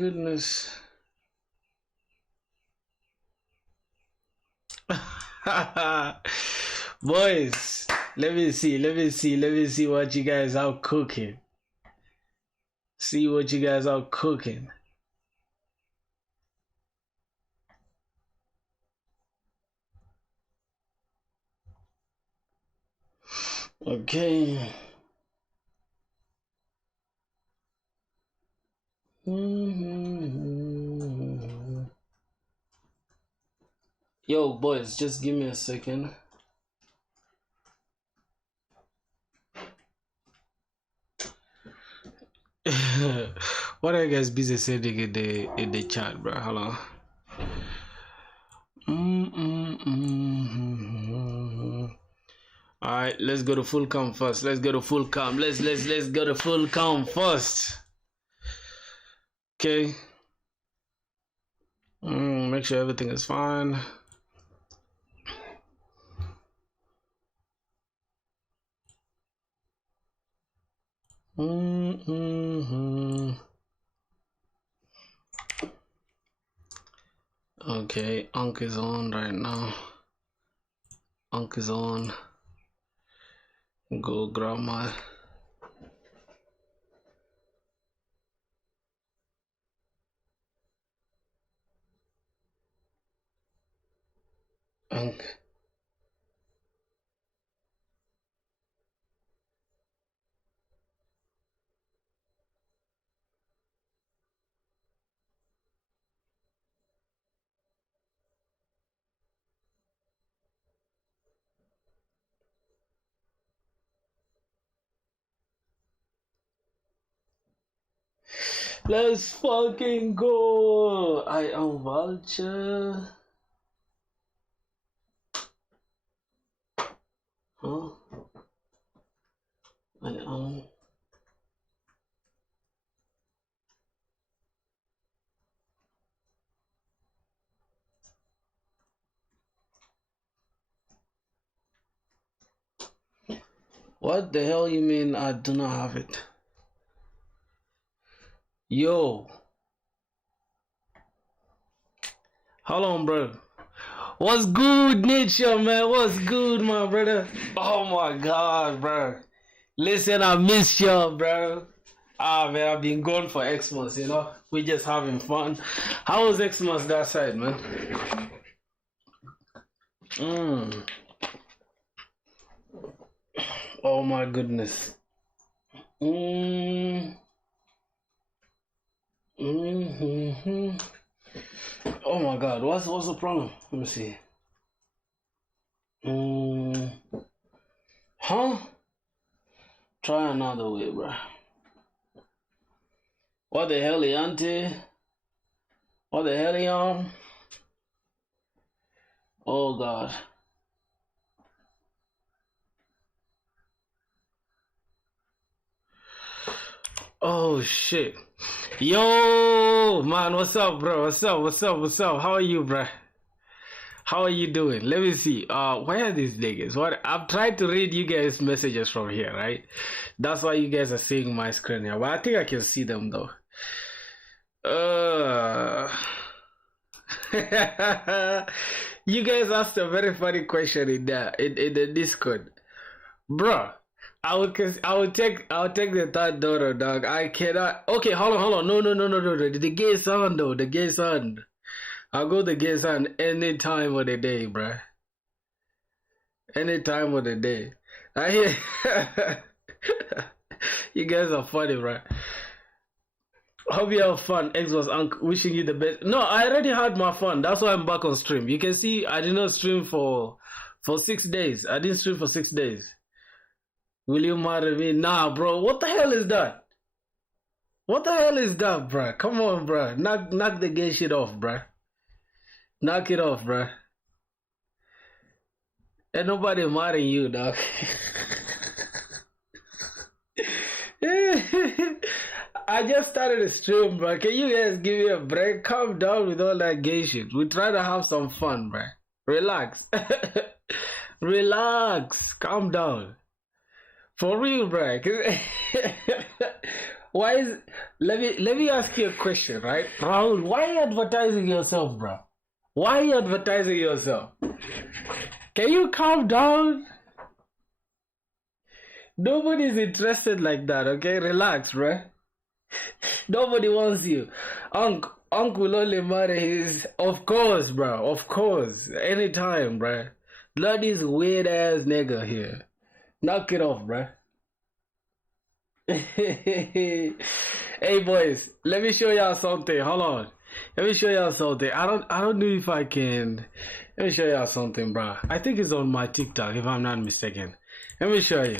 goodness. Boys, let me see what you guys are cooking. See what you guys are cooking. Okay. Yo, boys, just give me a second. What are you guys busy sending in the chat, bro? Hold on. All right, let's go to full count first. Let's go to full count. Let's go to full count first. Okay. Make sure everything is fine. Okay, Unk is on right now. Unk is on. Go grab my Unk. Let's fucking go! I am Vulture. Huh? I am. What the hell you mean I do not have it? Yo. Hold on, bro. What's good, nature, man? What's good, my brother? Oh my god, bro. Listen, I miss y'all, bro. Man, I've been gone for X months, you know. We just having fun. How was X months that side, man? Oh my goodness. Oh my god, what's the problem? Let me see. Huh? Try another way, bro. What the hell, auntie? What the hell, y'all? Oh god. Oh shit. Yo, man, what's up, bro? What's up? How are you, bro? How are you doing? Let me see. Where are these niggas? What? I've tried to read you guys' messages from here, right? That's why you guys are seeing my screen here. But I think I can see them though. You guys asked a very funny question in the Discord, bro. I'll take the third daughter, dog. I cannot. Okay, hold on. No. The gay son though, the gay son. I'll go the gay son any time of the day, bruh. Any time of the day. I hear you guys are funny, bruh. Hope you have fun. Xbox Uncle wishing you the best. No, I already had my fun. That's why I'm back on stream. You can see I did not stream for 6 days. I didn't stream for 6 days. Will you marry me? Nah, bro. What the hell is that? What the hell is that, bruh? Come on, bruh. Knock the gay shit off, bruh. Knock it off, bruh. Ain't nobody marrying you, dog. I just started a stream, bro. Can you guys give me a break? Calm down with all that gay shit. We try to have some fun, bro. Relax. Relax. Calm down. For real, bro. Why is let me ask you a question, right? Rahul, why are you advertising yourself, bro? Why are you advertising yourself? Can you calm down? Nobody's interested like that, okay? Relax, bro. Nobody wants you. Unc will only marry his. Of course, bro. Of course. Anytime, bro. Not this weird ass nigga here. Knock it off, bro. Hey boys, let me show y'all something. Hold on. Let me show y'all something. I don't know if I can. Let me show y'all something, bro. I think it's on my TikTok if I'm not mistaken. Let me show you.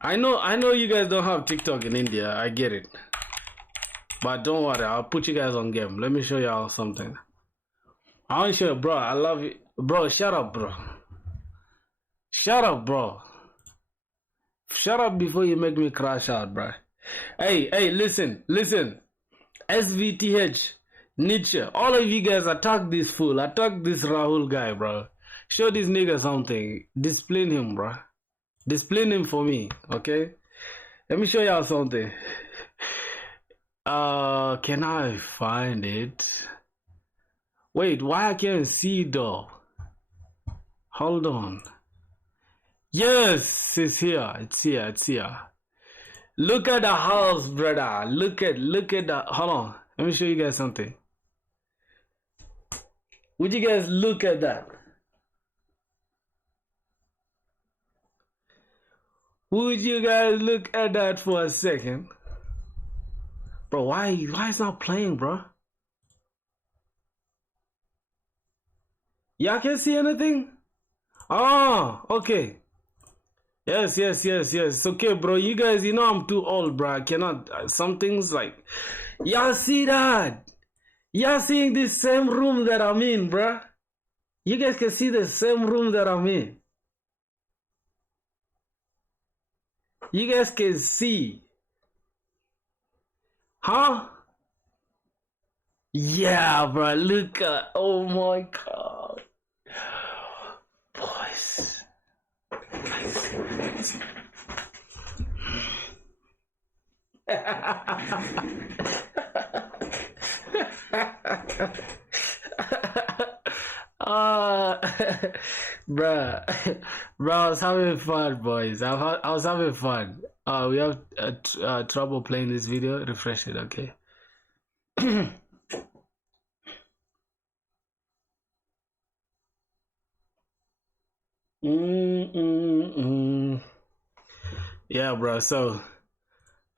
I know you guys don't have TikTok in India. I get it. But don't worry, I'll put you guys on game. Let me show y'all something. I want to show you, bro. I love you. Bro, shut up, bro. Shut up, bro. Shut up before you make me crash out, bro. Hey, listen. SVTH, Nietzsche, all of you guys attack this fool. Attack this Rahul guy, bro. Show this nigga something. Discipline him, bro. Discipline him for me, okay? Let me show y'all something. Can I find it? Wait, why I can't see though? Hold on. Yes, it's here. It's here. Look at the house, brother. Look at the. Hold on. Let me show you guys something. Would you guys look at that? Would you guys look at that for a second? Bro, why is not playing, bro? Y'all can't see anything? Oh, okay. Yes. It's okay, bro. You guys, you know I'm too old, bro. I cannot. Some things like, y'all see that? Y'all seeing this same room that I'm in, bro? You guys can see the same room that I'm in. You guys can see. Huh? Yeah, bro. Look at. Oh my God. Boys. Bruh, I was having fun, boys. I was having fun. We have trouble playing this video. Refresh it, okay? Yeah, bro. So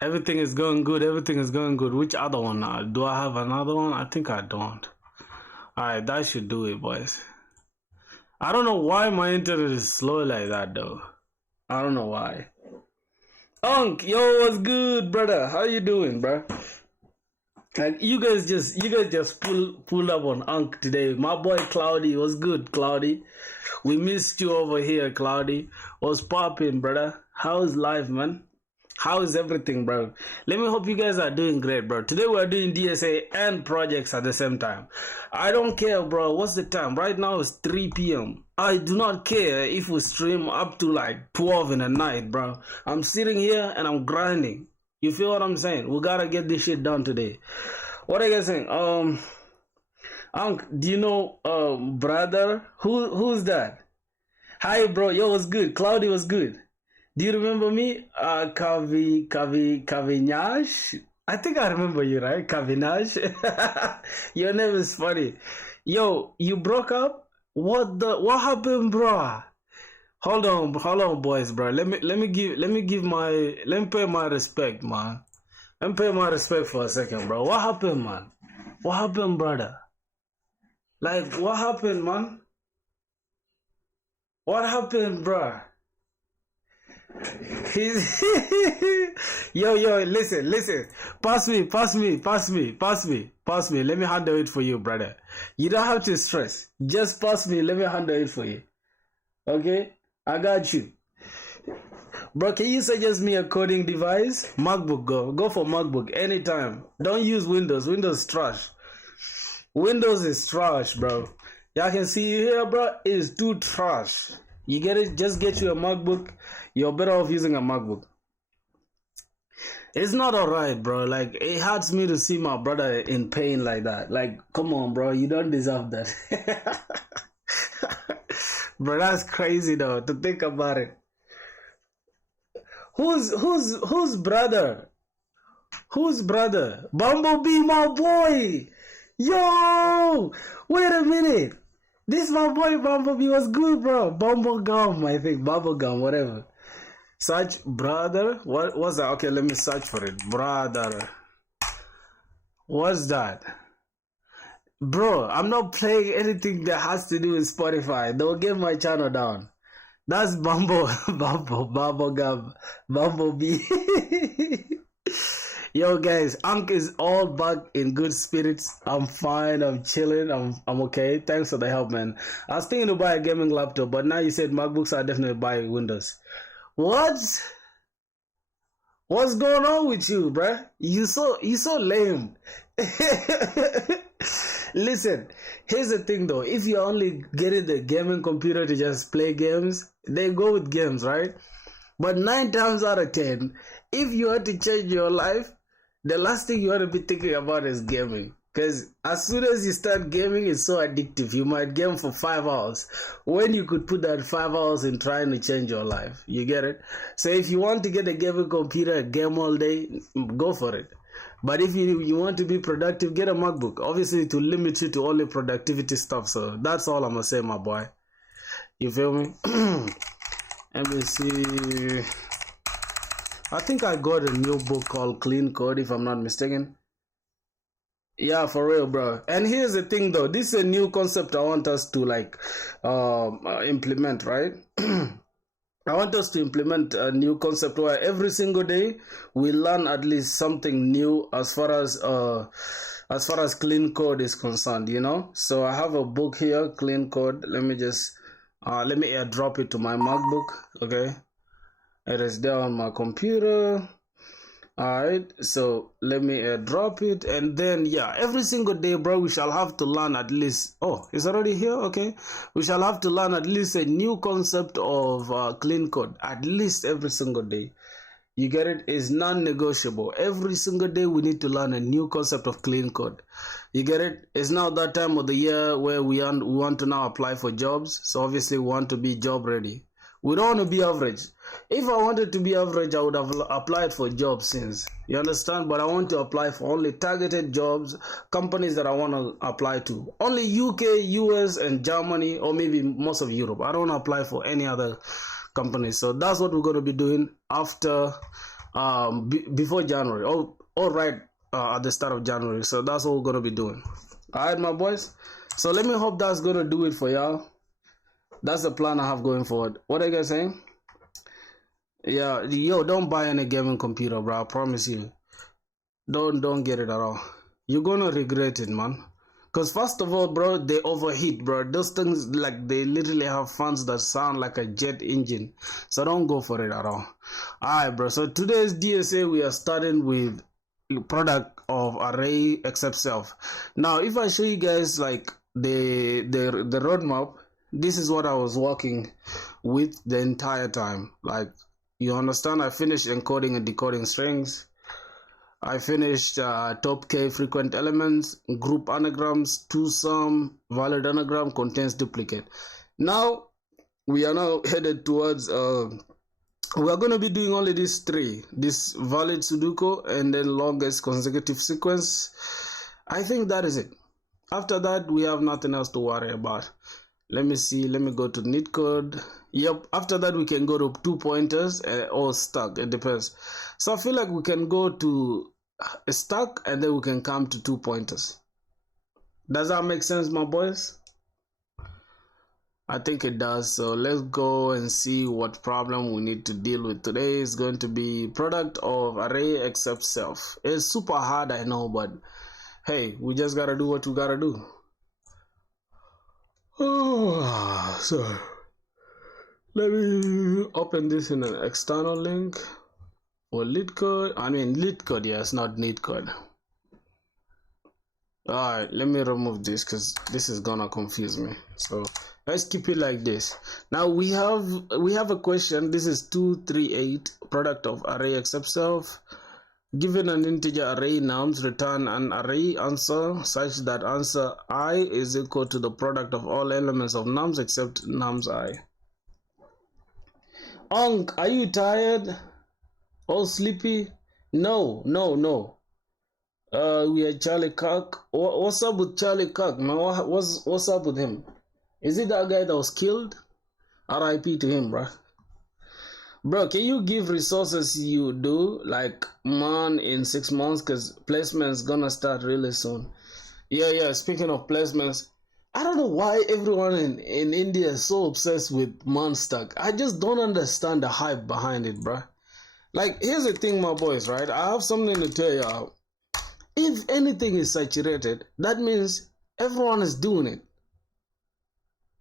everything is going good. Everything is going good. Which other one? Do I have another one? I think I don't. Alright, that should do it, boys. I don't know why my internet is slow like that, though. I don't know why. Unc, yo, what's good, brother? How you doing, bro? Like you guys just pull up on Unc today. My boy Cloudy, what's good, Cloudy? We missed you over here, Cloudy. What's popping, brother? How's life, man? How is everything, bro? Let me hope you guys are doing great, bro. Today we're doing DSA and projects at the same time. I don't care, bro. What's the time? Right now it's 3 p.m. I do not care if we stream up to like 12 in the night, bro. I'm sitting here and I'm grinding. You feel what I'm saying? We gotta get this shit done today. What are you guys saying? Unc, do you know brother? Who's that? Hi, bro. Yo, what's good? Cloudy was good. Do you remember me? Kavinash? I think I remember you, right? Kavinash? Your name is funny. Yo, you broke up? What happened, bro? Hold on, boys, bro. Let me pay my respect, man. Let me pay my respect for a second, bro. What happened, man? What happened, brother? Like, what happened, man? What happened, bro? Yo, listen. Pass me. Let me handle it for you, brother. You don't have to stress. Just pass me. Let me handle it for you. Okay? I got you. Bro, can you suggest me a coding device? MacBook, go for MacBook anytime. Don't use Windows. Windows is trash. Windows is trash, bro. Y'all can see here, bro. It is too trash. You get it? Just get you a MacBook. You're better off using a MacBook. It's not alright, bro. Like, it hurts me to see my brother in pain like that. Like, come on, bro. You don't deserve that. Bro, that's crazy though, to think about it. Who's brother? Whose brother? Bumblebee, my boy. Yo, wait a minute. This my boy Bumblebee was good, bro. Bumblegum, I think. Bubblegum, whatever. Search brother. What was that? Okay, let me search for it. Brother. What's that? Bro, I'm not playing anything that has to do with Spotify. Don't get my channel down. That's Bumblegum, Bumblebee. Yo guys, Ankh is all back in good spirits. I'm fine, I'm chilling, I'm okay. Thanks for the help, man. I was thinking to buy a gaming laptop, but now you said MacBooks, I definitely buy Windows. What? What's going on with you, bruh? You so lame. Listen, here's the thing though. If you're only getting the gaming computer to just play games, then go with games, right? But 9 times out of 10, if you had to change your life, the last thing you want to be thinking about is gaming. Because as soon as you start gaming, it's so addictive. You might game for 5 hours when you could put that 5 hours in trying to change your life. You get it? So if you want to get a gaming computer, game all day, go for it. But if you want to be productive, get a MacBook. Obviously, to limit you to only productivity stuff. So that's all I'm going to say, my boy. You feel me? Let me see. I think I got a new book called Clean Code, if I'm not mistaken. Yeah, for real, bro. And here's the thing, though. This is a new concept I want us to, like, implement, right? I want us to implement a new concept where every single day we learn at least something new as far as clean code is concerned, you know. So I have a book here, Clean Code. Let me airdrop it to my MacBook. Okay, it is there on my computer. All right, so let me drop it, and then yeah, every single day, bro, we shall have to learn at least. Oh, it's already here. Okay, we shall have to learn at least a new concept of clean code at least every single day. You get it? It's non-negotiable. Every single day we need to learn a new concept of clean code. You get it? It's now that time of the year where we want to now apply for jobs. So obviously we want to be job ready. We don't want to be average. If I wanted to be average, I would have applied for jobs since. You understand? But I want to apply for only targeted jobs, companies that I want to apply to. Only UK, US, and Germany, or maybe most of Europe. I don't apply for any other companies. So that's what we're going to be doing after, before January. All right, at the start of January. So that's what we're going to be doing. All right, my boys. So let me hope that's going to do it for y'all. That's the plan I have going forward. What are you guys saying? Yeah, yo, don't buy any gaming computer, bro. I promise you. Don't get it at all. You're gonna regret it, man. Because first of all, bro, they overheat, bro. Those things, like, they literally have fans that sound like a jet engine. So don't go for it at all. Alright, bro. So today's DSA, we are starting with product of array except self. Now, if I show you guys like the roadmap, this is what I was working with the entire time. Like, you understand? I finished encoding and decoding strings. I finished top K frequent elements, group anagrams, two-sum, valid anagram contains duplicate. Now, we are now headed towards, we are going to be doing only these 3. This valid Sudoku and then longest consecutive sequence. I think that is it. After that, we have nothing else to worry about. Let me see. Let me go to neat code. Yep. After that, we can go to 2 pointers or stack. It depends. So I feel like we can go to a stack and then we can come to 2 pointers. Does that make sense, my boys? I think it does. So let's go and see what problem we need to deal with today. Is going to be product of array except self. It's super hard, I know, but hey, we just gotta do what we gotta do. Oh, so let me open this in an external link for lead code. I mean lead code, yes, not neat code. Alright, let me remove this because this is gonna confuse me. So let's keep it like this. Now we have a question. This is 238 product of array except self. Given an integer array nums, return an array answer such that answer I is equal to the product of all elements of nums except nums I. Onk, are you tired or sleepy? No. We are Charlie Cock. What's up with Charlie Cock, man? What's up with him? Is it that guy that was killed? R.I.P. to him, bro. Bro, can you give resources you do like man in 6 months? Because placement's gonna start really soon. Yeah. Speaking of placements, I don't know why everyone in India is so obsessed with Monstack. I just don't understand the hype behind it, bro. Like, here's the thing, my boys, right? I have something to tell you. If anything is saturated, that means everyone is doing it.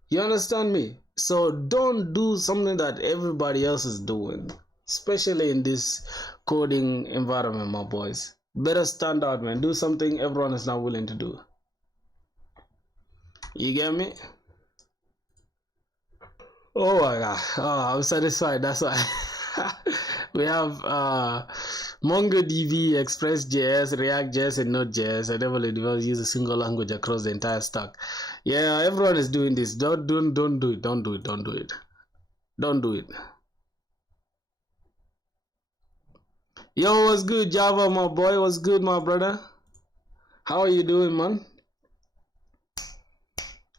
You understand me? So don't do something that everybody else is doing, especially in this coding environment, my boys. Better stand out, man. Do something everyone is not willing to do. You get me? Oh my god. Oh, I'm satisfied. That's why. We have MongoDB, Express.js, React.js, and Node.js. I never use a single language across the entire stack. Yeah, everyone is doing this. Don't do it. Don't do it. Don't do it. Yo, what's good, Java, my boy? What's good, my brother? How are you doing, man?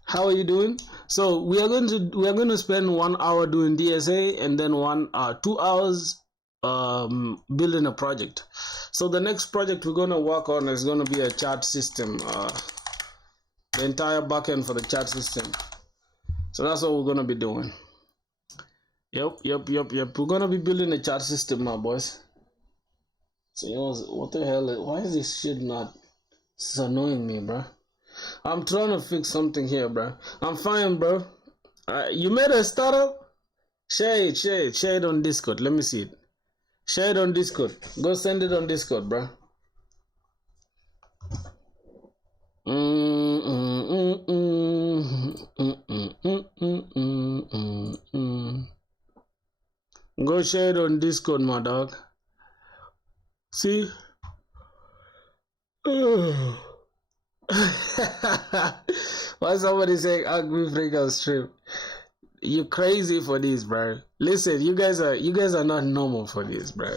How are you doing? So we are going to spend 1 hour doing DSA and then 2 hours building a project. So the next project we're going to work on is going to be a chat system, the entire backend for the chat system. So that's what we're going to be doing. Yep. We're going to be building a chat system, my boys. So what the hell? Why is this shit not? This is annoying me, bro. I'm trying to fix something here, bro. I'm fine, bro. You made a startup? Share it on Discord. Let me see it. Share it on Discord. Go send it on Discord, bro. Go share it on Discord, my dog. See? Why somebody saying ugly freak on stream? You crazy for this, bro. Listen, you guys are not normal for this, bro.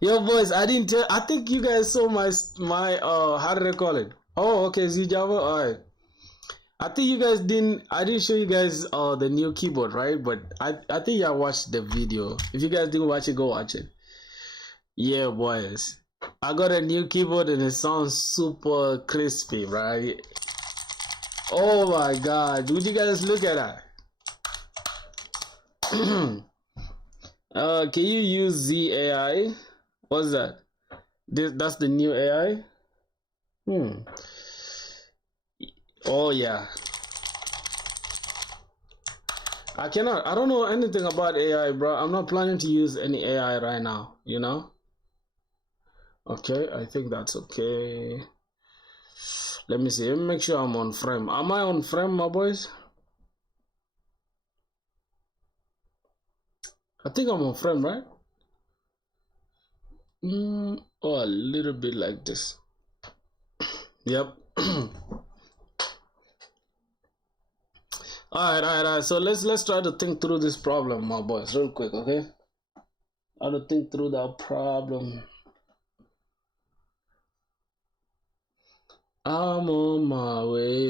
Yo, boys, I didn't tell. I think you guys saw my how did I call it? Oh, okay, Z Java. All right. I think you guys didn't. I didn't show you guys the new keyboard, right? But I think y'all watched the video. If you guys didn't watch it, go watch it. Yeah, boys. I got a new keyboard and it sounds super crispy, right? Oh my god. Would you guys look at that? Can you use ZAI? What's that? That's the new AI? Oh yeah. I don't know anything about AI, bro. I'm not planning to use any AI right now, you know? Okay, I think that's okay. Let me see. Let me make sure I'm on frame. Am I on frame, my boys? I think I'm on frame, right? Oh, a little bit like this. Yep. All right. So let's try to think through this problem, my boys, real quick, okay? How to think through that problem. I'm on my way.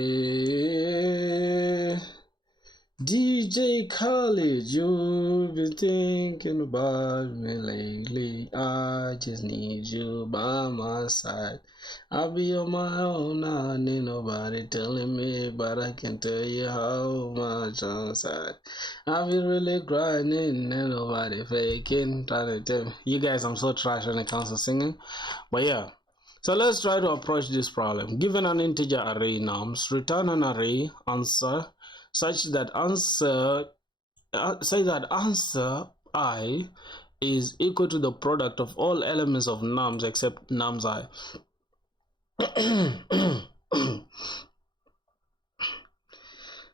DJ Khaled, you've been thinking about me lately. I just need you by my side. I'll be on my own, I need nobody telling me, but I can tell you how much I'm sad. I've been really grinding and nobody faking, trying to tell me. You guys, I'm so trash when it comes to singing, but yeah. So let's try to approach this problem. Given an integer array nums, return an array answer such that answer I is equal to the product of all elements of nums except nums I.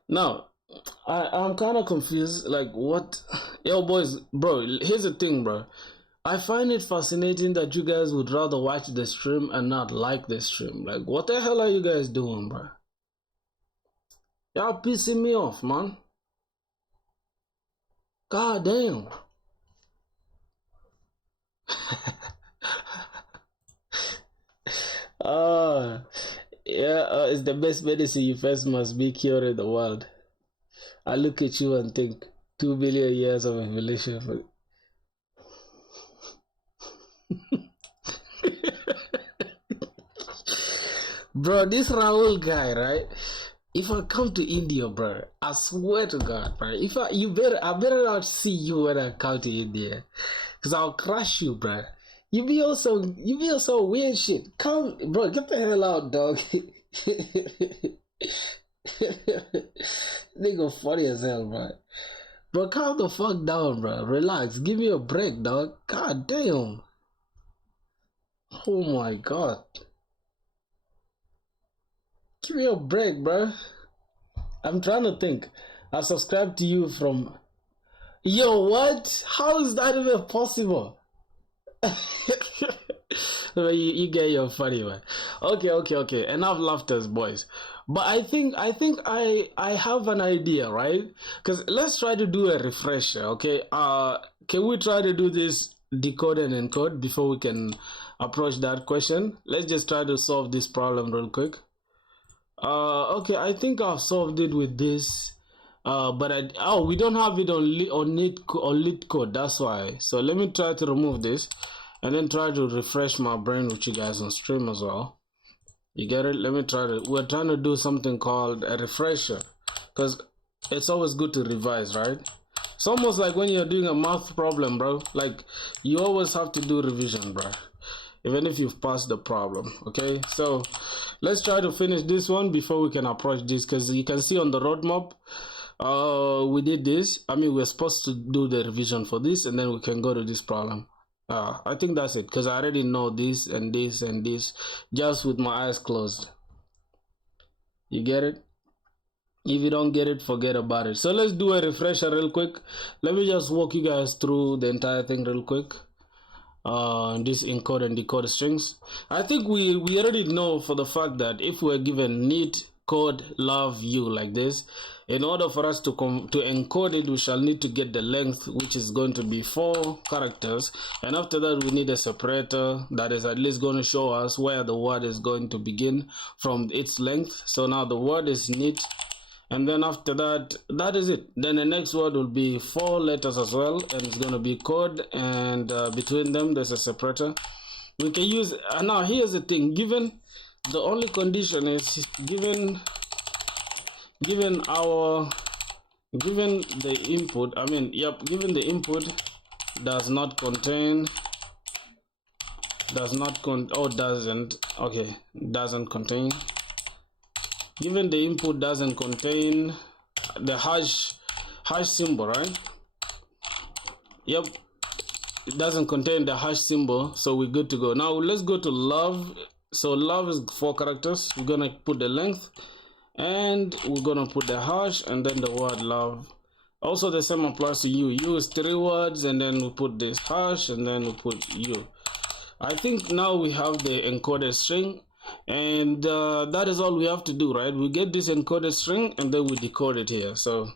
Now, I'm kind of confused. Like, what Yo, boys, bro, here's the thing, bro. I find it fascinating that you guys would rather watch the stream and not like the stream. Like, what the hell are you guys doing, bro? Y'all pissing me off, man. God damn. uh, it's the best medicine you first must be cured in the world. I look at you and think 2 billion years of evolution for bro, this Raul guy, right? If I come to India, bro, I swear to God, bro, I better not see you when I come to India, cause I'll crush you, bro. You be also weird shit. Come, bro, get the hell out, dog. Nigga funny as hell, bro. Bro, calm the fuck down, bro. Relax. Give me a break, dog. God damn. Oh my god. Give me a break, bro. I'm trying to think. I subscribed to you from... Yo, what? How is that even possible? you get your funny, man. Okay. Enough laughters, boys. But I think I have an idea, right? Because let's try to do a refresher, okay? Can we try to do this decode and encode before we can approach that question? Let's just try to solve this problem real quick. Okay, I think I've solved it with this. But we don't have it on lit code. That's why. So let me try to remove this and then try to refresh my brain with you guys on stream as well. You get it? Let me try to. We're trying to do something called a refresher, because it's always good to revise, right? It's almost like when you're doing a math problem, bro. Like, you always have to do revision, bro, even if you've passed the problem. Okay, so let's try to finish this one before we can approach this, because you can see on the roadmap, we did this. I mean, we're supposed to do the revision for this, and then we can go to this problem. I think that's it, because I already know this and this and this just with my eyes closed. You get it? If you don't get it, forget about it. So let's do a refresher real quick. Let me just walk you guys through the entire thing real quick. This encode and decode strings. I think we already know for the fact that if we're given neat code love you like this, in order for us to encode it, we shall need to get the length, which is going to be 4 characters, and after that we need a separator that is at least going to show us where the word is going to begin from its length. So now the word is neat, and then after that, that is it. Then the next word will be 4 letters as well, and it's going to be code, and between them there's a separator. We can use, now here's the thing, given the only condition is given the input, given the input does not contain, doesn't contain, given the input doesn't contain the hash symbol, right? Yep, it doesn't contain the hash symbol, so we're good to go. Now let's go to love. So love is 4 characters. We're gonna put the length, and we're gonna put the hash, and then the word love. Also the same applies to you. You is 3 words, and then we put this hash, and then we put you. I think now we have the encoded string, and that is all we have to do, right? We get this encoded string, and then we decode it here. So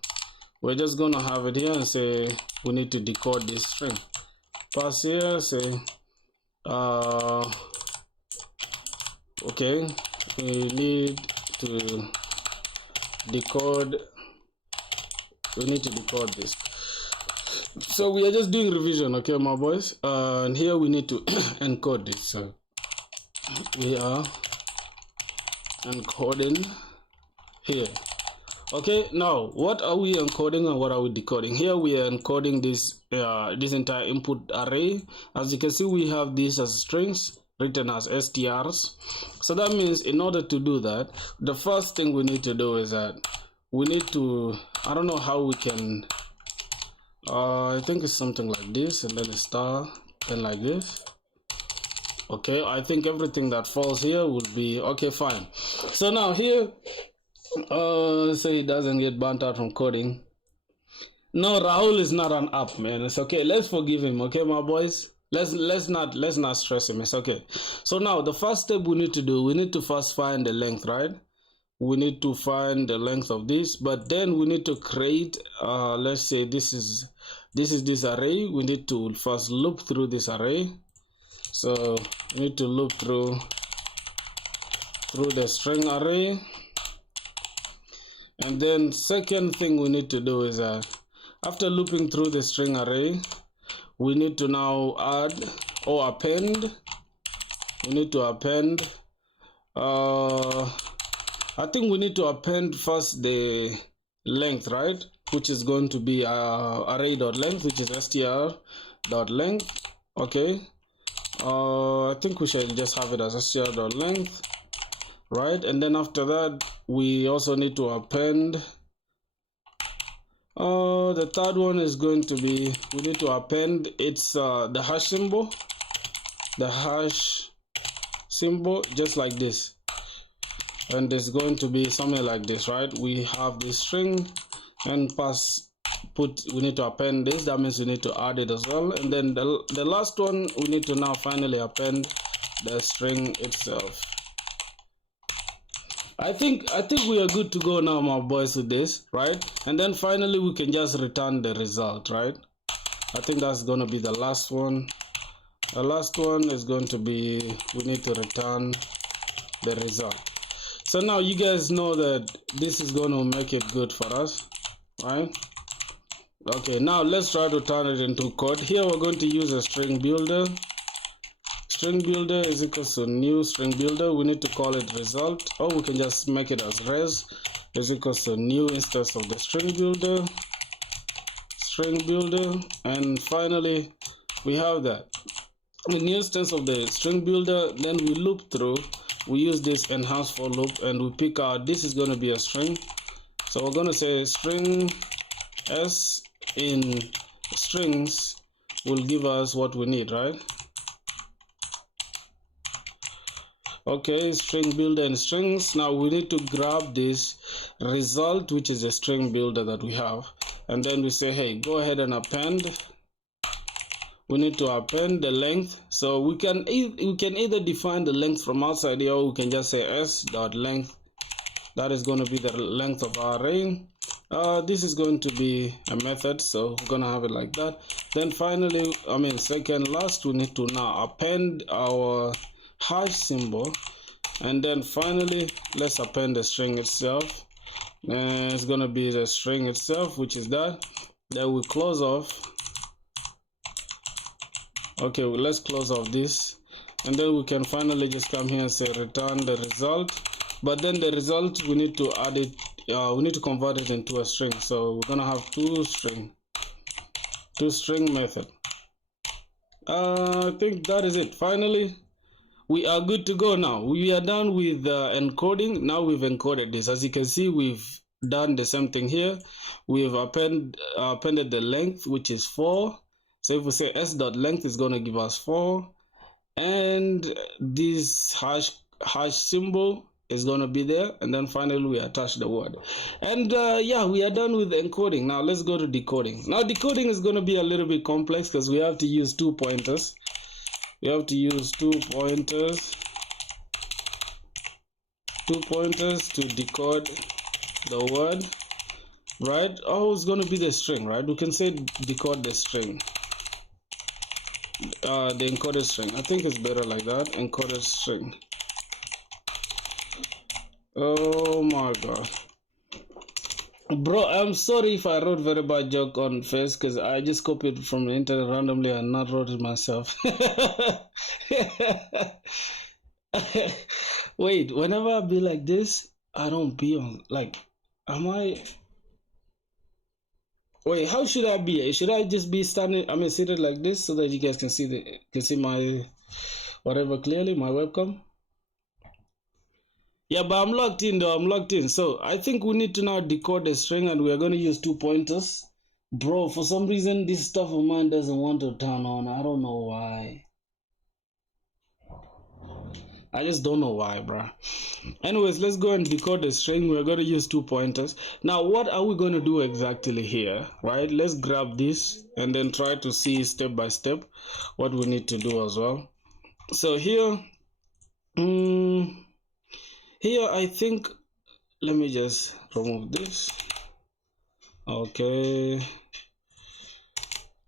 we're just gonna have it here and say we need to decode this string. Pass here, say okay, we need to decode this. So we are just doing revision, okay, my boys, and here we need to encode this. So we are encoding here. Okay, now what are we encoding and what are we decoding? Here we are encoding this this entire input array. As you can see, we have this as strings written as strs. So that means in order to do that, the first thing we need to do is that we need to, I don't know how we can, I think it's something like this, and then a star, and like this. Okay, I think everything that falls here will be okay, fine. So now here, say it doesn't get burnt out from coding. No, Rahul is not an app, man. It's okay. Let's forgive him, okay, my boys. Let's not stress him. It's okay. So now the first step we need to do, we need to first find the length, right? We need to find the length of this, but then we need to create. Let's say this array. We need to first loop through this array. So we need to loop through the string array, and then second thing we need to do is after looping through the string array, we need to now add or append. We need to append. I think we need to append first the length, right? Which is going to be array.length, which is str.length. Okay. I think we should just have it as str.length, right? And then after that, we also need to append. The third one is going to be, we need to append it's the hash symbol, just like this, and it's going to be something like this, right? We have this string and we need to append this. That means we need to add it as well. And then the last one, we need to now finally append the string itself. I think we are good to go now, my boys, with this, right? And then finally we can just return the result, right? I think that's going to be the last one. The last one is going to be, we need to return the result. So now you guys know that this is going to make it good for us, right? Okay, now let's try to turn it into code. Here we're going to use a string builder. String builder is equals to new string builder. We need to call it result, or we can just make it as res is equals to new instance of the string builder, and finally we have that the new instance of the string builder. Then we loop through. We use this enhance for loop, and we pick out this is going to be a string. So we're going to say string s in strings will give us what we need, right? Okay, string builder and strings. Now we need to grab this result, which is a string builder that we have, and then we say, hey, go ahead and append. We need to append the length. So we can either define the length from outside here, or we can just say s.length. That is going to be the length of our array. This is going to be a method, so we're going to have it like that. Then finally, second last, we need to now append our hash symbol, and then finally let's append the string itself. It's going to be the string itself, which is that. Then we close off. Okay, well, let's close off this, and then we can finally just come here and say return the result. But then the result, we need to add it, we need to convert it into a string. So we're gonna have two string method. I think that is it. Finally, we are good to go now. We are done with encoding. Now we've encoded this. As you can see, we've done the same thing here. We've appended the length, which is 4. So if we say s.length is going to give us 4, and this hash symbol is going to be there, and then finally we attach the word. And yeah, we are done with encoding. Now let's go to decoding. Now decoding is going to be a little bit complex because we have to use 2 pointers. We have to use 2 pointers to decode the word, right? Oh, it's going to be the string, right? We can say decode the string, the encoded string. I think it's better like that, encoded string. Oh my god, bro, I'm sorry if I wrote very bad joke on face, because I just copied from the internet randomly and not wrote it myself. Wait, whenever I be like this, I don't be on, like, am I? Wait, how should I be? Should I just be standing, seated like this so that you guys can see my whatever clearly, my webcam? Yeah, but I'm logged in though, I'm logged in. So I think we need to now decode the string, and we are going to use 2 pointers. Bro, for some reason this stuff of mine doesn't want to turn on. I don't know why. I just don't know why, bruh. Anyways, let's go and decode the string. We're going to use 2 pointers. Now, what are we going to do exactly here, right? Let's grab this and then try to see step by step what we need to do as well. So here, here I think, let me just remove this. Okay,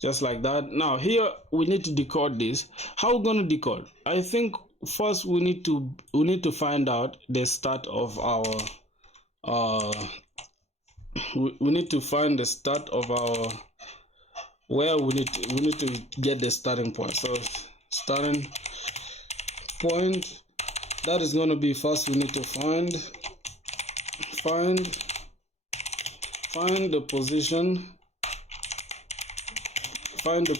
just like that. Now here we need to decode this. How we going to decode? I think first we need to find out the start of our we need to find the start of our where we need to get the starting point. So starting point, that is going to be, first we need to find the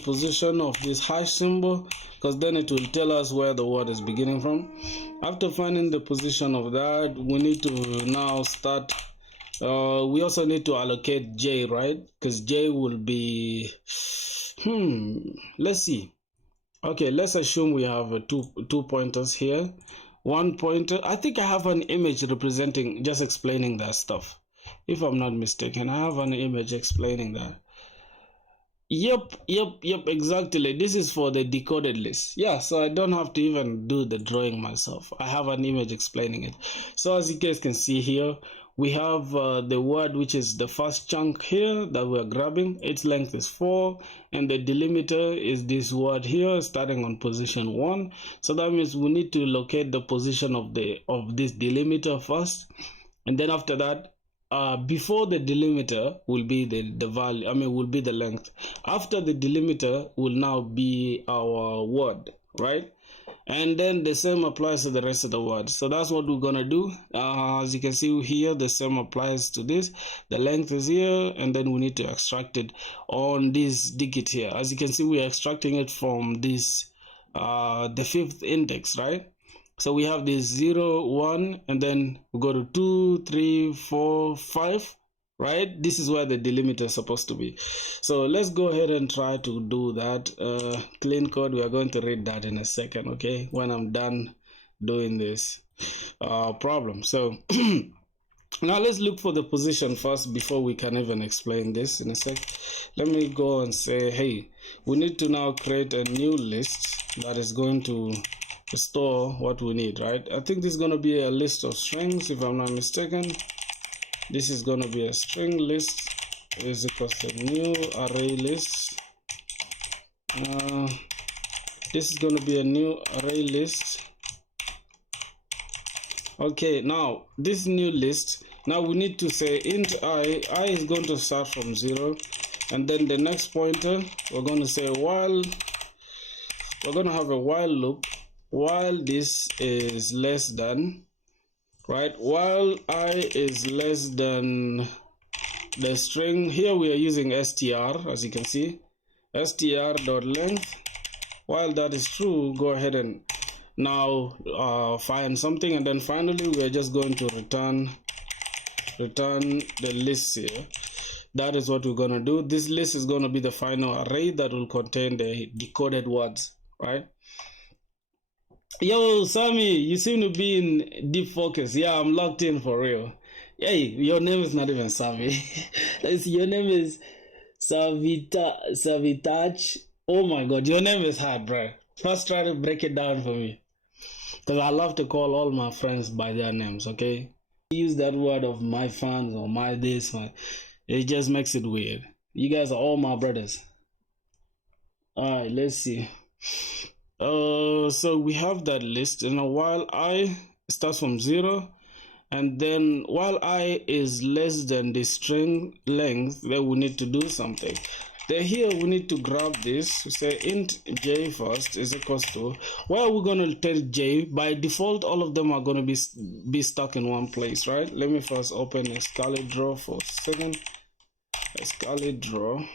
position of this hash symbol, because then it will tell us where the word is beginning from. After finding the position of that, we need to now start. We also need to allocate J, right? Because J will be let's see. Okay, let's assume we have two pointers here. 1 pointer. I think I have an image representing, just explaining that stuff. If I'm not mistaken, I have an image explaining that. Yep, exactly. This is for the decoded list. Yeah, so I don't have to even do the drawing myself. I have an image explaining it. So as you guys can see here, we have the word, which is the first chunk here that we're grabbing. Its length is 4, and the delimiter is this word here starting on position 1. So that means we need to locate the position of this delimiter first, and then after that, before the delimiter will be the value, will be the length. After the delimiter will now be our word, right? And then the same applies to the rest of the words. So that's what we're gonna do. As you can see here, the same applies to this. The length is here, and then we need to extract it on this digit here. As you can see, we're extracting it from this the 5th index, right? So we have this 0, 1, and then we go to 2, 3, 4, 5, right? This is where the delimiter is supposed to be. So let's go ahead and try to do that. Clean code, we are going to read that in a second, okay? When I'm done doing this problem. So now let's look for the position first before we can even explain this in a sec. Let me go and say, hey, we need to now create a new list that is going to store what we need, right? I think this is going to be a list of strings, if I'm not mistaken. This is going to be a string list is equal to new array list. This is going to be a new array list. Okay, now this new list, now we need to say int I is going to start from 0, and then the next pointer we're going to say while, we're going to have a while loop while this is less than, right? While I is less than the string. Here we are using str, as you can see, str.length. While that is true, go ahead and now find something, and then finally we are just going to return the list here. That is what we're going to do. This list is going to be the final array that will contain the decoded words, right? Yo, Sammy, you seem to be in deep focus. Yeah, I'm locked in for real. Hey, your name is not even Sammy. Your name is Savitach. Oh my god, your name is hard, bro. First try to break it down for me, because I love to call all my friends by their names, okay? Use that word of my fans or my this, it just makes it weird. You guys are all my brothers. Alright, let's see. So we have that list, and while I starts from 0, and then while I is less than the string length, then we need to do something. Then here we need to grab this. We say int j first is equals to, where we're going to tell j. By default, all of them are going to be stuck in one place, right? Let me first open a Scarlet draw for a second. A Scarlet draw.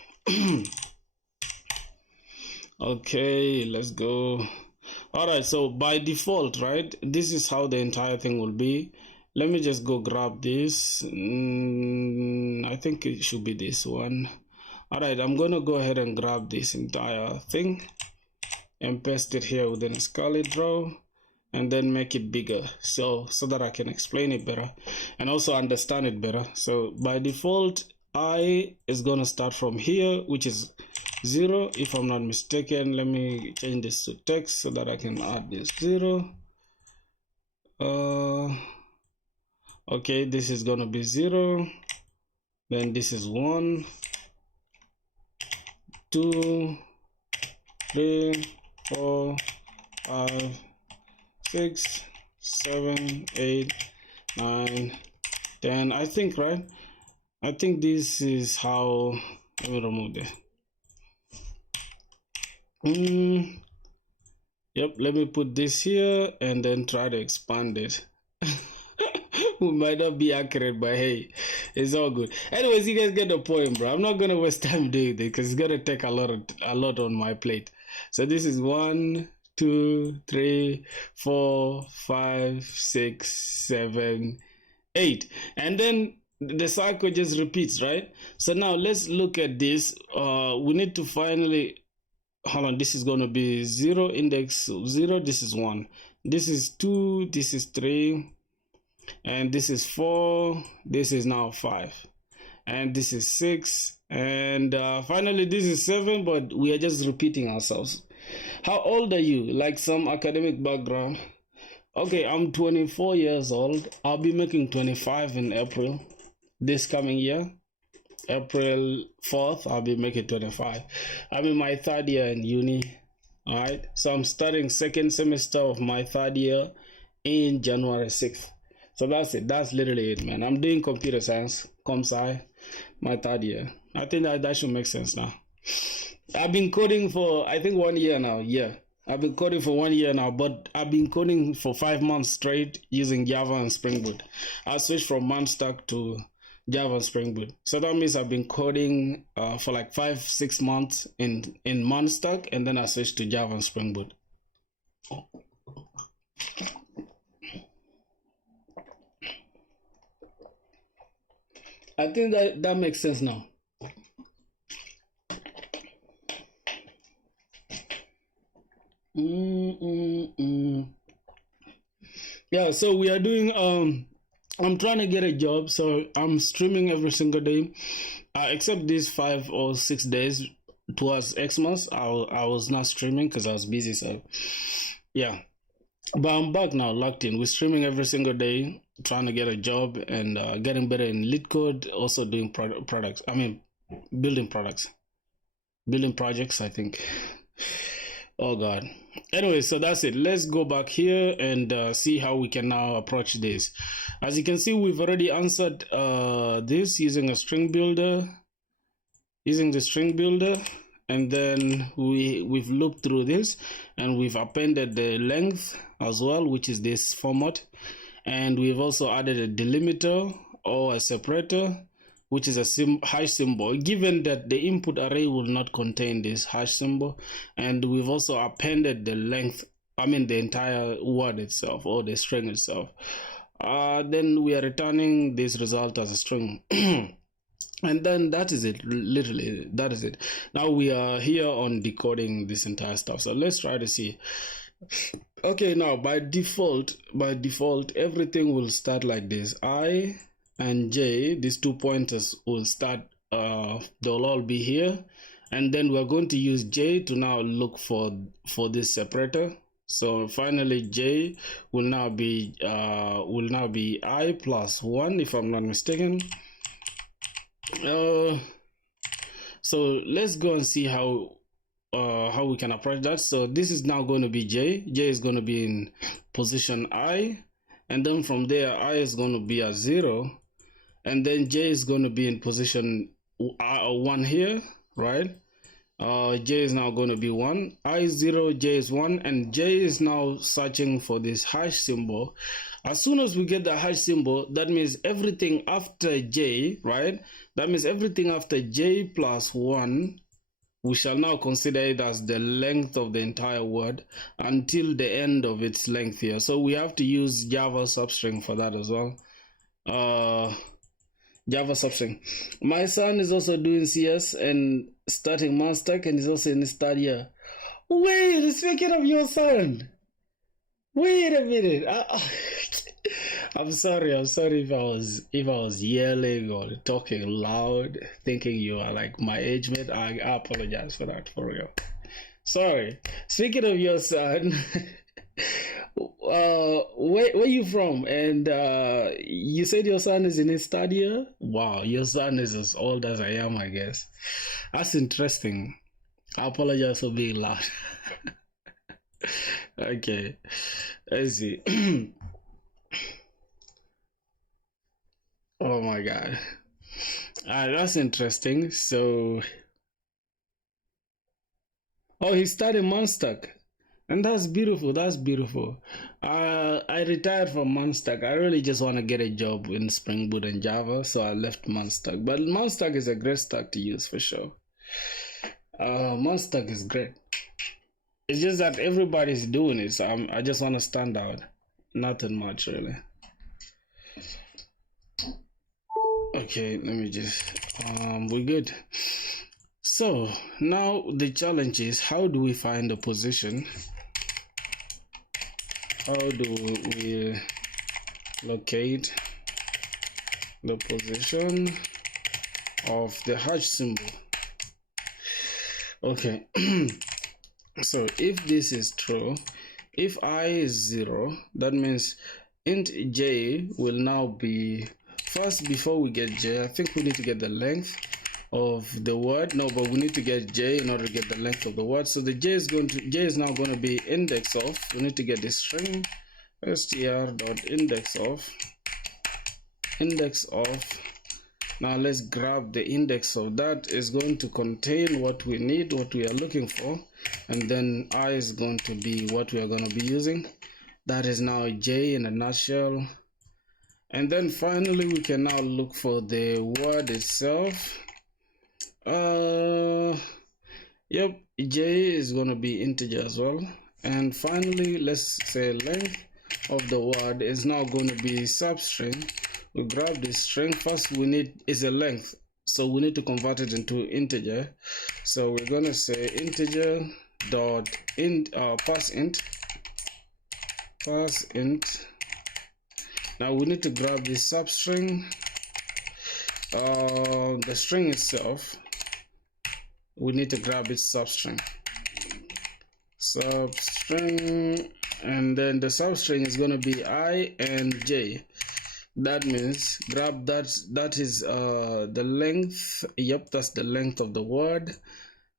Okay, let's go. Alright, so by default, right, this is how the entire thing will be. Let me just go grab this. I think it should be this one. Alright, I'm gonna go ahead and grab this entire thing and paste it here within a Scarlet draw. and then make it bigger so that I can explain it better and also understand it better. So by default, I is gonna start from here, which is 0 if I'm not mistaken. Let me change this to text so that I can add this 0. Okay, this is gonna be 0, then this is 1, 2, 3, 4, 5, 6, 7, 8, 9, 10. I think, right? I think this is how. Let me remove that. Yep, let me put this here and then try to expand it. We might not be accurate, but hey, it's all good. Anyways, you guys get the point, bro. I'm not gonna waste time doing this because it's gonna take a lot on my plate. So this is 1, 2, 3, 4, 5, 6, 7, 8, and then the cycle just repeats, right? So now let's look at this. We need to finally, hold on, this is going to be 0, index 0, this is 1, this is 2, this is 3, and this is 4, this is now 5, and this is 6, and finally this is 7, but we are just repeating ourselves. How old are you? Like some academic background. Okay, I'm 24 years old. I'll be making 25 in April this coming year. April 4th, I'll be making 25. I'm in my 3rd year in uni. All right, so I'm starting 2nd semester of my 3rd year in January 6th. So that's it. That's literally it, man. I'm doing computer science, comp-sci, my 3rd year. I think that should make sense now. I've been coding for, I think, 1 year now. Yeah, I've been coding for 1 year now, but I've been coding for 5 months straight using Java and Spring Boot. I switched from Manstack to Java and Spring Boot. So that means I've been coding for like 5-6 months in Manstack, and then I switched to Java and Spring Boot. I think that makes sense now. Yeah, so we are doing I'm trying to get a job, so I'm streaming every single day, except these 5 or 6 days towards Xmas. I was not streaming because I was busy. So yeah, but I'm back now, locked in. We're streaming every single day, trying to get a job and getting better in lead code. Also doing products. I mean, building projects. I think. Oh God. Anyway, so that's it. Let's go back here and see how we can now approach this. As you can see, we've already answered this using a string builder, and then we've looked through this and we've appended the length as well, which is this format, and we've also added a delimiter or a separator, which is a hash symbol, given that the input array will not contain this hash symbol. And we've also appended the length, the entire word itself or the string itself. Then we are returning this result as a string. And then that is it, literally, that is it. Now we are here on decoding this entire stuff. So let's try to see. Okay, now by default, everything will start like this. I and J, these 2 pointers will start, they'll all be here, and then we're going to use J to now look for this separator. So finally J will now be I plus 1 if I'm not mistaken. So let's go and see how we can approach that. So this is now going to be J is going to be in position I, and then from there I is going to be at 0, and then J is going to be in position 1 here, right? J is now going to be 1, I is 0, J is 1, and J is now searching for this hash symbol. As soon as we get the hash symbol, that means everything after J, right? That means everything after J plus 1, we shall now consider it as the length of the entire word until the end of its length here. So we have to use Java substring for that as well. Java substring. My son is also doing CS and starting Manstack, and he's also in his 3rd year. Wait, speaking of your son, Wait a minute. I'm sorry. I'm sorry if I was yelling or talking loud, thinking you are like my age mate. I apologize for that, for real. Sorry. Speaking of your son, where you from? And you said your son is in his third year. Wow, your son is as old as I am, I guess. That's interesting. I apologize for being loud. Okay, let's see. Oh my God. That's interesting. So, oh, he started Monstack. And that's beautiful. That's beautiful. I retired from Monstack. I really just want to get a job in Spring Boot and Java, so I left Monstack. But Monstack is a great stack to use for sure. Monstack is great. It's just that everybody's doing it, so I just want to stand out. Nothing much, really. Okay, let me just, we're good. So now the challenge is, how do we find the position? How do we locate the position of the hash symbol? Okay. So if this is true, if I is 0, that means int j will now be, first before we get j, I think we need to get the length of the word. No, but we need to get j in order to get the length of the word. So the j is now going to be index of, we need to get the string str.index of. Now let's grab the index of that. Is going to contain what we need, what we are looking for, and then I is going to be what we are going to be using. That is now j in a nutshell. And then finally we can now look for the word itself. Yep, j is going to be integer as well. And finally, let's say length of the word is now going to be substring. We grab the string. First we need is a length, so we need to convert it into integer. So we're going to say integer dot int pass int. Now we need to grab the substring, the string itself. We need to grab its substring, and then the substring is going to be I and j. That means grab that is the length. Yep, that's the length of the word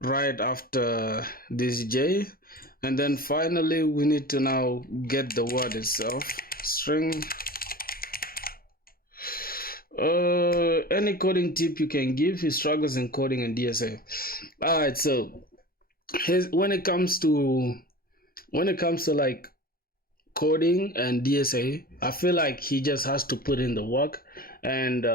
right after this j. And then finally we need to now get the word itself. String. Any coding tip you can give? He struggles in coding and DSA. All right, so when it comes to like coding and DSA, I feel like he just has to put in the work and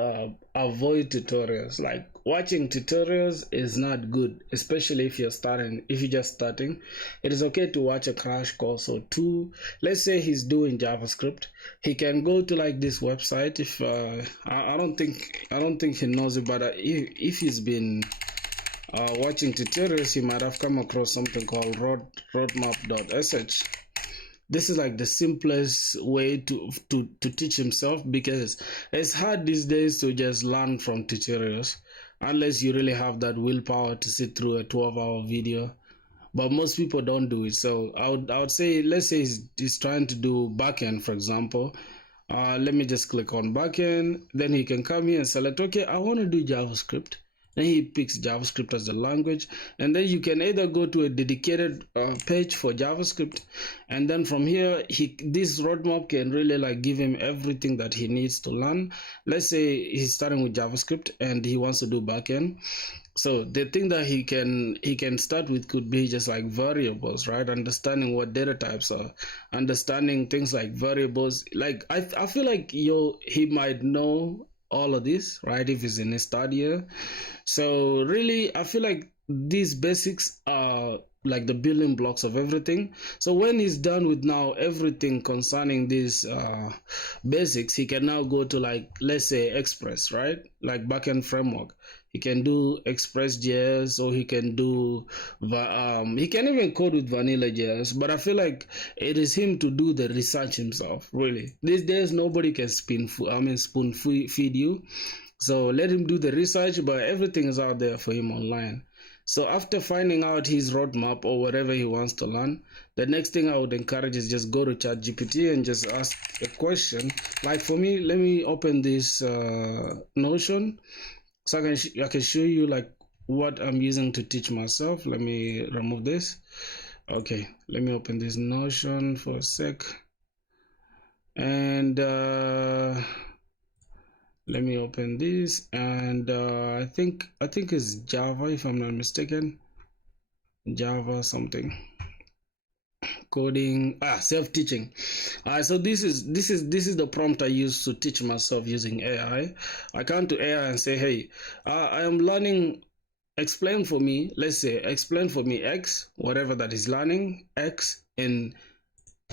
avoid tutorials. Like watching tutorials is not good, especially if you're just starting. It is okay to watch a crash course or two. Let's say he's doing JavaScript, he can go to like this website. If I don't think he knows it, but if he's been watching tutorials, he might have come across something called roadmap.sh. This is like the simplest way to teach himself, because it's hard these days to just learn from tutorials unless you really have that willpower to sit through a 12-hour video. But most people don't do it. So I would say, let's say he's trying to do backend, for example. Let me just click on backend. Then he can come here and select, okay, I want to do JavaScript. Then he picks JavaScript as the language, and then you can either go to a dedicated page for JavaScript, and then from here this roadmap can really like give him everything that he needs to learn. Let's say he's starting with JavaScript and he wants to do backend. So the thing that he can start with could be just like variables, right? Understanding what data types are, understanding things like variables. Like I feel like he might know all of this, right, if he's in his third year. So really I feel like these basics are like the building blocks of everything. So when he's done with now everything concerning these basics, he can now go to like, let's say, Express, right, like backend framework. He can do Express.js, or he can do he can even code with Vanilla.js. But I feel like it is him to do the research himself. Really, these days nobody can spoon feed you. So let him do the research, but everything is out there for him online. So after finding out his roadmap or whatever he wants to learn, the next thing I would encourage is just go to ChatGPT and just ask a question. Like for me, let me open this Notion, so I can show you like what I'm using to teach myself. Let me remove this. Okay, let me open this Notion for a sec, and let me open this, and I think it's Java, if I'm not mistaken. Java something. Coding, self-teaching. So this is the prompt I use to teach myself using AI. I come to AI and say, hey, I am learning, explain for me, let's say explain for me X, whatever that is learning X in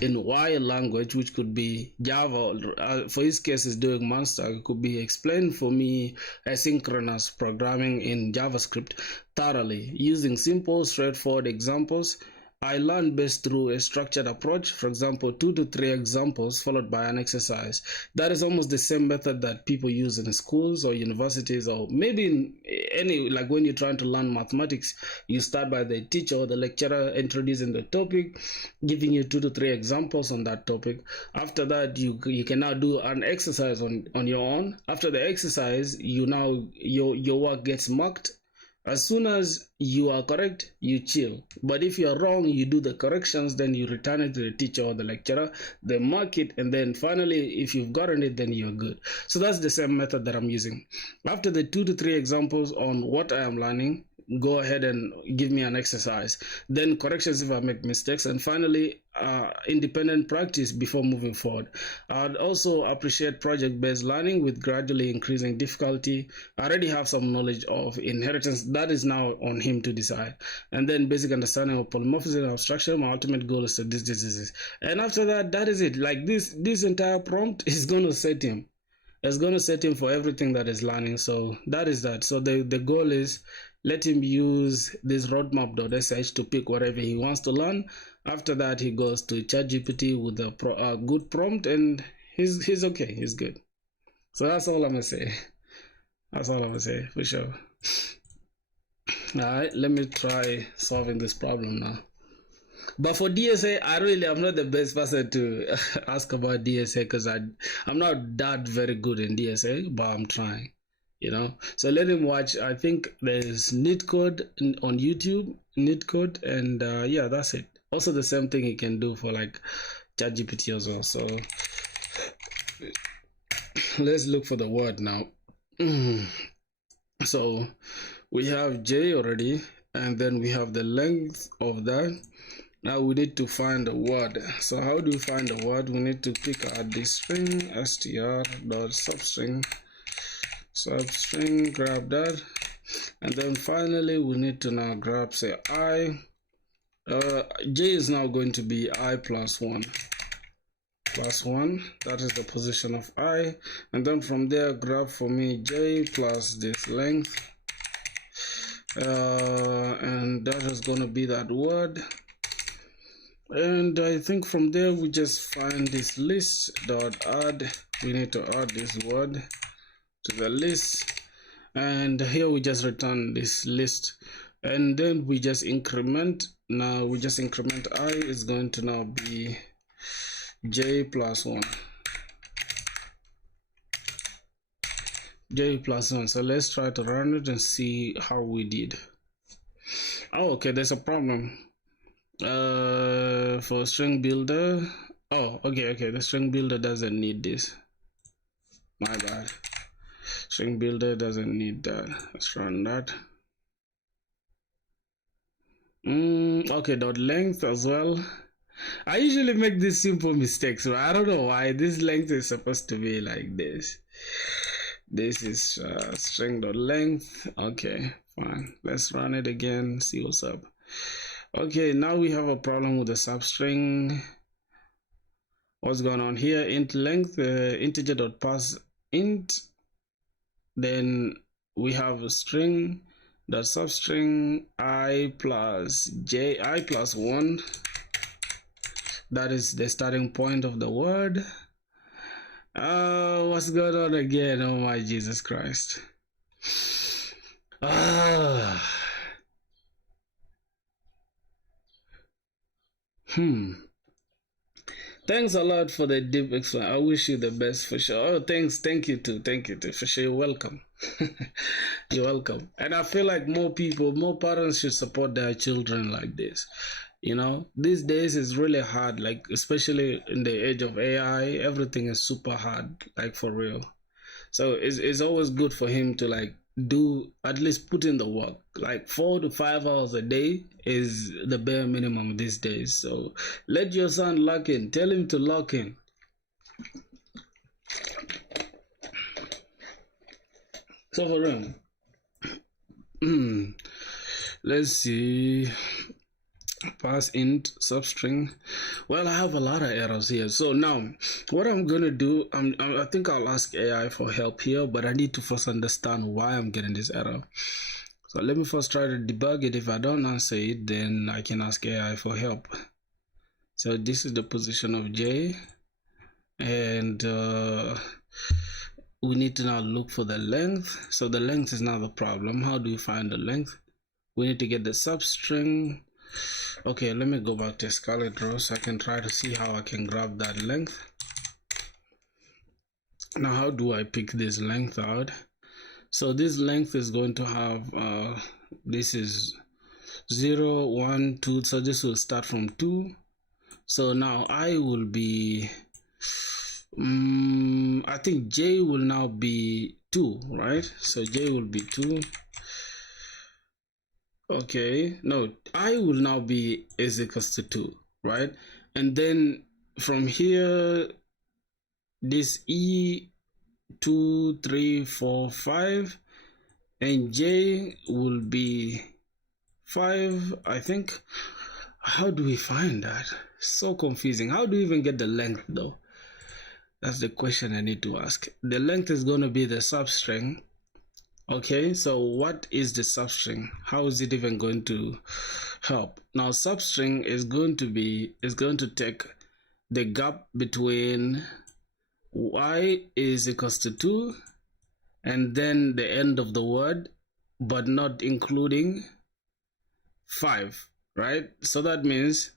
Y language, which could be Java. For his case, is doing master. It could be explain for me asynchronous programming in JavaScript thoroughly using simple, straightforward examples. I learned best through a structured approach, for example, 2 to 3 examples followed by an exercise. That is almost the same method that people use in schools or universities, or maybe in any, like when you're trying to learn mathematics, you start by the teacher or the lecturer introducing the topic, giving you 2 to 3 examples on that topic. After that, you can now do an exercise on your own. After the exercise, your work gets marked. As soon as you are correct, you chill. But if you are wrong, you do the corrections, then you return it to the teacher or the lecturer, they mark it, and then finally, if you've gotten it, then you're good. So that's the same method that I'm using. After the 2 to 3 examples on what I am learning, go ahead and give me an exercise, then corrections if I make mistakes, and finally independent practice before moving forward. I'd also appreciate project-based learning with gradually increasing difficulty. I already have some knowledge of inheritance, that is now on him to decide, and then basic understanding of polymorphism and abstraction. My ultimate goal is to this, and after that, that is it. Like this entire prompt is going to set him. It's going to set him for everything that is learning. So that is that. So the goal is let him use this roadmap.sh to pick whatever he wants to learn. After that, he goes to ChatGPT with a good prompt, and he's okay. He's good. So that's all I'm gonna say. That's all I'm gonna say for sure. All right, let me try solving this problem now. But for DSA, I'm not the best person to ask about DSA, because I'm not that very good in DSA, but I'm trying, So let him watch. I think there's Code on YouTube, Code, and yeah, that's it. Also the same thing he can do for like ChatGPT as well. So let's look for the word now. So we have J already, and then we have the length of that. Now we need to find a word. So how do we find a word? We need to pick the string str.substring, grab that, and then finally we need to now grab, say, I. J is now going to be I plus 1. That is the position of I, and then from there grab for me J plus this length, and that is going to be that word. And I think from there we just find this list dot add. We need to add this word to the list, and here we just return this list, and then we just increment. Now we just increment I is going to now be J plus 1. J plus 1. So let's try to run it and see how we did. Oh, okay, there's a problem. For string builder, okay, the string builder doesn't need this. My bad. String builder doesn't need that. Let's run that. Okay, dot length as well. I usually make these simple mistakes, so I don't know why this length is supposed to be like this. This is string dot length. Okay, fine. Let's run it again, see what's up. Okay, now we have a problem with the substring. What's going on here? Int length, integer dot pass int, then we have a string, the substring I plus j, I plus 1, that is the starting point of the word. What's going on again? Oh my Jesus Christ. Ah. Thanks a lot for the deep explanation. I wish you the best for sure. Oh, thanks. Thank you too. Thank you too. For sure. You're welcome. You're welcome. And I feel like more people, more parents should support their children like this. You know, these days is really hard, like especially in the age of AI, everything is super hard, like for real. So it's always good for him to like do, at least put in the work. Like 4 to 5 hours a day is the bare minimum these days. So let your son lock in. Tell him to lock in. So for him, let's see. Pass int substring. Well, I have a lot of errors here. So now what I'm gonna do, I think I'll ask AI for help here, but I need to first understand why I'm getting this error. So let me first try to debug it. If I don't answer it, then I can ask AI for help. So this is the position of J, and we need to now look for the length. So the length is now the problem. How do we find the length? We need to get the substring. Okay, let me go back to Scarlet Rose so I can try to see how I can grab that length. Now, how do I pick this length out? So this length is going to have, this is 0, 1, 2, so this will start from 2. So now I will be, I think J will now be 2, right? So J will be 2. Okay, no, I will now be is equals to 2, right? And then from here, this E 2, 3, 4, 5, and J will be 5, I think. How do we find that? So confusing. How do we even get the length though? That's the question I need to ask. The length is going to be the substring. Okay, so what is the substring? How is it even going to help? Now substring is going to take the gap between y is equals to 2 and then the end of the word, but not including 5, right? So that means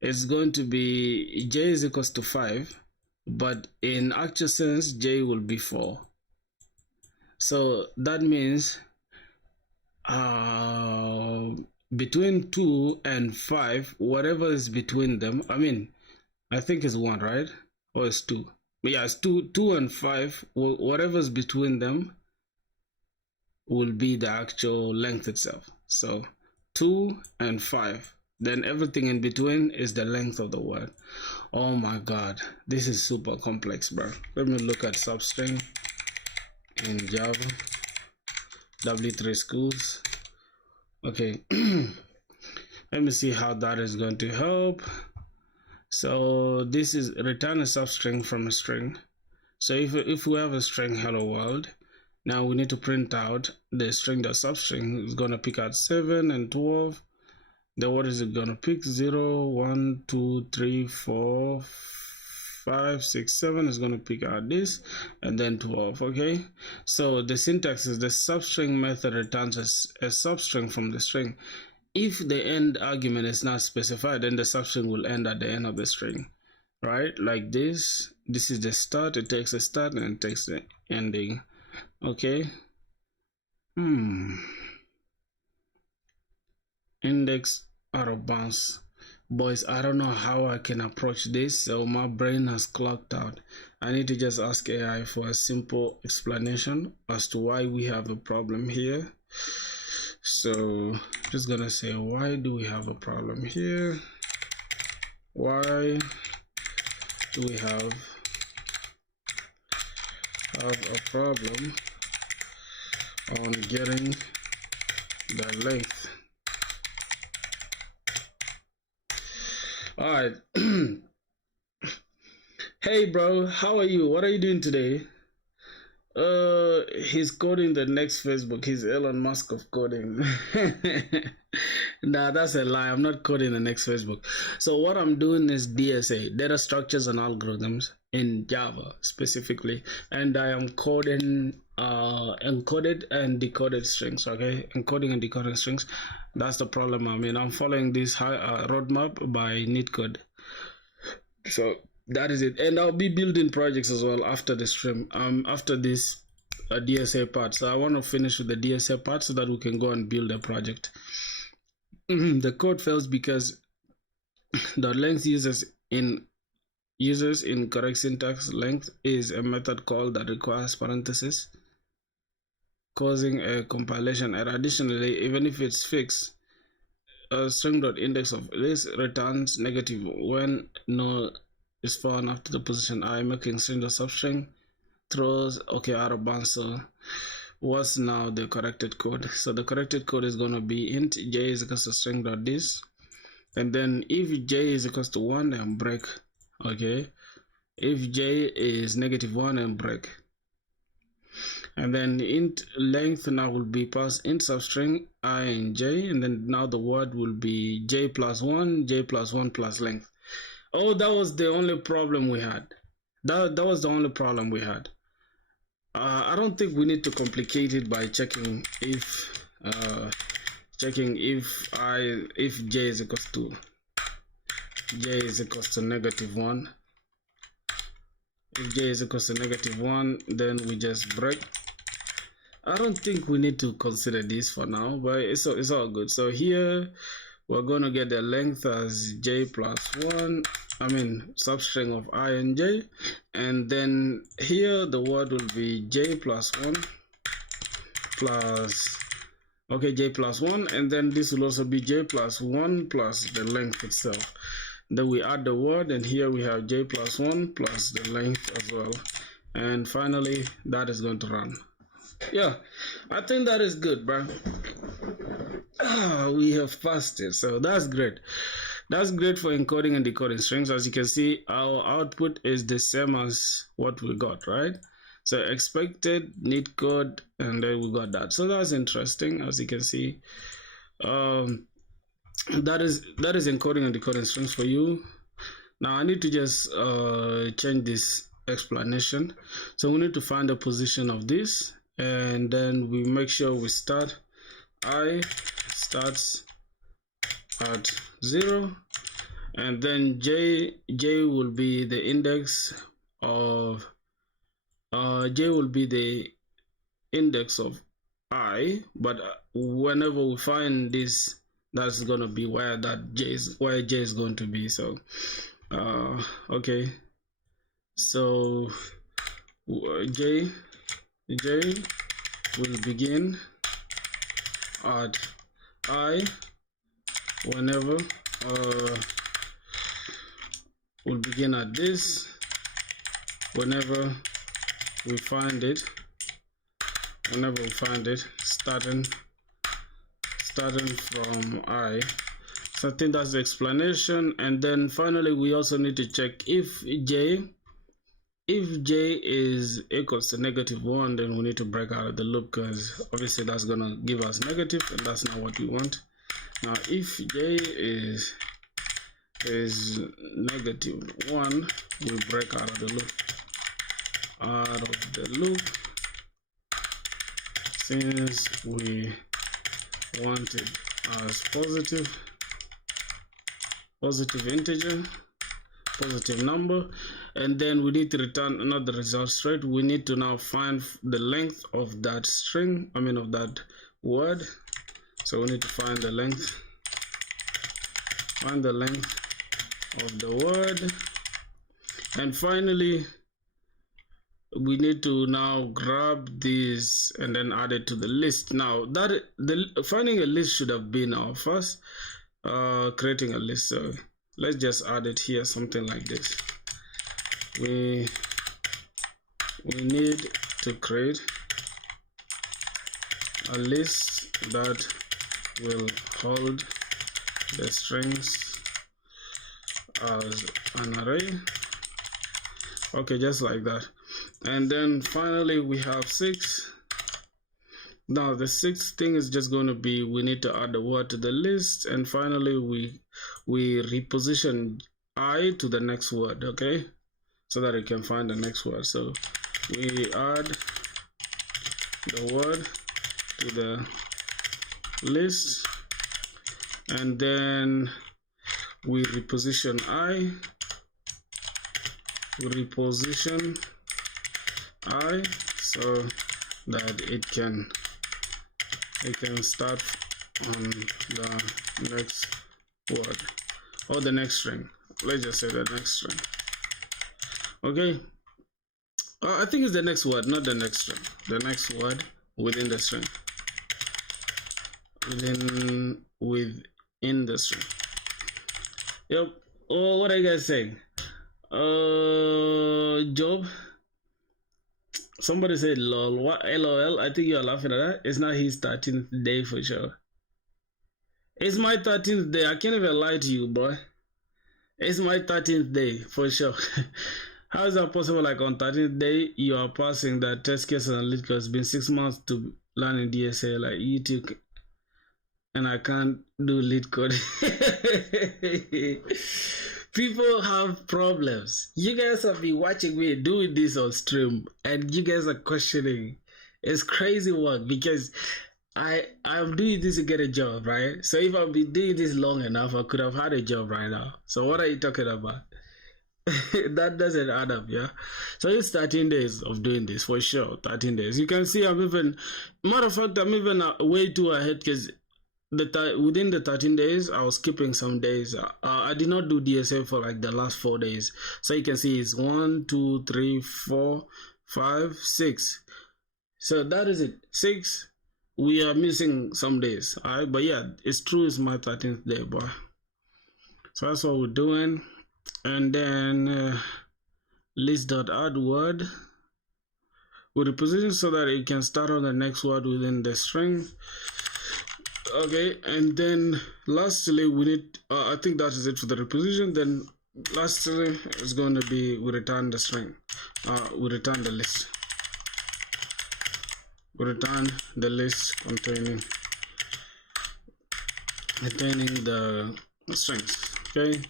it's going to be j is equals to 5, but in actual sense j will be 4. So that means between 2 and 5, whatever is between them, I think it's 1, right? Or it's 2. Yeah, it's 2 and 5, whatever is between them will be the actual length itself. So 2 and 5, then everything in between is the length of the word. Oh my god, this is super complex, bro. Let me look at substring in Java W3 schools. Okay, let me see how that is going to help. So this is return a substring from a string. So if we have a string hello world, now we need to print out the string. The substring is going to pick out 7 and 12. Then what is it going to pick? 0, 1, 2, 3, 4, 5, 6, 7 is going to pick out this, and then 12. Okay, so the syntax is the substring method returns a substring from the string. If the end argument is not specified, then the substring will end at the end of the string, right? Like this. This is the start. It takes a start and it takes the ending. Okay. Index out of bounds. Boys, I don't know how I can approach this, so my brain has clocked out. I need to just ask AI for a simple explanation as to why we have a problem here. So I'm just gonna say, why do we have a problem here? Why do we have a problem on getting the length? All right. Hey bro, how are you? What are you doing today? He's coding the next Facebook. He's Elon Musk of coding. Nah, that's a lie. I'm not coding the next Facebook. So what I'm doing is DSA, data structures and algorithms, in Java specifically, and I am coding encoded and decoded strings. Okay, encoding and decoding strings. That's the problem. I mean, I'm following this roadmap by NeetCode. So that is it, and I'll be building projects as well after the stream. After this DSA part, so I want to finish with the DSA part so that we can go and build a project. The code fails because the length uses incorrect syntax. Length is a method call that requires parentheses, causing a compilation error. Additionally, even if it's fixed, a string.index of this returns negative when no is found after the position I, making string.substring throws out of bounds. So what's now the corrected code? So the corrected code is going to be int j is equals to string.this, and then if j is equals to 1, then break. Okay, if j is -1, and break. And then int length now will be passed int substring I and j, and then now the word will be j plus 1 plus length. Oh, that was the only problem we had. That was the only problem we had. I don't think we need to complicate it by checking if j is equals to -1. If j is equals to -1, then we just break. I don't think we need to consider this for now, but it's all good. So here we're going to get the length as j plus 1, I mean substring of I and j, and then here the word will be j plus 1 plus, okay, j plus 1, and then this will also be j plus 1 plus the length itself. Then we add the word, and here we have j plus 1 plus the length as well, and finally that is going to run. Yeah, I think that is good, bro. We have passed it, so that's great. That's great for encoding and decoding strings. As you can see, our output is the same as what we got, right? So expected, NeetCode, and then we got that. So that's interesting. As you can see, that is encoding and decoding strings for you. Now I need to just change this explanation. So we need to find the position of this, and then we make sure we start I starts at 0, and then j will be the index of j will be the index of I, but whenever we find this, that's gonna be where j is going to be. So okay, so j will begin at I whenever will begin at this whenever we find it, starting from I. So I think that's the explanation. And then finally we also need to check if j is equals to -1, then we need to break out of the loop, because obviously that's gonna give us negative, and that's not what we want. Now if j is -1, we break out of the loop, since we want it as positive integer, positive number. And then we need to return another result straight. We need to now find the length of that string, I mean of that word. So we need to find the length of the word. And finally we need to now grab this and then add it to the list. Now finding a list should have been our first creating a list. So let's just add it here, something like this. We need to create a list that will hold the strings as an array. Okay, just like that. And then finally we have 6. Now the 6th thing is just going to be, we need to add the word to the list, and finally we reposition I to the next word, okay, so that it can find the next word. So we add the word to the list, and then we reposition I, so that it can start on the next word or the next string. Let's just say the next string. Okay, I think it's the next word, not the next string. The next word within the string. Within the string. Yep. Oh, what are you guys saying? Job. Somebody said lol. What? LOL. I think you are laughing at that. It's not his 13th day for sure. It's my 13th day. I can't even lie to you, boy. It's my 13th day for sure. How is that possible? Like on 13th day, you are passing that test case and lead code. It's been 6 months to learn in DSA, like YouTube, and I can't do lead code. People have problems. You guys have been watching me doing this on stream, and you guys are questioning. It's crazy work because I'm doing this to get a job, right? So if I've been doing this long enough, I could have had a job right now. So what are you talking about? That doesn't add up, yeah? So it's 13 days of doing this, for sure, 13 days. You can see I'm even, matter of fact, I'm even way too ahead because within the 13 days, I was skipping some days. I did not do DSA for like the last 4 days. So you can see it's 1, 2, 3, 4, 5, 6. So that is it, 6. We are missing some days, all right? But yeah, it's true, it's my 13th day, boy. So that's what we're doing. And then list.add word. We reposition so that it can start on the next word within the string. Okay, and then lastly we need, I think that is it for the reposition. Then lastly it's going to be, we return the string, we return the list. We return the list containing the strings. Okay,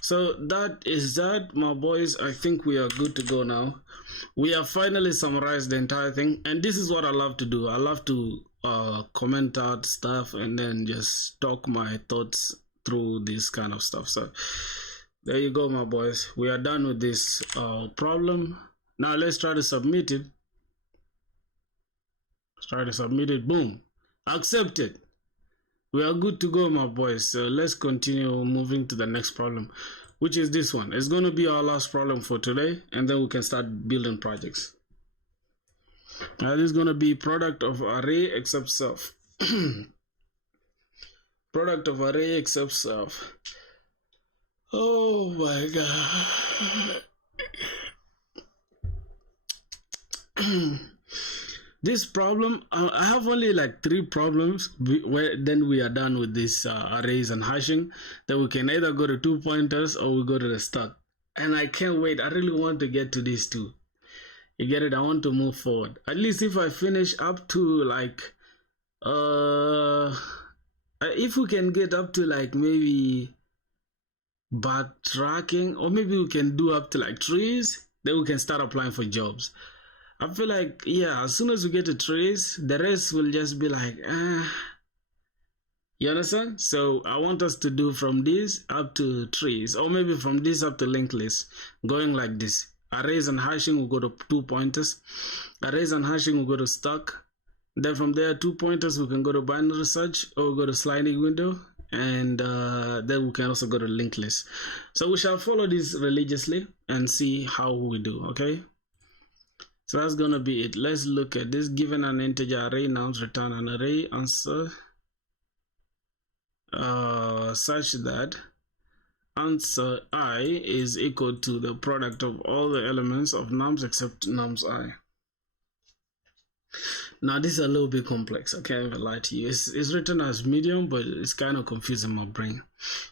so that is that, my boys. I think we are good to go now. We have finally summarized the entire thing, and this is what I love to do. I love to comment out stuff and then just talk my thoughts through this kind of stuff. So there you go, my boys. We are done with this problem. Now let's try to submit it. Boom, accepted. We are good to go, my boys. So let's continue moving to the next problem, which is this one. It's going to be our last problem for today, and then we can start building projects. This is going to be product of array except self. Product of array except self. Oh my god. This problem, I have only like 3 problems. Then we are done with this arrays and hashing. Then we can either go to 2 pointers or we go to the stack. And I can't wait. I really want to get to these 2. You get it? I want to move forward. At least if I finish up to like, if we can get up to like maybe backtracking, or maybe we can do up to like trees, then we can start applying for jobs. I feel like, yeah, as soon as we get to trees, the rest will just be like, you understand? So I want us to do from this up to trees, or maybe from this up to linked list, going like this. Arrays and hashing will go to 2 pointers. Arrays and hashing will go to stack. Then from there, 2 pointers, we can go to binary search, or go to sliding window, and then we can also go to linked list. So we shall follow this religiously and see how we do, okay? So that's gonna be it. Let's look at this. Given an integer array, nouns return an array answer such that answer I is equal to the product of all the elements of nums except nums I. Now this is a little bit complex. I can't even lie to you. It's written as medium, but it's kind of confusing my brain.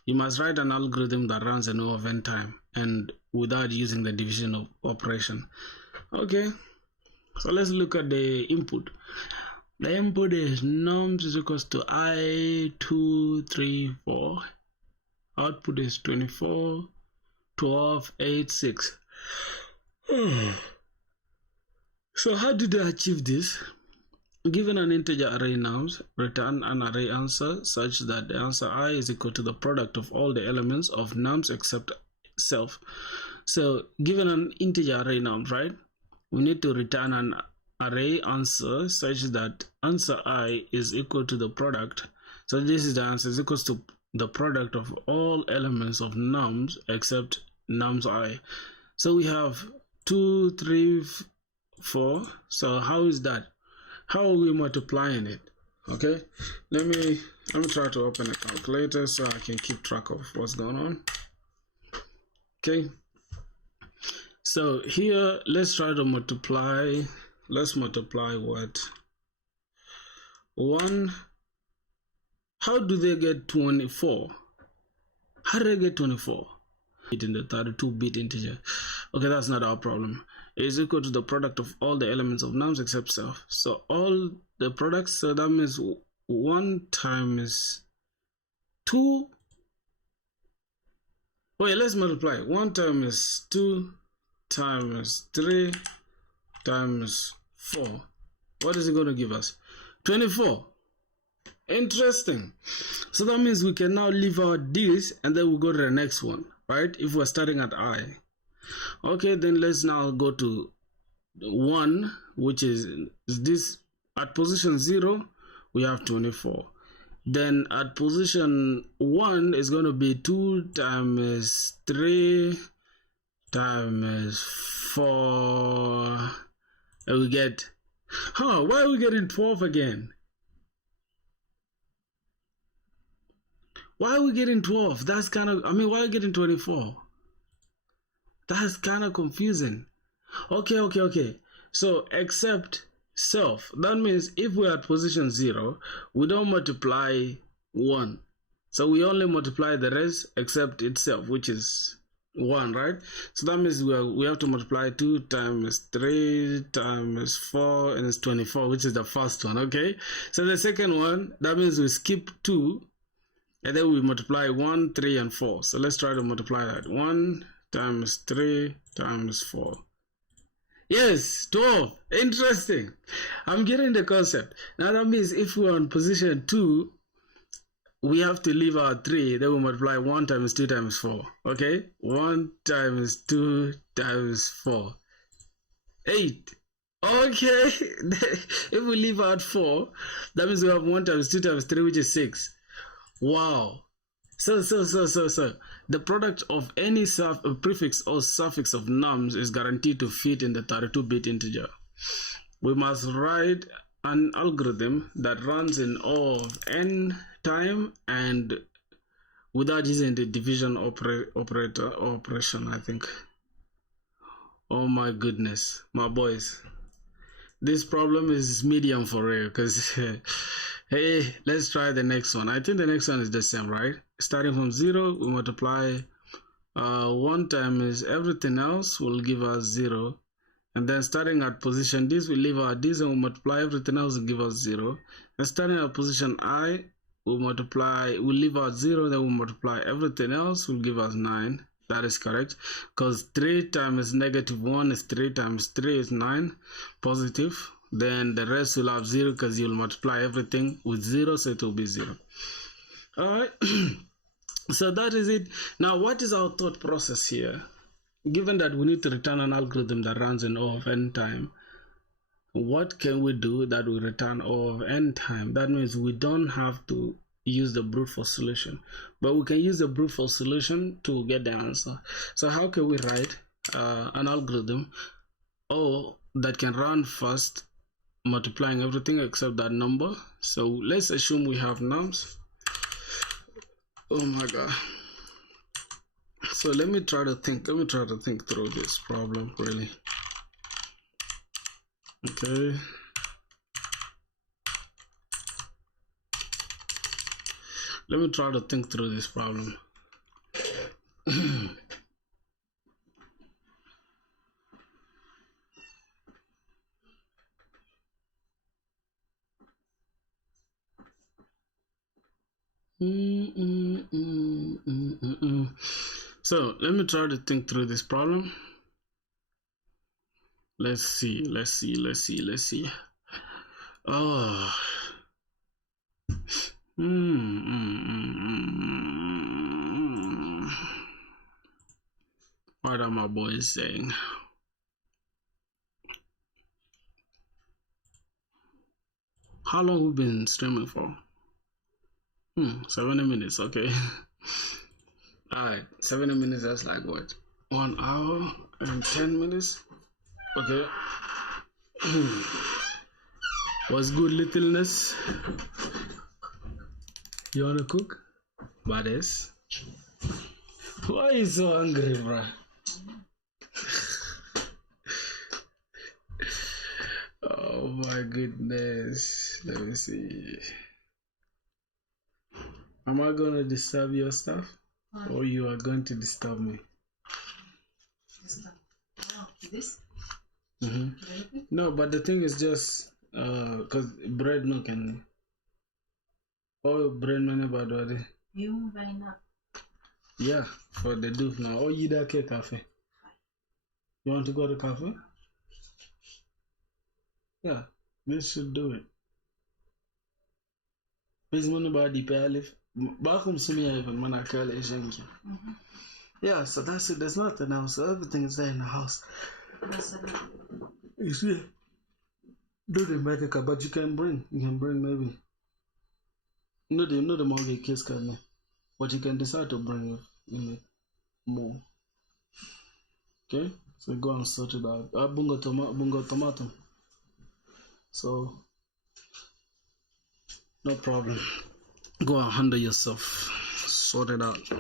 You must write an algorithm that runs an O of n time and without using the division of operation. Okay, so let's look at the input. The input is nums is equals to I 2 3 4. Output is 24 12 8 6. So how did they achieve this? Given an integer array nums, return an array answer such that the answer I is equal to the product of all the elements of nums except self. So given an integer array nums, right, we need to return an array answer such that answer I is equal to the product. So this is the answer is equals to the product of all elements of nums except nums I. So we have 2 3 4. So how is that? How are we multiplying it? Okay, let me try to open a calculator so I can keep track of what's going on. Okay, so here let's try to multiply. Let's multiply what? 1. How do they get 24? How do they get 24? In the 32-bit integer. Okay, that's not our problem. It is equal to the product of all the elements of nums except self. So all the products, so that means 1 times 2. Wait, let's multiply. 1 times 2 times 3 times 4. What is it going to give us? 24. Interesting. So that means we can now leave out this and then we'll go to the next one, right? If we're starting at I. Okay, then let's now go to 1, which is this. At position 0, we have 24. Then at position 1 is going to be 2 times 3 times 4. And we get, why are we getting 12 again? Why are we getting 12? That's kind of, why are we getting 24? That's kind of confusing. Okay. So except self, that means if we're at position 0, we don't multiply 1. So we only multiply the rest except itself, which is 1, right? So that means we have to multiply 2 times 3 times 4, and it's 24, which is the first one, okay? So the second one, that means we skip 2, and then we multiply 1, 3, and 4. So let's try to multiply that. 1 times 3 times 4. Yes, 12. Interesting. I'm getting the concept. Now that means if we're on position 2, we have to leave out 3. Then we multiply 1 times 2 times 4. Okay? 1 times 2 times 4. 8. Okay. If we leave out 4, that means we have 1 times 2 times 3, which is 6. Wow. So the product of any prefix or suffix of nums is guaranteed to fit in the 32-bit integer. We must write an algorithm that runs in O of n time and without using the division operation, I think. Oh my goodness, my boys. This problem is medium for real, because hey, let's try the next one. I think the next one is the same, right? Starting from 0, we multiply 1 times everything else will give us 0. And then starting at position this, we leave out this and we multiply everything else will give us 0. And starting at position I, we leave out 0, then we multiply everything else will give us 9. That is correct, because 3 times negative 1 is 3 times 3 is 9, positive. Then the rest will have 0 because you'll multiply everything with 0, so it will be 0. Alright, so that is it. Now, what is our thought process here? Given that we need to return an algorithm that runs in O of n time, what can we do that will return O of n time? That means we don't have to use the brute force solution, but we can use the brute force solution to get the answer. So how can we write an algorithm that can run first, multiplying everything except that number? So let's assume we have nums. Oh my god. So let me try to think through this problem really. Okay. Let me try to think through this problem. So let me try to think through this problem. Let's see. Oh. What are my boys saying? How long have we been streaming for? 70 minutes, okay. Alright, 70 minutes, that's like what? 1 hour and 10 minutes? Okay. What's good, littleness? You wanna cook? Badass. Why are you so hungry, bruh? Oh my goodness. Let me see. Am I gonna disturb your stuff? Or you are going to disturb me? This? No, but the thing is just because bread no can. Oh, bread no bad body. You buy now. Yeah, for the doof now. Oh, you da cafe. You want to go to cafe? Yeah, this should do it. Please, money about the palif. Bakum sumi even man I call it shanky. Yeah, so that's it. There's nothing else. So everything is there in the house. You see, do the medical, but you can bring maybe. No, the mortgage case can, but you can decide to bring it more. Okay, so go and sort it out. Bungo tomato. So no problem. Go and handle yourself. Sort it out.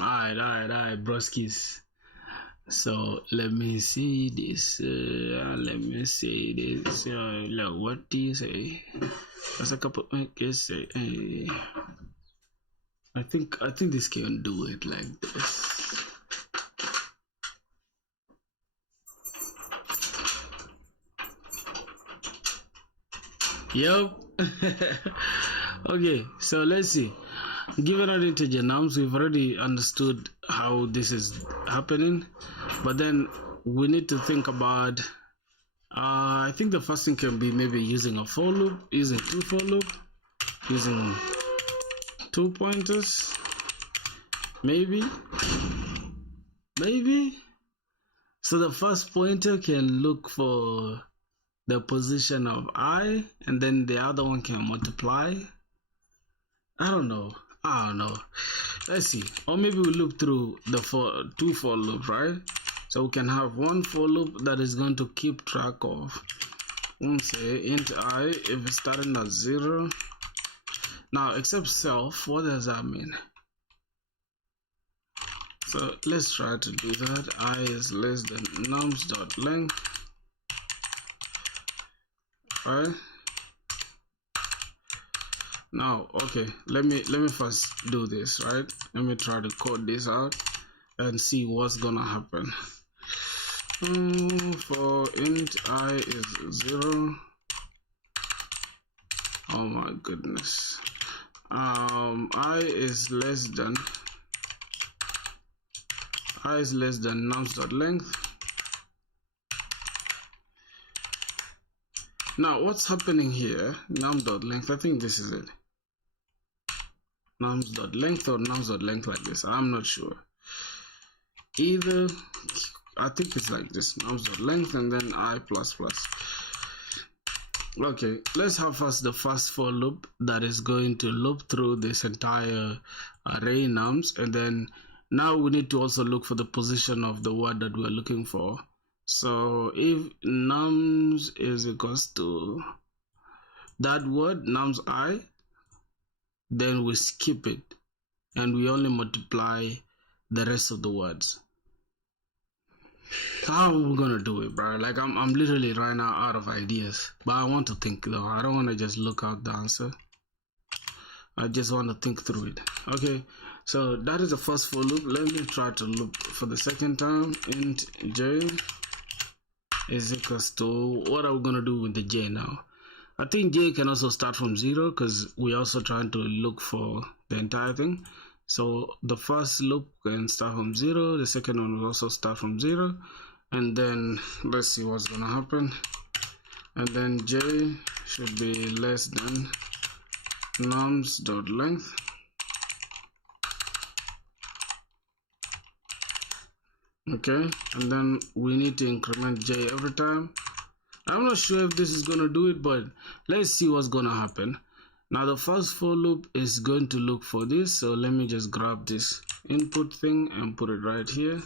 Alright, broskies. So let me see this. What do you say? There's a couple. Say. I think this can do it like this. Yep. Okay, so let's see. Given an integer nums, we've already understood how this is happening, but then we need to think about. I think the first thing can be maybe using a for loop, using two for loop, using 2 pointers, maybe. So the first pointer can look for the position of I, and then the other one can multiply. I don't know. Let's see. Or maybe we loop through the two for loop, right? So we can have one for loop that is going to keep track of, let's say, int I if it's starting at 0. Now, except self, what does that mean? So let's try to do that. I is less than nums.length. Right? Now, okay, let me first do this, right? Let me try to code this out and see what's gonna happen. For int I is 0. Oh my goodness. I is less than nums.length. Now, what's happening here? Nums.length. I think this is it. Nums.length or nums.length like this. I'm not sure. Either, I think it's like this. Nums.length and then I plus plus. Okay, let's have first the first for loop that is going to loop through this entire array nums, and then now we need to also look for the position of the word that we're looking for. So if nums is equals to that word nums I, then we skip it and we only multiply the rest of the words. How are we gonna do it, bro? Like I'm literally right now out of ideas, but I want to think though. I don't want to just look out the answer. I just want to think through it. Okay, so that is the first for loop. Let me try to loop for the second time. Int j is equals to, what are we gonna do with the j now? I think J can also start from 0 because we're also trying to look for the entire thing. So the first loop can start from 0, the second one will also start from 0, and then let's see what's gonna happen. And then J should be less than nums.length. Okay, and then we need to increment J every time. I'm not sure if this is gonna do it, but let's see what's gonna happen. Now the first for loop is going to look for this, so let me just grab this input thing and put it right here.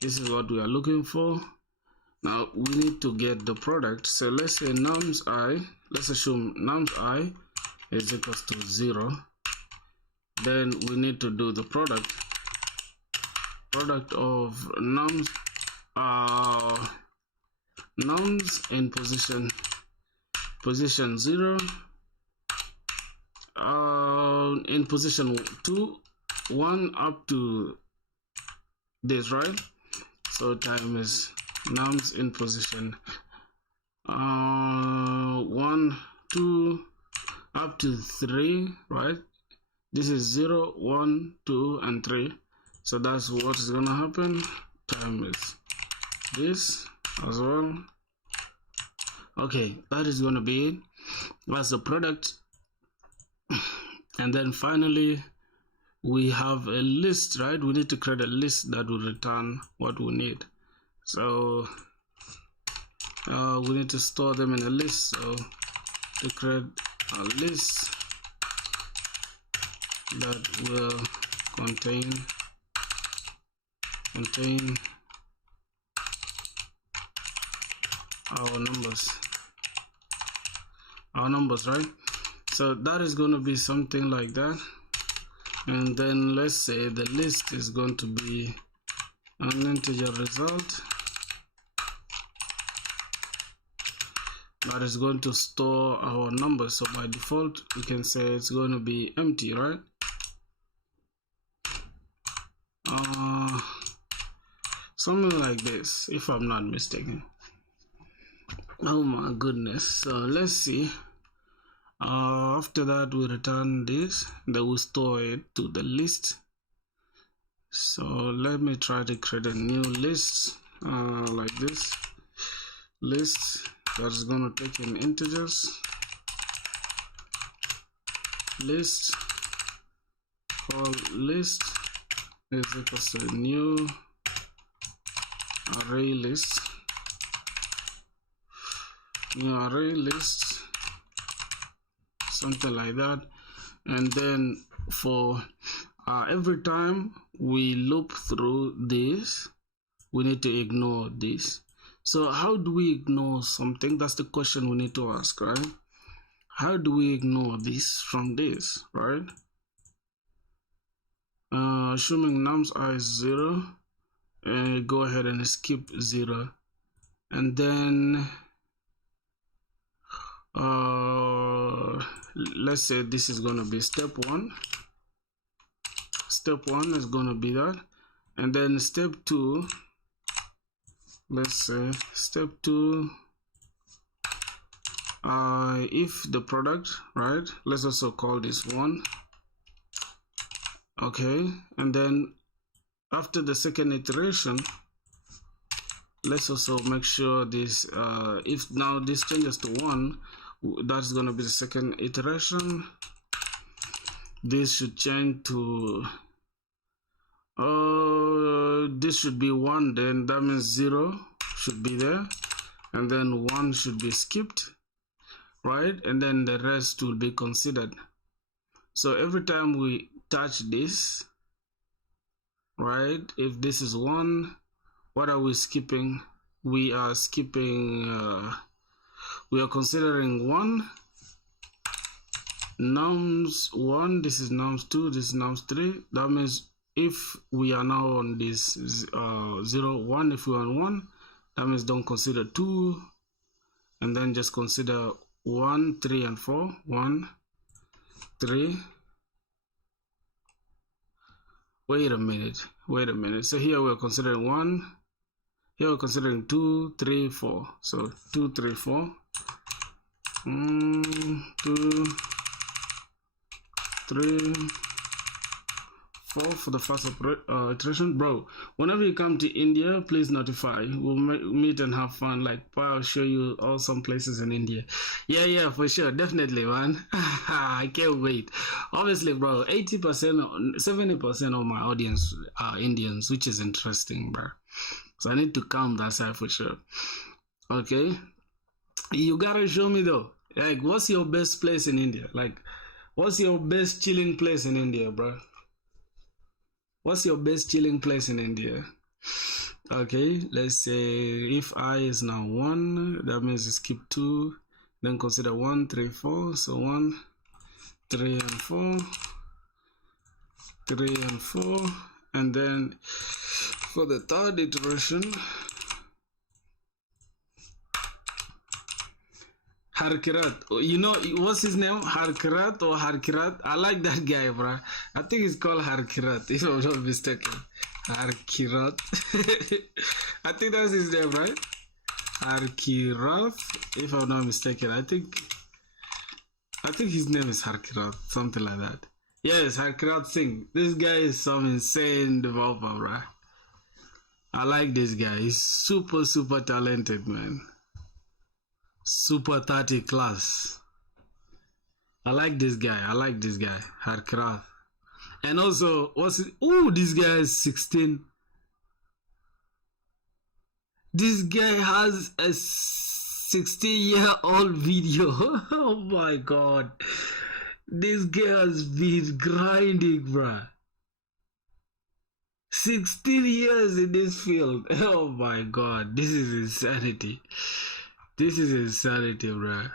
This is what we are looking for. Now we need to get the product, so let's say nums I, let's assume nums I is equals to 0. Then we need to do the product of nums in position 0, in position 2, 1 up to this, right? So time is nums in position 1, 2 up to 3, right? This is 0, 1, 2 and 3. So that's what is gonna happen. Time is this as well. Okay, that is gonna be it. That's the product. And then finally we have a list, right? We need to create a list that will return what we need. So we need to store them in a list. So to create a list that will contain our numbers, right? So that is going to be something like that. And then let's say the list is going to be an integer result that is going to store our numbers. So by default we can say it's going to be empty, right? Something like this, if I'm not mistaken. Oh my goodness. So let's see. After that we return this, then we store it to the list. So let me try to create a new list like this. List that's going to take in integers. List called list is equals to a new array list. New array list, something like that. And then for every time we loop through this, we need to ignore this. So how do we ignore something? That's the question we need to ask, right? How do we ignore this from this, right? Assuming nums I is 0, go ahead and skip 0, and then let's say this is going to be step 1. Step 1 is going to be that, and then step 2, let's say step 2, if the product, right, let's also call this 1. Okay, and then after the second iteration, let's also make sure this if now this changes to 1, that's going to be the second iteration. This should change to this should be 1, then that means 0 should be there, and then 1 should be skipped, right? And then the rest will be considered. So every time we touch this, right, if this is 1, what are we skipping? We are skipping we are considering 1, nums 1, this is nums 2, this is nums 3. That means if we are now on this 0, 1, if we are on 1, that means don't consider 2, and then just consider 1, 3 and 4. 1, 3. Wait a minute. So here we're considering 1, here we're considering 2, 3, 4. So 2, 3, 4. 2, 3, 4 for the first iteration. Bro, whenever you come to India, please notify. We'll meet and have fun. Like, I'll show you all some places in India. Yeah, for sure. Definitely, man. I can't wait. Obviously, bro, 80%, 70% of my audience are Indians, which is interesting, bro. So I need to come that side for sure. Okay. You gotta show me though. Like, what's your best place in India? Like, what's your best chilling place in India, bro? What's your best chilling place in India? Okay, let's say if I is now 1, that means skip 2, then consider 1, 3, 4. So 1, 3, and 4, 3 and 4, and then for the third iteration, Harkirat. You know what's his name? Harkirat or Harkirat? I like that guy, bro. I think it's called Harkirat, if I'm not mistaken. Harkirat. I think that's his name, right? Harkirat, if I'm not mistaken. I think his name is Harkirat, something like that. Yes, Harkirat Singh. This guy is some insane developer, bro. I like this guy. He's super talented, man. Super 30 class. I like this guy. Harkirat. And also, this guy is 16. This guy has a 16-year-old video. Oh my god. This guy has been grinding, bruh. 16 years in this field. Oh my god. This is insanity. Bruh.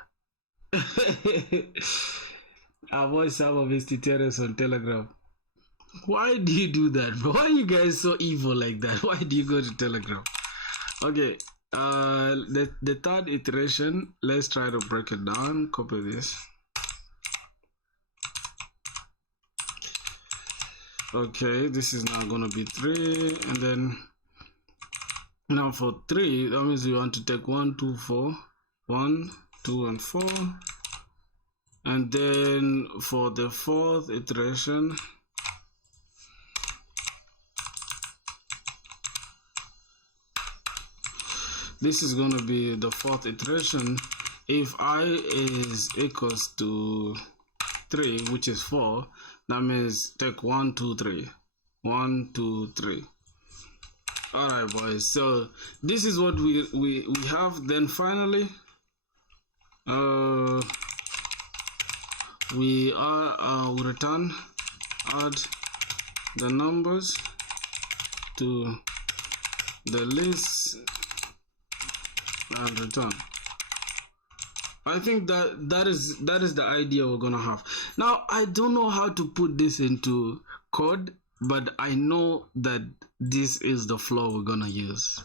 I watched some of his tutorials on Telegram. Why do you do that, bro? Why are you guys so evil like that? Why do you go to Telegram? Okay, the third iteration, let's try to break it down. Copy this. Okay, this is now gonna be 3, and then now for 3, that means we want to take 1, 2, 4, 1, 2, and 4, and then for the fourth iteration, this is going to be the fourth iteration. If I is equals to 3, which is 4, that means take 1, 2, 3. 1, 2, 3. Alright, boys. So this is what we have. Then finally, we return, add the numbers to the list and return. I think that is the idea we're gonna have. Now I don't know how to put this into code, but I know that this is the flow we're gonna use.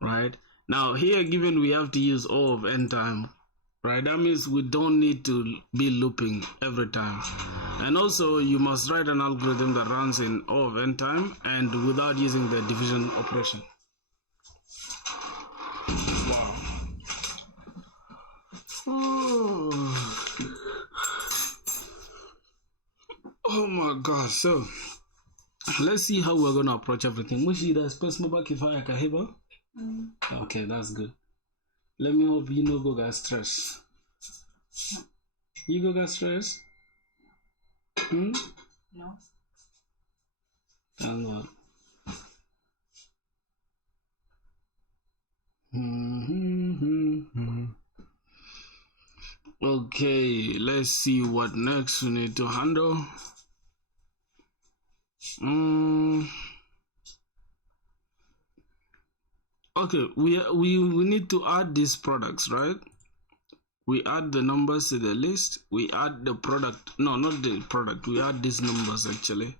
Right now here, given we have to use O of n time, right, that means we don't need to be looping every time. And also you must write an algorithm that runs in O of n time and without using the division operation. Wow. Oh my god. So let's see how we're gonna approach everything. Mushi, the space mobile kifaya kahiba. Okay, that's good. Let me hope you no go get stress. You go get stress? No. Thank God. Okay, let's see what next we need to handle. Okay, we need to add these products, right? We add the numbers to the list. We add the product. No, not the product. We add these numbers actually.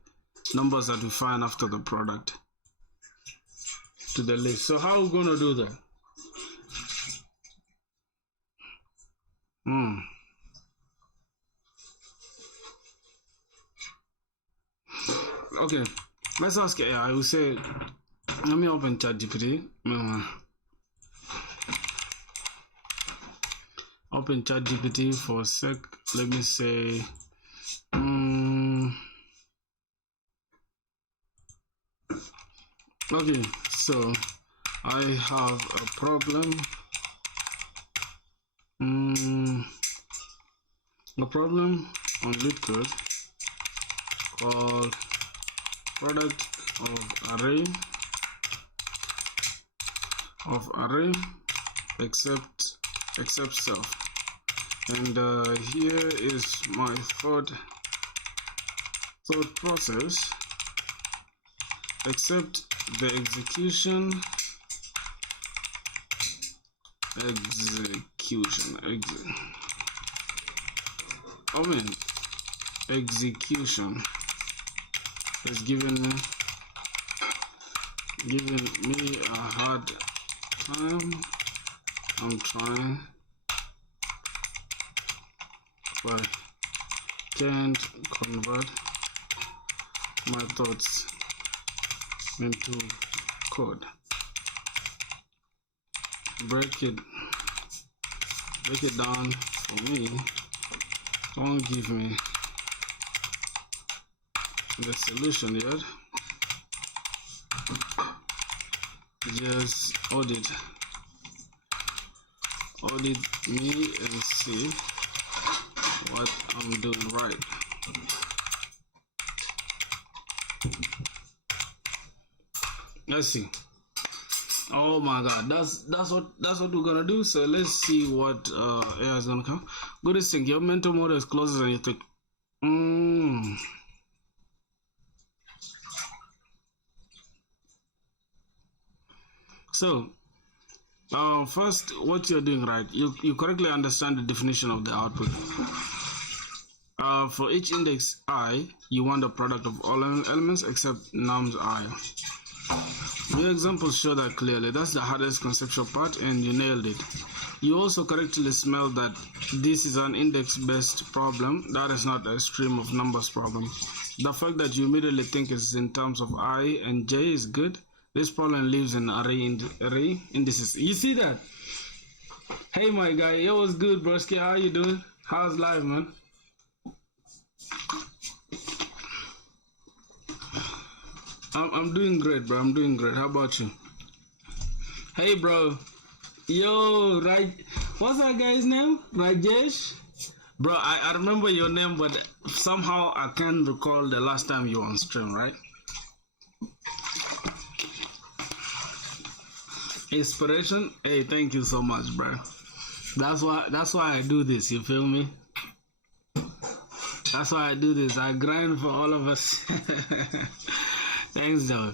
Numbers that we find after the product to the list. So how are we gonna do that? Okay, let's ask AI. I will say, let me open ChatGPT. open ChatGPT for a sec. Let me say okay, so I have a problem. A problem on lead code called product of array except self, and here is my thought process. Except the execution is giving me a hard time. I'm trying, but can't convert my thoughts into code. Break it down for me. Don't give me the solution yet. Just audit me and see what I'm doing right. Let's see. Oh my god, that's what we're gonna do. So let's see what AI is gonna come. Good thing your mental model is closer than you think. So first, what you're doing right, you correctly understand the definition of the output. For each index I, you want the product of all elements except nums I. Your examples show that clearly. That's the hardest conceptual part, and you nailed it. You also correctly smell that this is an index-based problem. That is not a stream of numbers problem. The fact that you immediately think it's in terms of I and J is good. This problem lives in array indices. You see that? Hey my guy, yo, what's good, broski? How you doing? How's life, man? I'm doing great, bro. I'm doing great. How about you? Hey, bro. Yo, what's that guy's name? Rajesh? Bro, I remember your name, but somehow I can't recall the last time you were on stream, right? Inspiration? Hey, thank you so much, bro. That's why I do this, you feel me? That's why I do this. I grind for all of us. Thanks, though.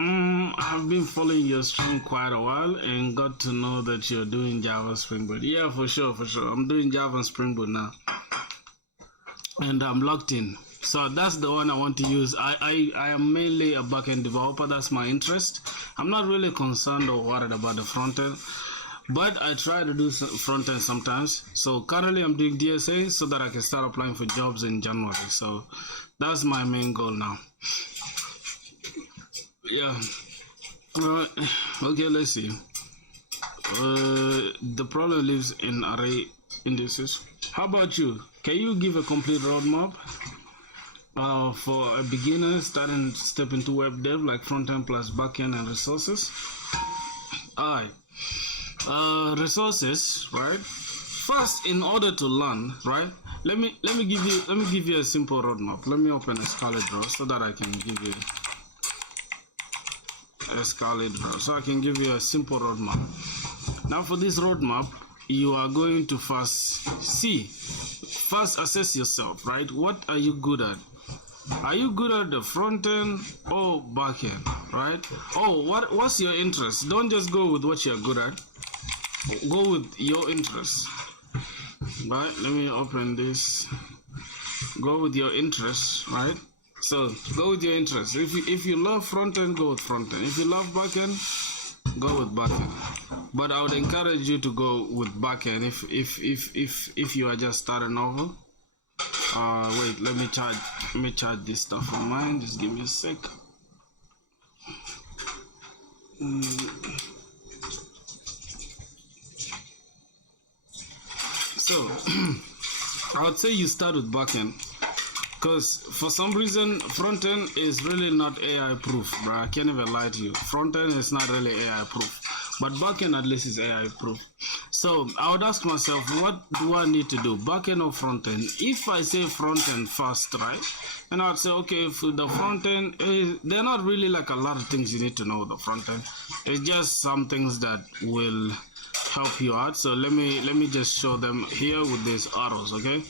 I've been following your stream quite a while and got to know that you're doing Java Spring Boot. Yeah, for sure. I'm doing Java and Spring Boot now, and I'm locked in. So that's the one I want to use. I am mainly a backend developer. That's my interest. I'm not really concerned or worried about the front end, but I try to do front end sometimes. So currently I'm doing DSA so that I can start applying for jobs in January. So that's my main goal now. Yeah. Alright. Okay, let's see. The problem lives in array indices. How about you? Can you give a complete roadmap for a beginner starting step into web dev, like front end plus back end and resources? Alright. Resources, right? First, in order to learn, right? Let me give you a simple roadmap. Let me open a Scarlet Draw so that I can give you a Scarlet Draw, so I can give you a simple roadmap. Now, for this roadmap, you are going to first assess yourself, right? What are you good at? Are you good at the front end or back end, right? Oh, what's your interest? Don't just go with what you're good at. Go with your interest, right? Let me open this. Go with your interest, right? So go with your interest. If you love front end, go with front end. If you love back end, go with back end. But I would encourage you to go with back end if you are just starting over. Wait, let me charge this stuff on mine. Just give me a sec. So I would say you start with backend, because for some reason front end is really not AI proof, bro. I can't even lie to you. Front end is not really AI proof, but backend at least is AI proof. So I would ask myself, what do I need to do, backend or front end? If I say front end first, right, and I'd say, okay, for the front end, they're not really like a lot of things you need to know with the front end. It's just some things that will help you out. So let me just show them here with these arrows, okay?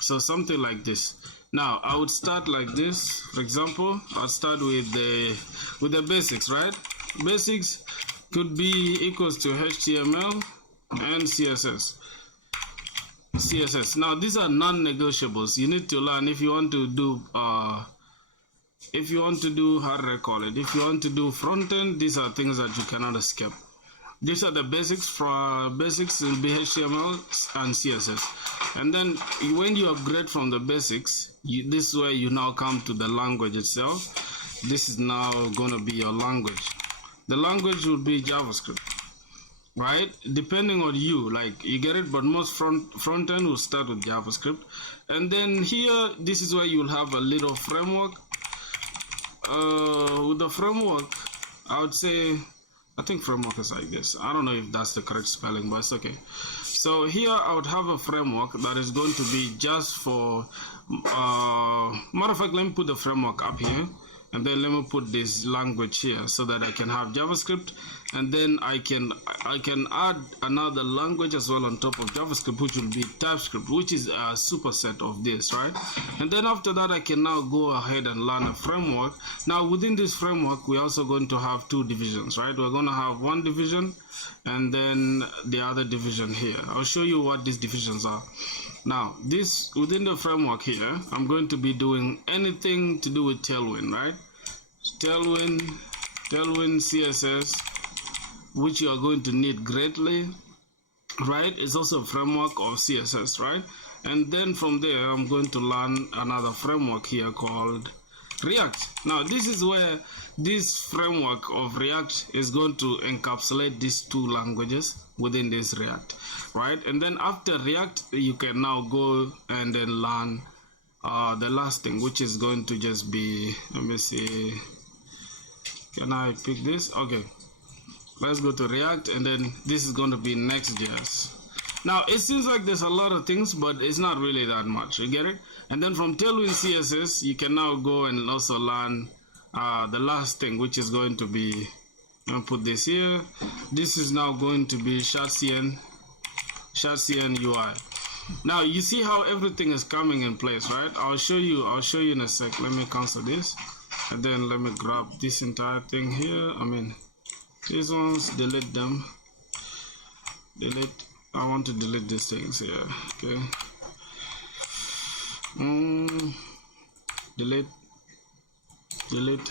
So something like this. Now I would start like this. For example, I'll start with the basics, right? Basics could be equals to HTML and CSS. Now these are non-negotiables. You need to learn if you want to do how do I call it? If you want to do front end, these are things that you cannot skip. These are the basics. For basics will be HTML and CSS, and then when you upgrade from the basics, this way you now come to the language itself. This is now going to be your language. The language will be JavaScript, right? Depending on you, like, you get it, but most front end will start with JavaScript. And then here, this is where you'll have a little framework. With the framework, I would say, I think framework is like this. I don't know if that's the correct spelling, but it's okay. So here I would have a framework that is going to be just for matter of fact, let me put the framework up here, and then let me put this language here so that I can have JavaScript, and then I can add another language as well on top of JavaScript, which will be TypeScript, which is a superset of this, right? And then after that, I can now go ahead and learn a framework. Now within this framework, we're also going to have two divisions, right? We're going to have one division and then the other division here. I'll show you what these divisions are. Now, this within the framework here, I'm going to be doing anything to do with Tailwind, right? Tailwind CSS, which you are going to need greatly, right? It's also a framework of CSS, right? And then from there, I'm going to learn another framework here called React. Now, this is where this framework of React is going to encapsulate these two languages within this React, right? And then after React, you can now go and then learn the last thing, which is going to just be, let me see, can I pick this? Okay, let's go to React, and then this is going to be Next.js. Now, it seems like there's a lot of things, but it's not really that much, you get it? And then from Tailwind CSS, you can now go and also learn the last thing, which is going to be, I'll put this here. This is now going to be Shadcn UI. Now you see how everything is coming in place, right? I'll show you in a sec. Let me cancel this, and then let me grab this entire thing here. I mean, these ones, delete them. Delete. I want to delete these things here. Okay. Delete. Delete.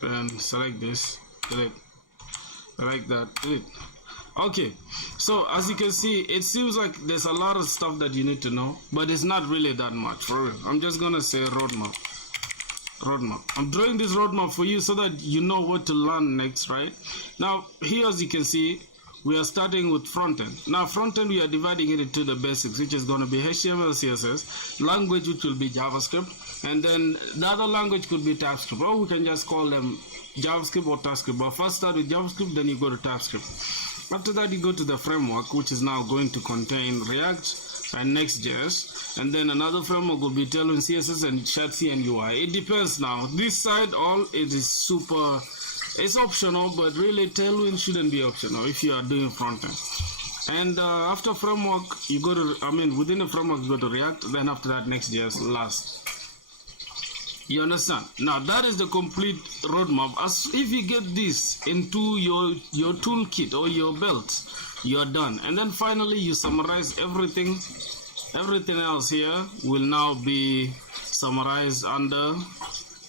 Then select this, delete, like that, delete. Okay, so as you can see, it seems like there's a lot of stuff that you need to know, but it's not really that much, for real. I'm just gonna say roadmap. I'm drawing this roadmap for you so that you know what to learn next, right? Now here, as you can see, we are starting with front end. Now front end, we are dividing it into the basics, which is going to be HTML, CSS, language, which will be JavaScript, and then the other language could be TypeScript, or we can just call them JavaScript or TypeScript. But first start with JavaScript, then you go to TypeScript. After that, you go to the framework, which is now going to contain React and Next.js, and then another framework will be Tailwind CSS and Shadcn UI. It depends now. This side, all it is super. It's optional, but really Tailwind shouldn't be optional if you are doing front end. And after framework, you go to, within the framework, you go to React, then after that, Next.js last. You understand? Now, that is the complete roadmap. As if you get this into your toolkit or your belt, you're done. And then finally, you summarize everything. Everything else here will now be summarized under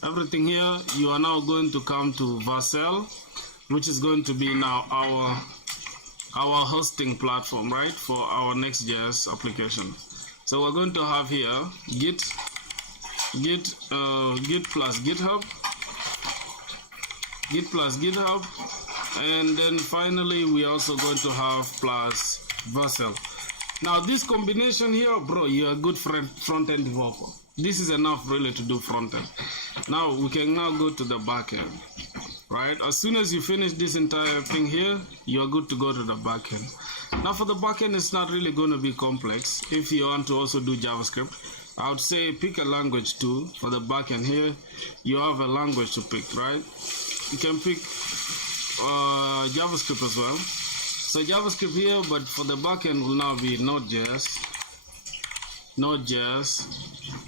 everything here. You are now going to come to Vercel, which is going to be now our hosting platform, right, for our Next.js application. So we're going to have here Git plus GitHub, Git plus GitHub, and then finally we also going to have plus Vercel. Now this combination here, bro, you're a good front-end developer. This is enough really to do front-end. Now we can now go to the back-end, right? As soon as you finish this entire thing here, you're good to go to the back-end. Now for the back-end, it's not really going to be complex. If you want to also do JavaScript, I would say pick a language too. For the back-end here, you have a language to pick, right? You can pick JavaScript as well. So JavaScript here, but for the backend will now be Node.js.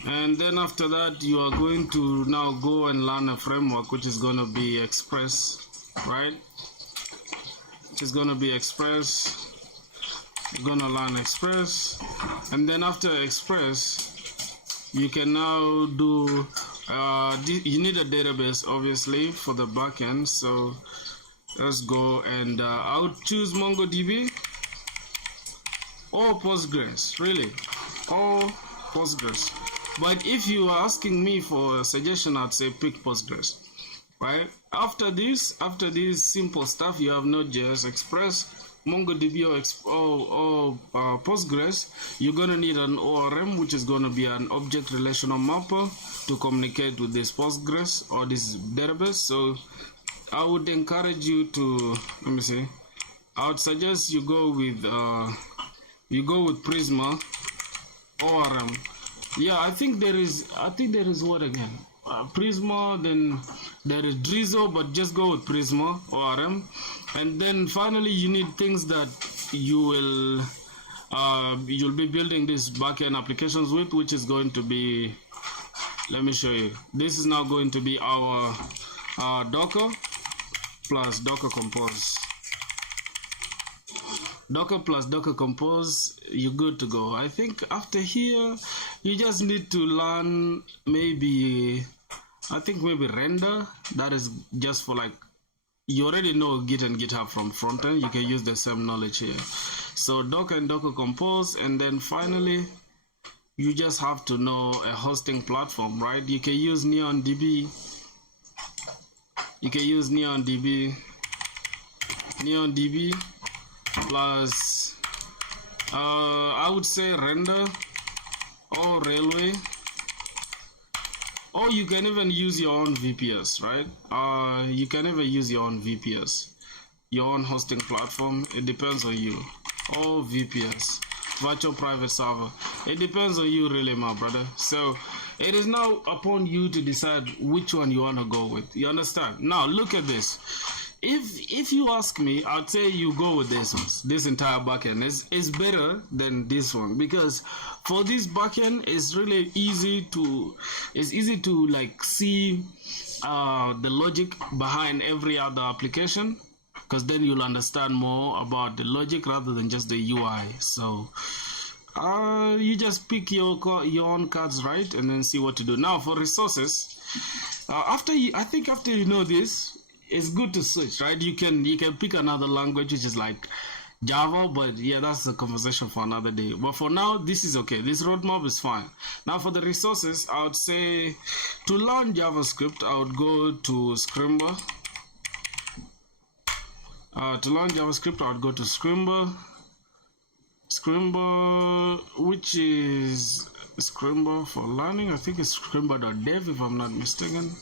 And then after that, you are going to now go and learn a framework, which is going to be Express, right? Which is going to be Express. You're going to learn Express. And then after Express, you can now do, you need a database, obviously, for the backend. So let's go, and I would choose MongoDB or Postgres, really, or Postgres. But if you are asking me for a suggestion, I'd say pick Postgres, right? After this simple stuff, you have Node.js, Express, MongoDB or Postgres. You're gonna need an ORM, which is gonna be an object relational mapper to communicate with this Postgres or this database. So I would encourage you to, let me see, I would suggest you go with Prisma ORM. Yeah, I think there is what again? Prisma, then there is Drizzle, but just go with Prisma ORM. And then finally you need things that you'll be building these backend applications with, which is going to be, let me show you. This is now going to be our Docker plus Docker Compose. Docker plus Docker Compose, you're good to go. I think after here, you just need to learn maybe render. That is just for like, you already know Git and GitHub from frontend. You can use the same knowledge here. So Docker and Docker Compose, and then finally, you just have to know a hosting platform, right? You can use NeonDB. You can use NeonDB plus I would say Render or Railway, or you can even use your own VPS, right? You can even use your own VPS, your own hosting platform. It depends on you. Or VPS, virtual private server. It depends on you, really, my brother. So it is now upon you to decide which one you want to go with. You understand? Now look at this. If you ask me, I'd say you go with this one. This entire backend is better than this one, because for this backend, it's really easy to like see the logic behind every other application, because then you'll understand more about the logic rather than just the UI. So you just pick your own cards, right, and then see what to do. Now for resources, after you know this, it's good to switch, right? You can pick another language, which is like Java, but yeah, that's a conversation for another day. But for now, this is okay. This roadmap is fine. Now for the resources, I would say to learn JavaScript, I would go to Scrimba. To learn JavaScript, I would go to Scrimba. Scrimba, which is Scrimba for learning. I think it's scrimba.dev if I'm not mistaken.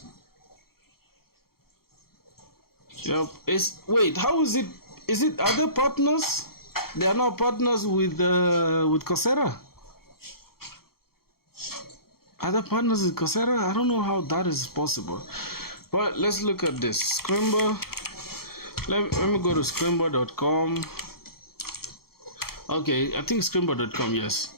Yep. Wait, how is it? Is it other partners? They are now partners with Coursera. Other partners with Coursera? I don't know how that is possible. But let's look at this. Scrimba. Let me go to scrimba.com. Okay, I think scrimba.com, yes.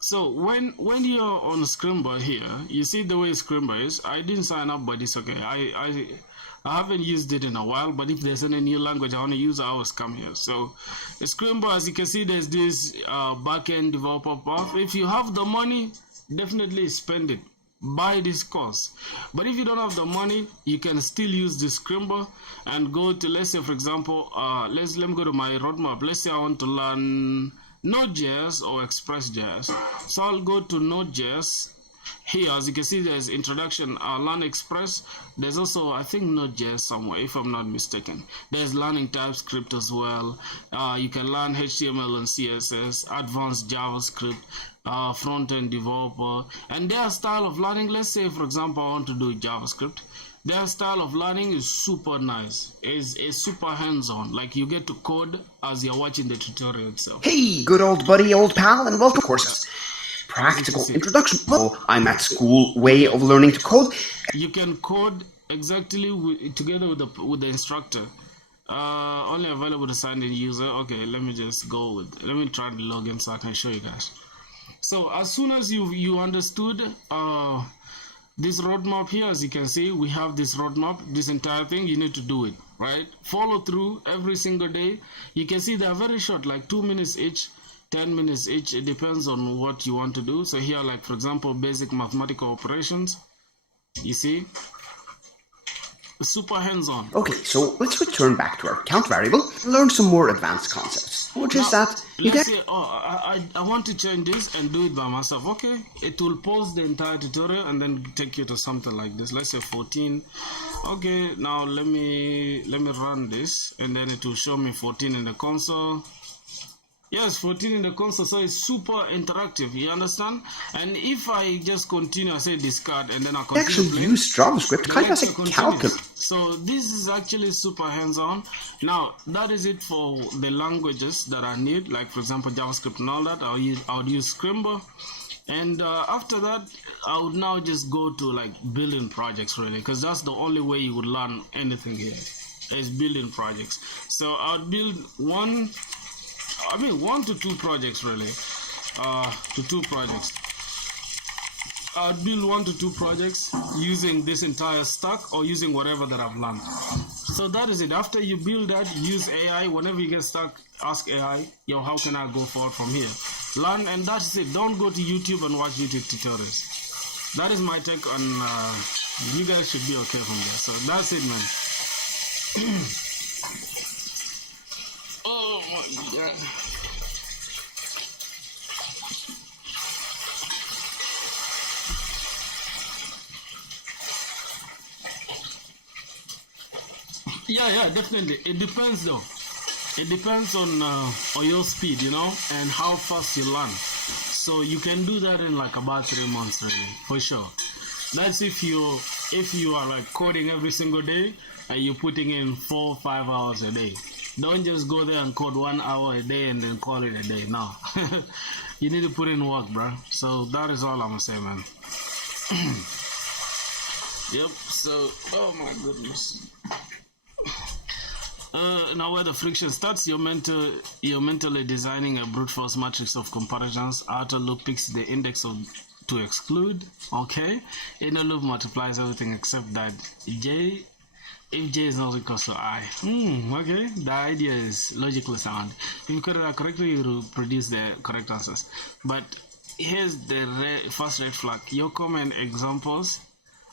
So when you're on Scrimba here, you see the way Scrimba is. I didn't sign up, but it's okay. I haven't used it in a while, but if there's any new language I want to use, I always come here. So Scrimba, as you can see, there's this backend developer path. If you have the money, definitely spend it. Buy this course. But if you don't have the money, you can still use this Scrimba and go to, let's say, for example, let me go to my roadmap. Let's say I want to learn Node.js or Express.js. So I'll go to Node.js, here, as you can see, there's introduction, Learn Express. There's also, I think, Node.js somewhere, if I'm not mistaken. There's learning TypeScript as well. You can learn HTML and CSS, advanced JavaScript, front-end developer, and their style of learning. Let's say, for example, I want to do JavaScript. Their style of learning is super nice. It's super hands-on. Like, you get to code as you're watching the tutorial itself. Hey, good old buddy, old pal, and welcome to courses. Practical introduction. Well, I'm at school way of learning to code. You can code exactly together with the instructor. Only available to sign in user. Okay, let me just go with. Let me try to log in so I can show you guys. So as soon as you understood this roadmap here, as you can see, we have this roadmap, this entire thing. You need to do it, right? Follow through every single day. You can see they are very short, like 2 minutes each, 10 minutes each. It depends on what you want to do. So here, like, for example, basic mathematical operations. You see? Super hands-on. Okay, so let's return back to our count variable and learn some more advanced concepts. Which is that you let's get... say, I want to change this and do it by myself. Okay, it will pause the entire tutorial and then take you to something like this. Let's say 14. Okay, now let me run this, and then it will show me 14 in the console. Yes, 14 in the console, so it's super interactive, you understand? And if I just continue, I say discard, and then I continue actually playing, use JavaScript kind of as a continues. calculator. So this is actually super hands-on. Now, that is it for the languages that I need, like, for example, JavaScript and all that. I would use Scrimba. And after that, I would now just go to, like, building projects, really, because that's the only way you would learn anything here, is building projects. So I would build one to two projects, really. To 2 projects. I'd build 1 to 2 projects using this entire stack or using whatever that I've learned. So that is it. After you build that, use AI. Whenever you get stuck, ask AI, yo, how can I go forward from here? Learn, and that's it. Don't go to YouTube and watch YouTube tutorials. That is my take on, you guys should be okay from there. So that's it, man. Oh my God. Yeah, definitely. It depends though. It depends on your speed, you know, and how fast you learn. So you can do that in like about 3 months, really, for sure. That's if you are like coding every single day and you're putting in 4 or 5 hours a day. Don't just go there and code 1 hour a day and then call it a day. No. You need to put in work, bro. So that is all I'm gonna say, man. Yep, so, oh my goodness. Now where the friction starts, you're mentally designing a brute force matrix of comparisons. Outer loop picks the index to exclude. Okay. Inner loop multiplies everything except that j. If j is not equal to I. Okay. The idea is logically sound. If you code it correctly, you will produce the correct answers. But here's the first red flag. Your common examples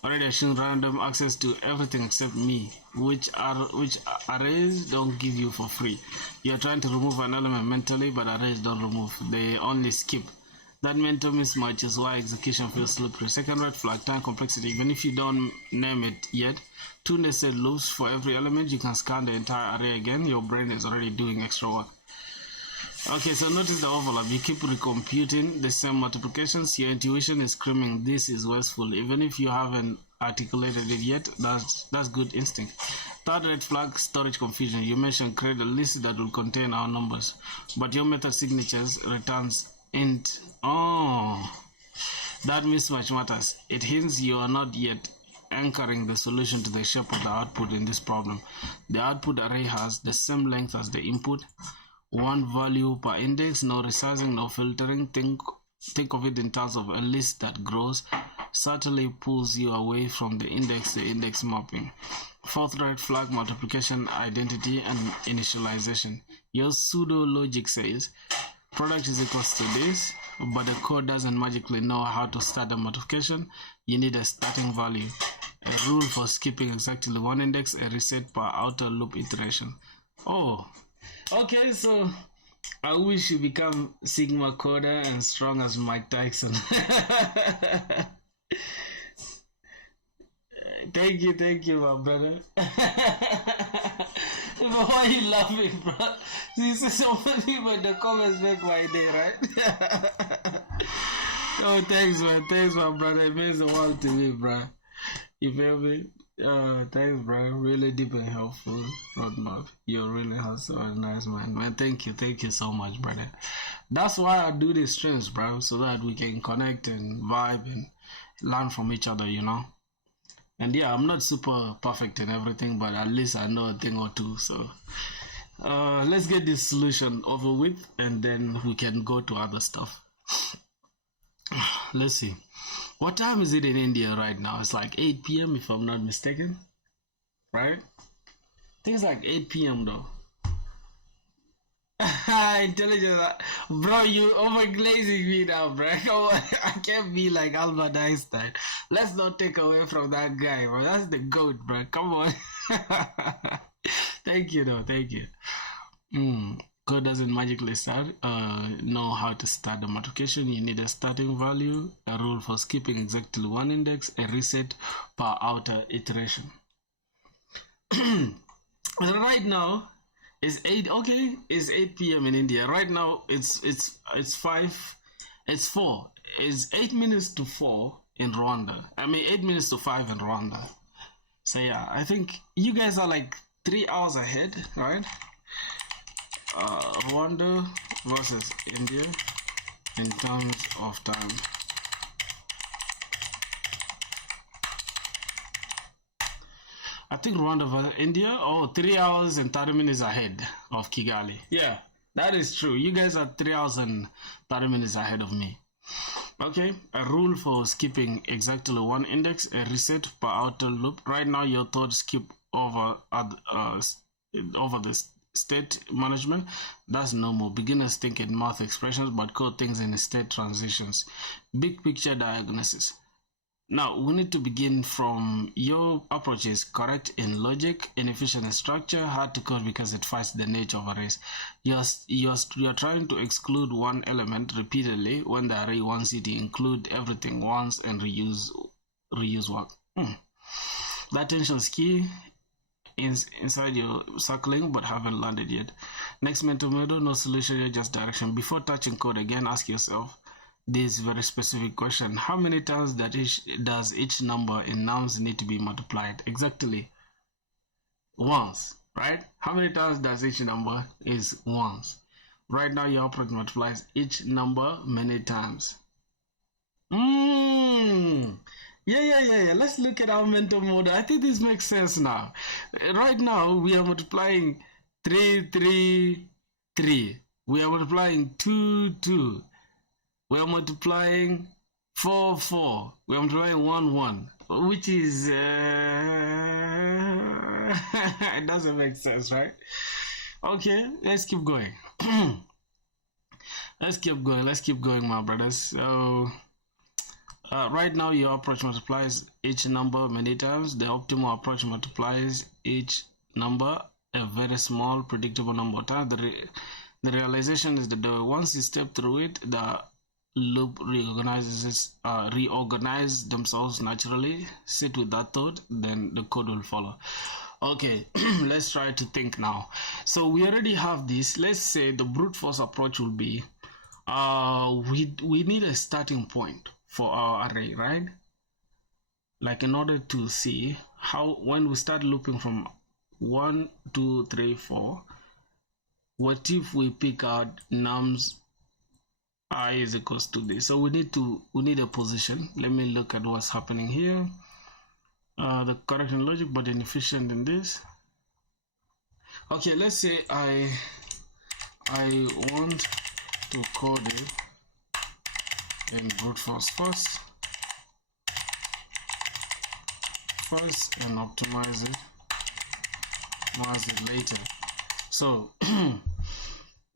already assume random access to everything except me, which arrays don't give you for free. You're trying to remove an element mentally, but arrays don't remove, they only skip. That mental mismatch is why execution feels slippery. Second red flag, time complexity. Even if you don't name it yet, 2 nested loops for every element. You can scan the entire array again. Your brain is already doing extra work. Okay, so notice the overlap. You keep recomputing the same multiplications. Your intuition is screaming, this is wasteful. Even if you haven't articulated it yet, that's good instinct. Third red flag, storage confusion. You mentioned create a list that will contain our numbers, but your method signatures returns int. Oh, that mismatch matters. It hints you are not yet anchoring the solution to the shape of the output in this problem. The output array has the same length as the input. 1 value per index, no resizing, no filtering. Think of it in terms of a list that grows, certainly pulls you away from the index to index mapping. Fourth red flag, multiplication, identity, and initialization. Your pseudo logic says product is equals to this, but the code doesn't magically know how to start a multiplication. You need a starting value, a rule for skipping exactly 1 index, a reset per outer loop iteration. Oh, okay, so I wish you become Sigma coder and strong as Mike Tyson. Thank you, my brother. Why are you laughing, bro? You see so many people in the comments make my day, right? Oh, thanks, man. Thanks, my brother. It means the world to me, bro. You feel me? Thanks, bro. Really deep and helpful roadmap. You're really so nice, man. Man, thank you so much, brother. That's why I do these streams, bro, so that we can connect and vibe and learn from each other, you know. And yeah, I'm not super perfect in everything, but at least I know a thing or two. So let's get this solution over with, and then we can go to other stuff. Let's see. What time is it in India right now? It's like 8 p.m. if I'm not mistaken, right? I think it's like 8 p.m. though. Intelligence, bro, you overglazing me now, bro. I can't be like Albert Einstein. Let's not take away from that guy, bro. That's the goat, bro. Come on. Thank you, though. Thank you. Code doesn't magically start. Know how to start the multiplication. You need a starting value, a rule for skipping exactly one index, a reset per outer iteration. Right now, it's 8. Okay, it's 8 p.m. in India. Right now, it's 5. It's 4. It's 8 minutes to 4 in Rwanda. I mean, 8 minutes to 5 in Rwanda. So yeah, I think you guys are like 3 hours ahead, right? Rwanda versus India in terms of time. I think Rwanda versus India, 3 hours and 30 minutes ahead of Kigali. Yeah, that is true. You guys are 3 hours and 30 minutes ahead of me. Okay, a rule for skipping exactly one index, a reset per outer loop. Right now, your thoughts skip over the state management. That's normal. Beginners think in math expressions, but code things in state transitions. Big picture diagnosis. Now, we need to begin from your approach is correct in logic, inefficient in structure, hard to code because it fights the nature of arrays. You're trying to exclude one element repeatedly when the array wants you to include everything once and reuse work. That tension is key inside your circling but haven't landed yet. Next mental model, no solution, just direction. Before touching code again, ask yourself this very specific question: how many times does each number in nums need to be multiplied? Exactly once, right? How many times does each number is once? Right now your output multiplies each number many times. Yeah. Let's look at our mental model. I think this makes sense now. Right now we are multiplying 3, 3, 3. We are multiplying 2, 2. We are multiplying 4, 4. We are multiplying 1, 1. Which is... it doesn't make sense, right? Okay, let's keep going. Let's keep going, my brothers. So, right now your approach multiplies each number many times. The optimal approach multiplies each number a very small, predictable number of times. The realization is that once you step through it, the loop reorganize themselves naturally. Sit with that thought, then the code will follow. Okay, let's try to think now. So we already have this. Let's say the brute force approach will be we need a starting point for our array, right? Like in order to see how when we start looping from 1, 2, 3, 4, what if we pick out nums I is equals to this? So we need a position. Let me look at what's happening here. The correct in logic but inefficient in this. Okay, let's say I want to code it in brute force first and optimize it later. So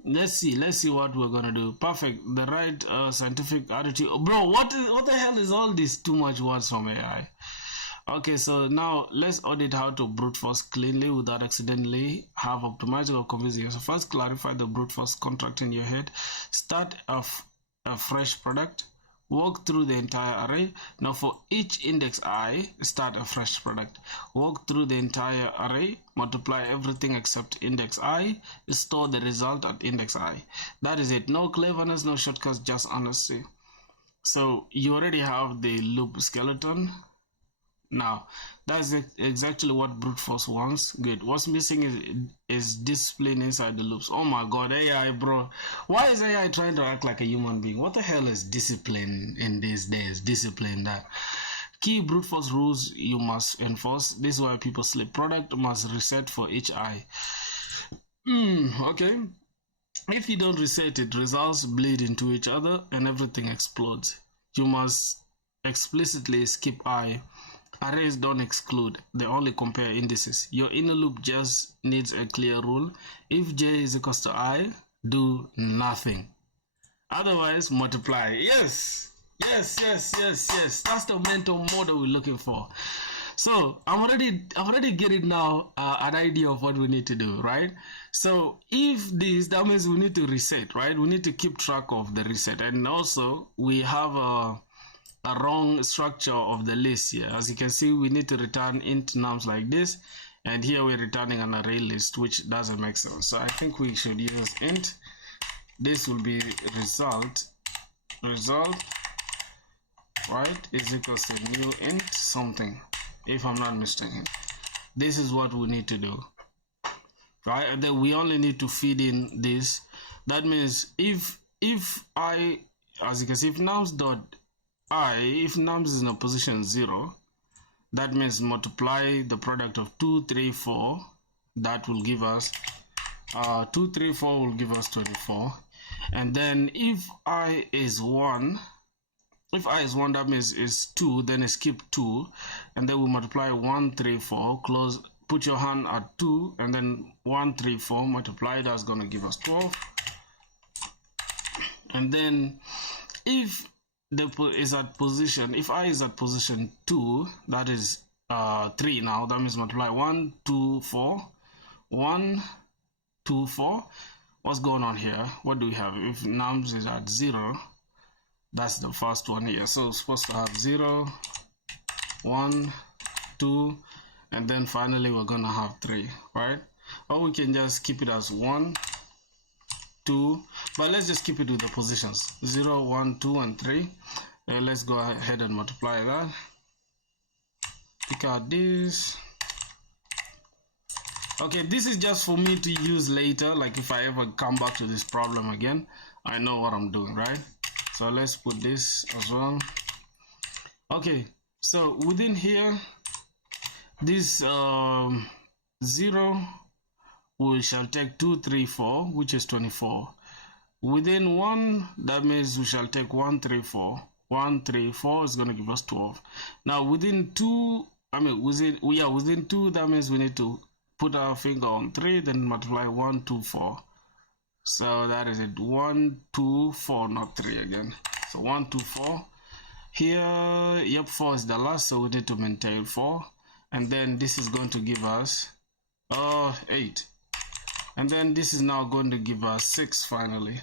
let's see what we're gonna do. Perfect. The right scientific attitude. Bro, what the hell is all this too much words from AI? Okay, so now let's audit how to brute force cleanly without accidentally have optimizing or confusing. So first, clarify the brute force contract in your head. Start a fresh product. Walk through the entire array. Now for each index I, start a fresh product. Walk through the entire array, multiply everything except index I, store the result at index I. That is it. No cleverness, no shortcuts, just honesty. So you already have the loop skeleton. Now that's exactly what brute force wants. Good. What's missing is discipline inside the loops. Oh my god, AI, bro. Why is AI trying to act like a human being? What the hell is discipline in these days? Discipline that. Key brute force rules you must enforce. This is why people sleep. Product must reset for each I. Okay. If you don't reset it, results bleed into each other and everything explodes. You must explicitly skip I. Arrays don't exclude, they only compare indices. Your inner loop just needs a clear rule. If j is equals to I, do nothing. Otherwise, multiply. Yes. That's the mental model we're looking for. So I'm already getting now an idea of what we need to do, right? So if this, that means we need to reset, right? We need to keep track of the reset, and also we have a wrong structure of the list here. As you can see, we need to return int nums like this, and here we're returning an array list, which doesn't make sense. So I think we should use int. This will be result, right, is equals to new int something, if I'm not mistaken. This is what we need to do, right? And then we only need to feed in this. That means if I, as you can see, if nums dot I, if nums is in a position 0, that means multiply the product of 2, 3, 4. That will give us 2, 3, 4 will give us 24. And then if I is 1, that means is 2, then skip 2, and then we multiply 1, 3, 4, close, put your hand at 2, and then 1, 3, 4, multiply, that's going to give us 12. And then if is at position, if I is at position 2, that is 3 now, that means multiply 1, 2, 4, 1, 2, 4. What's going on here? What do we have? If nums is at 0, that's the first one here, so it's supposed to have 0, 1, 2, and then finally we're gonna have 3, right? Or we can just keep it as 1, 2, but let's just keep it with the positions 0, 1, 2, and 3. Let's go ahead and multiply that. Pick out this. Okay, this is just for me to use later, like if I ever come back to this problem again, I know what I'm doing, right? So let's put this as well. Okay, so within here, this 0, we shall take 2, 3, 4, which is 24. Within 1, that means we shall take 1, 3, 4. 1, 3, 4 is going to give us 12. Now within 2, within 2, that means we need to put our finger on 3, then multiply 1, 2, 4. So that is it, 1, 2, 4, not 3 again. So 1, 2, 4. Here, yep, 4 is the last, so we need to maintain 4. And then this is going to give us 8. And then this is now going to give us 6 finally.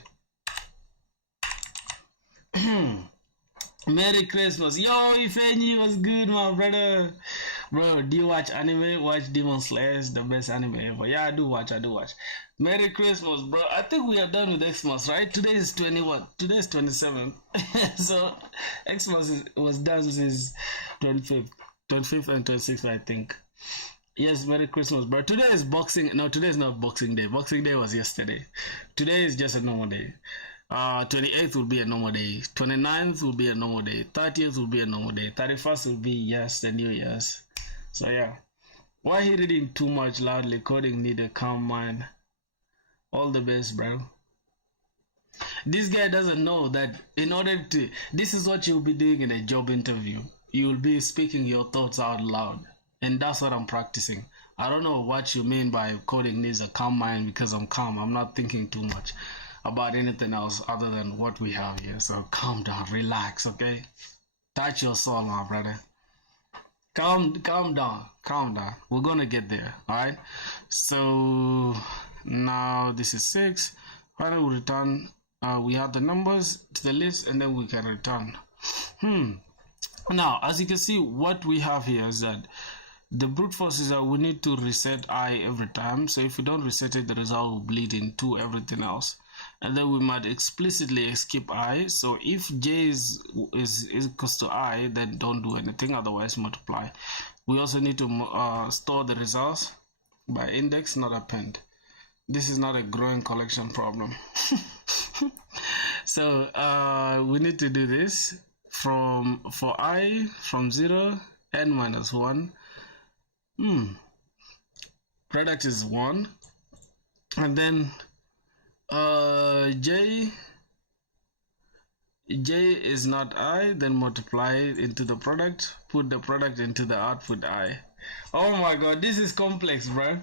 Merry Christmas. Yo, Ifeanyi, was good, my brother. Bro, do you watch anime? Watch Demon Slayer, the best anime ever. Yeah, I do watch. Merry Christmas, bro. I think we are done with Xmas, right? Today is 21. Today is 27. So Xmas was done since 25th and 26th, I think. Yes, Merry Christmas, bro. Today is Boxing. No, today is not Boxing Day. Boxing Day was yesterday. Today is just a normal day. 28th will be a normal day. 29th will be a normal day. 30th will be a normal day. 31st will be the New Year's. So yeah. Why he reading too much loudly? Coding need a calm mind. All the best, bro. This guy doesn't know that in order to, this is what you'll be doing in a job interview. You'll be speaking your thoughts out loud. And that's what I'm practicing. I don't know what you mean by coding needs a calm mind, because I'm calm. I'm not thinking too much about anything else other than what we have here. So calm down, relax, okay? Touch your soul, my brother. Calm down. We're gonna get there, all right? So now this is 6. Finally, we return. We add the numbers to the list, and then we can return. Now, as you can see, what we have here is that the brute force is that we need to reset I every time. So if we don't reset it, the result will bleed into everything else. And then we might explicitly skip I. So if j is equals to I, then don't do anything, otherwise multiply. We also need to store the results by index, not append. This is not a growing collection problem. So we need to do this for I from 0, n minus 1. Product is 1, and then j is not I, then multiply it into the product, put the product into the output I. Oh my god, this is complex, bro.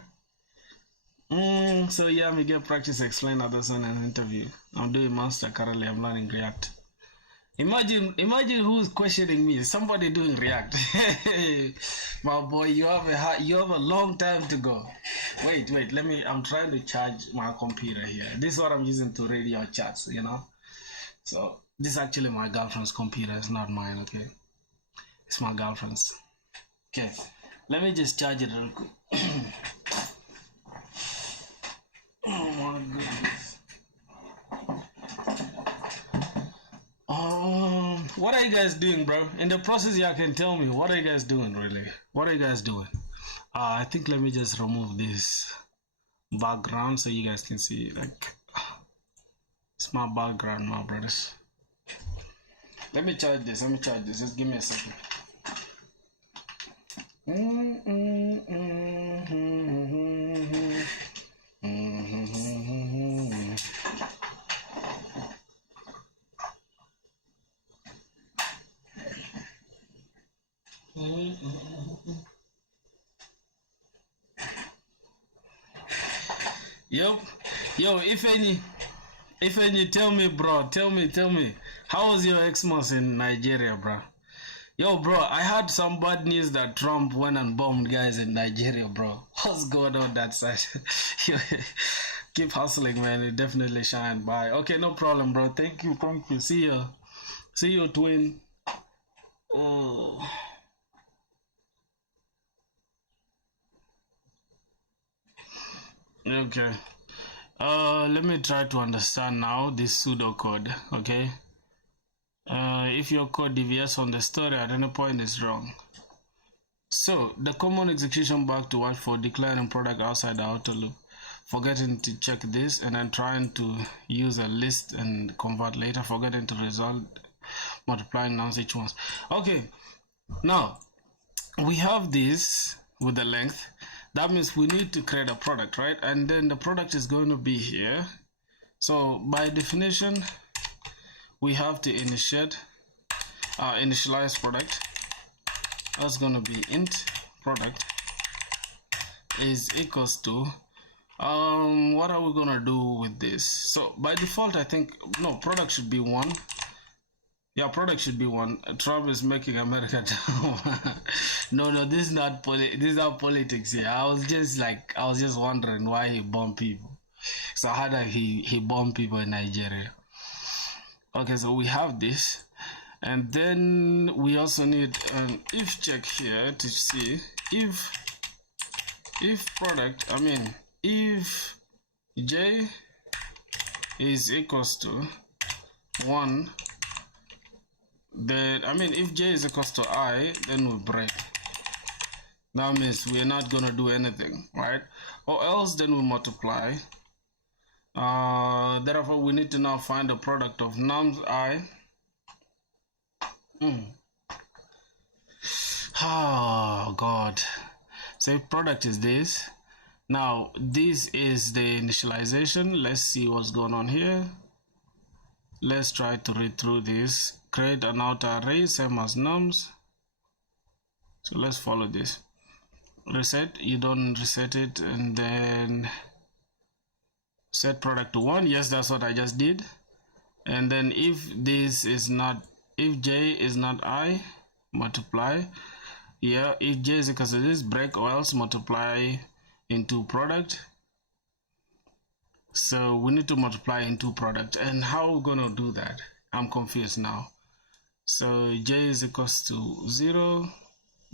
So yeah, me get practice explain others in an interview. I'm doing master currently, I'm learning React. Imagine who's questioning me. Somebody doing React. My boy, you have a long time to go. Wait, I'm trying to charge my computer here. This is what I'm using to read your chats, you know. So this is actually my girlfriend's computer, it's not mine, okay? It's my girlfriend's. Okay, let me just charge it real quick. Oh my goodness. What are you guys doing, bro? In the process, you can tell me, what are you guys doing, really? What are you guys doing? I think let me just remove this background so you guys can see, like, it's my background, my brothers. Let me charge this, just give me a second. Yo, if any, tell me, bro, tell me, how was your Xmas in Nigeria, bro? Yo, bro, I had some bad news that Trump went and bombed guys in Nigeria, bro. What's going on that side? Keep hustling, man. It definitely shine. Bye. Okay, no problem, bro. Thank you. See you, twin. Oh. Okay. Let me try to understand now this pseudocode, okay? If your code deviates from the story at any point, it's wrong. So, the common execution back to watch for declaring product outside the outer loop, forgetting to check this, and then trying to use a list and convert later, forgetting to result, multiplying nouns each once. Okay, now, we have this with the length. That means we need to create a product, right? And then the product is going to be here. So by definition, we have to initialize product. That's going to be int product is equals to what are we going to do with this? So by default, I think no, product should be 1. Yeah, product should be 1. Trump is making America down. No, this is not politics here. I was just wondering why he bombed people. So how did he bomb people in Nigeria? Okay, so we have this, and then we also need an if check here to see if product, if j is equals to 1. Then if j is equals to I, then we break. That means we're not gonna do anything, right? Or else then we multiply. Therefore we need to now find the product of nums I. Oh god. So if product is this. Now this is the initialization. Let's see what's going on here. Let's try to read through this. Create an outer array, same as nums. So let's follow this. Reset, you don't reset it, and then set product to 1. Yes, that's what I just did. And then if j is not I, multiply. Yeah, if j is equal to this, break, or else multiply into product. So we need to multiply into product. And how are we gonna do that? I'm confused now. So j is equals to 0,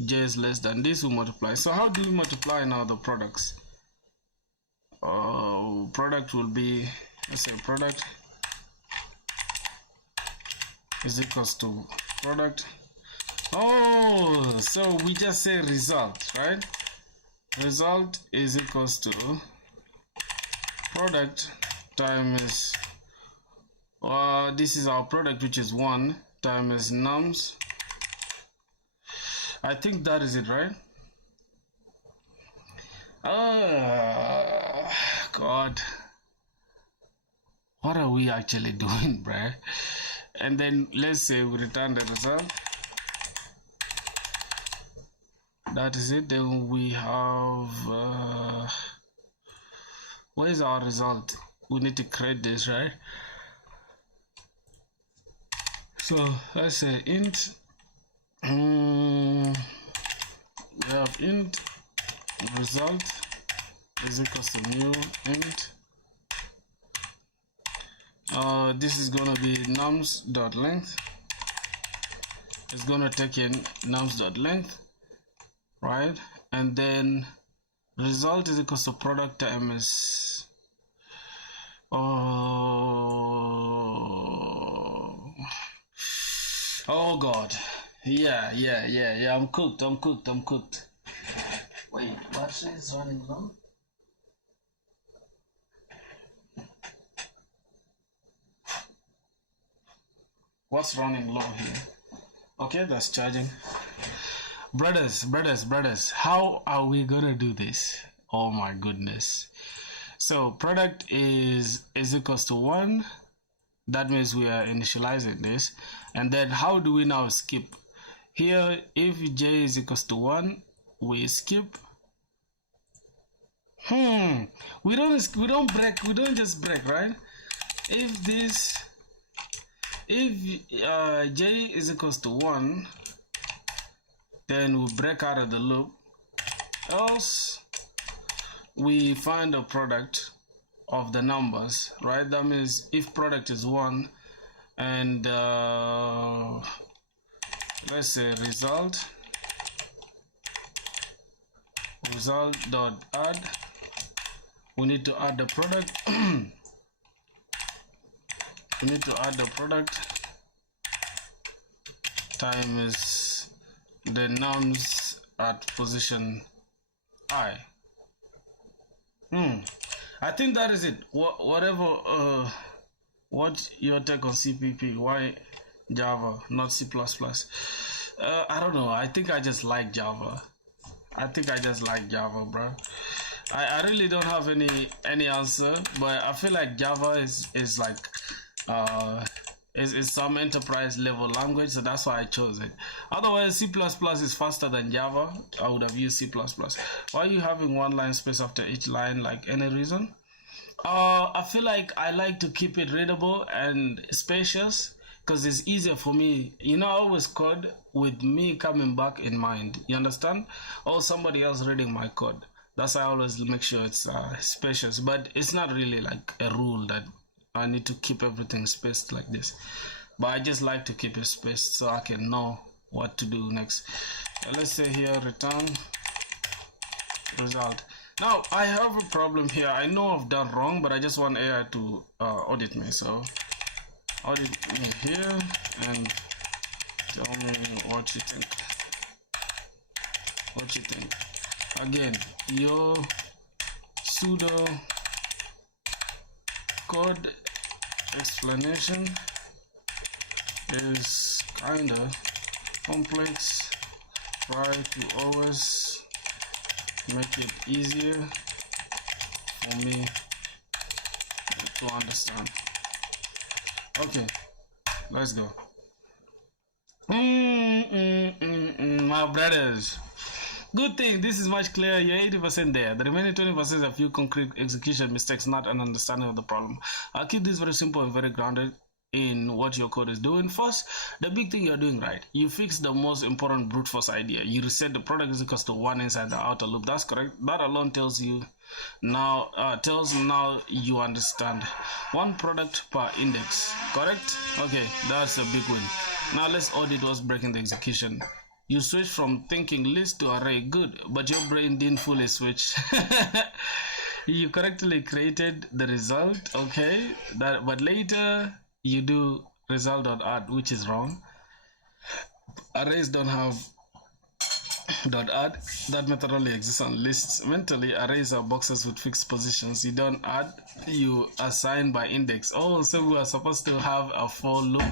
j is less than this, we multiply. So how do we multiply now the products? Product will be, let's say product is equals to product. Oh, so we just say result, right? Result is equals to product times, this is our product, which is 1, times nums. I think that is it, right? Oh God, what are we actually doing, bruh? And then let's say we return the result. That is it. Then we have what is our result? We need to create this, right? So let's say int, we have int result is equals to new int. This is gonna be nums.length. It's gonna take in nums.length, right? And then result is equals to product times oh God, yeah, I'm cooked. Wait, battery is running low. What's running low here? Okay, that's charging. Brothers, how are we gonna do this? Oh my goodness. So product is equals to 1. That means we are initializing this. And then how do we now skip? Here, if j is equals to 1, we skip. We don't just break, right? If j is equals to 1, then we break out of the loop. Else we find a product of the numbers, right? That means if product is 1 and let's say result dot add, we need to add the product. We need to add the product times the nums at position I. I think that is it. Whatever what your take on CPP, why Java, not C++? I don't know. I think I just like Java. Bro. I really don't have any answer, but I feel like Java is like is some enterprise level language, so that's why I chose it. Otherwise, C++ is faster than Java. I would have used C++. Why are you having one line space after each line? Like, any reason? I feel like I like to keep it readable and spacious because it's easier for me. You know, I always code with me coming back in mind. You understand? Or somebody else reading my code. That's why I always make sure it's spacious. But it's not really like a rule that I need to keep everything spaced like this. But I just like to keep it spaced so I can know what to do next. Let's say here return result. Now I have a problem here. I know I've done wrong, but I just want AI to audit me. So audit me here and tell me what you think. Again, your pseudo code explanation is kinda complex. Try to always make it easier for me to understand. Okay, let's go. My brothers, good thing this is much clearer. You're 80% there. The remaining 20% are a few concrete execution mistakes, not an understanding of the problem. I'll keep this very simple and very grounded in what your code is doing. First, the big thing you're doing right. You fix the most important brute force idea. You reset the product is equals to 1 inside the outer loop. That's correct. That alone tells you now you understand. One product per index. Correct? Okay, that's a big win. Now let's audit what's breaking the execution. You switch from thinking list to array, good, but your brain didn't fully switch. You correctly created the result, okay, but later you do result.add, which is wrong. Arrays don't have .add. That method only exists on lists. Mentally, arrays are boxes with fixed positions. You don't add, you assign by index. Oh, so we are supposed to have a for loop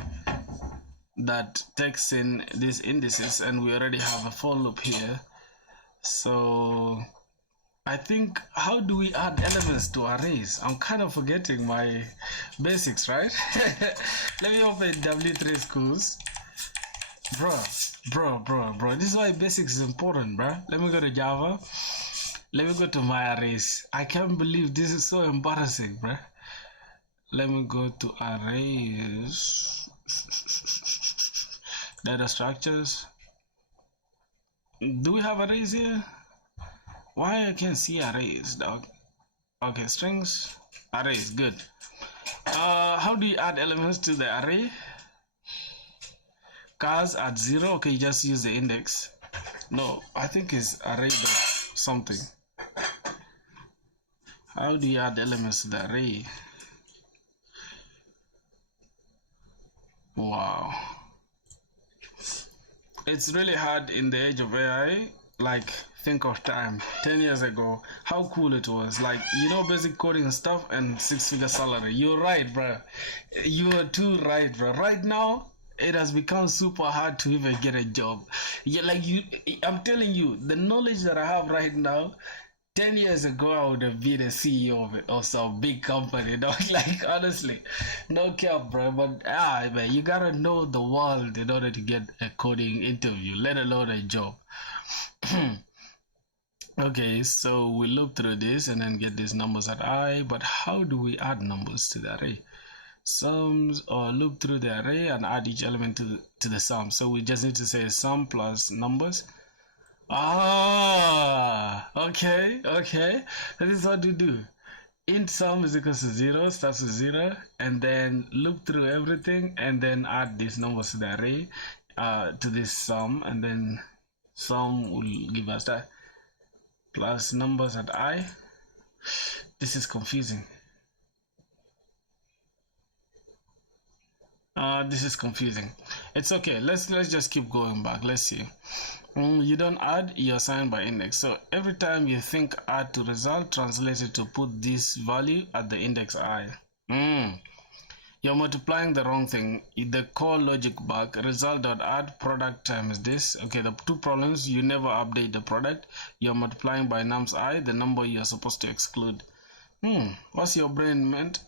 that takes in these indices, and we already have a for loop here. So I think, how do we add elements to arrays? I'm kind of forgetting my basics, right? Let me open W3 schools. Bro, this is why basics is important, bro. Let me go to Java. Let me go to my arrays. I can't believe this is so embarrassing, bro. Let me go to arrays. Data structures. Do we have arrays here? Why I can't see arrays, dog? Okay, strings, arrays, good. How do you add elements to the array? Cars at 0, okay, you just use the index. No, I think it's array something. How do you add elements to the array? Wow. It's really hard in the age of AI. Like, think of time 10 years ago, how cool it was. Like, you know, basic coding and stuff, and 6-figure salary. You're right, bro. You are too right, bro. Right now it has become super hard to even get a job. I'm telling you, the knowledge that I have right now, 10 years ago I would have been a CEO of some big company. Like, honestly, no cap, bro. But man, you gotta know the world in order to get a coding interview, let alone a job. Okay, so we look through this and then get these numbers at I, but how do we add numbers to the array? Sums, or look through the array and add each element to the sum. So we just need to say sum plus numbers. Okay. This is what we do. Int sum is equals to 0, starts with 0, and then look through everything and then add these numbers to the array, to this sum, and then sum will give us that plus numbers at I. This is confusing. This is confusing. It's okay. Let's just keep going back. Let's see. You don't add, you assign by index. So every time you think add to result, translate it to put this value at the index I. You're multiplying the wrong thing. The core logic back, result.add product times this. Okay, the two problems: you never update the product. You're multiplying by nums I, the number you're supposed to exclude. What your brain meant,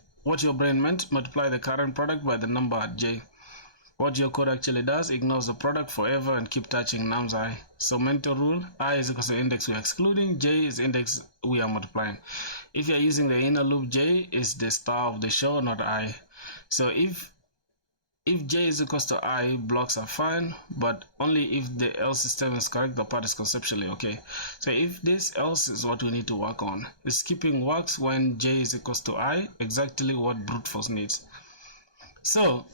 multiply the current product by the number at j. What your code actually does, ignores the product forever and keep touching nums I. So mental rule, I is equals to index we are excluding, j is index we are multiplying. If you are using the inner loop, j is the star of the show, not I. So if j is equals to I, blocks are fine, but only if the else system is correct, the part is conceptually okay. So if this else is what we need to work on. The skipping works when j is equals to I, exactly what brute force needs. So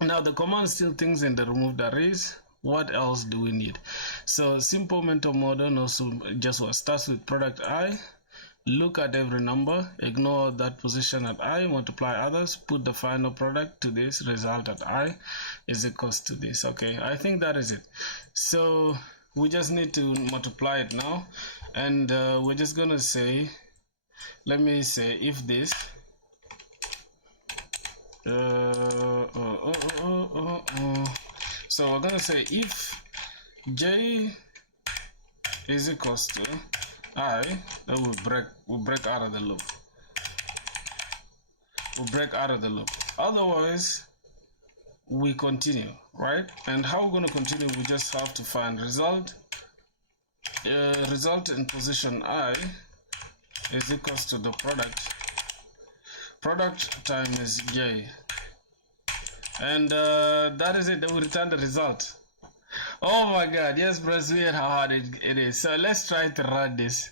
now the command still thinks in the removed arrays. What else do we need? So simple mental model also just what starts with product I. Look at every number, ignore that position at I, multiply others, put the final product to this, result at I is equals to this. Okay, I think that is it. So we just need to multiply it now, and we're just gonna say, let me say if this so we're gonna say if j is equals to I, then we'll break out of the loop. Otherwise, we continue, right? And how we're gonna continue? We just have to find result. Result in position I is equals to the product. Product times j, and that is it. Then we return the result. Oh my god, yes, bro, it's weird how hard it is. So let's try to run this.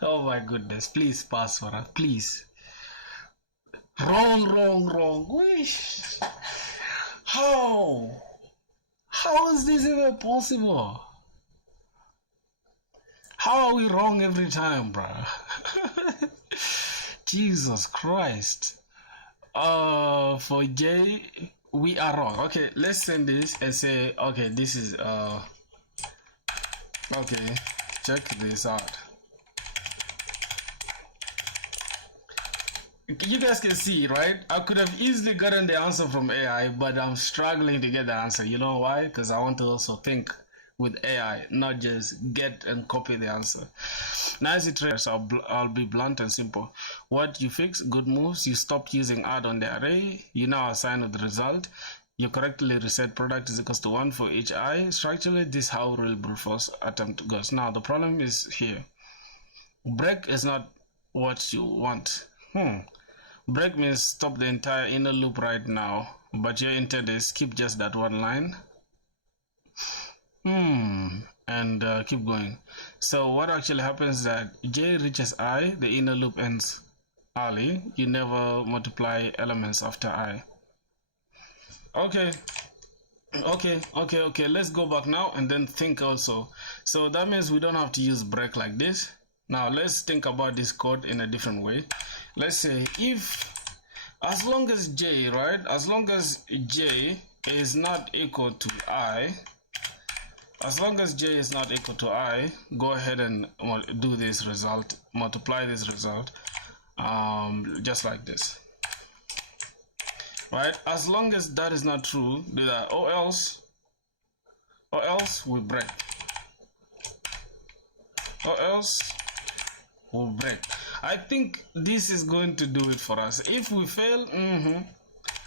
Oh my goodness, please pass for us, please. Wrong. How? How is this even possible? How are we wrong every time, bruh? Jesus Christ. For J, we are wrong. Okay, let's send this and say, okay, this is, okay, check this out. You guys can see, right? I could have easily gotten the answer from AI, but I'm struggling to get the answer. You know why? Because I want to also think with AI, not just get and copy the answer. Nice traders, I'll be blunt and simple. What you fix, good moves. You stopped using add on the array. You now assign with the result. You correctly reset product is equals to 1 for each I. Structurally, this is how real brute force attempt goes. Now, the problem is here. Break is not what you want. Break means stop the entire inner loop right now, but your intent is keep just that one line. And keep going. So what actually happens is that J reaches I, the inner loop ends early. You never multiply elements after I. Okay. Let's go back now and then think also. So that means we don't have to use break like this. Now let's think about this code in a different way. Let's say if, as long as J, right? As long as J is not equal to I, as long as J is not equal to I, go ahead and do this result, multiply this result, just like this. Right? As long as that is not true, do that, or else we break. Or else we'll break. I think this is going to do it for us. If we fail,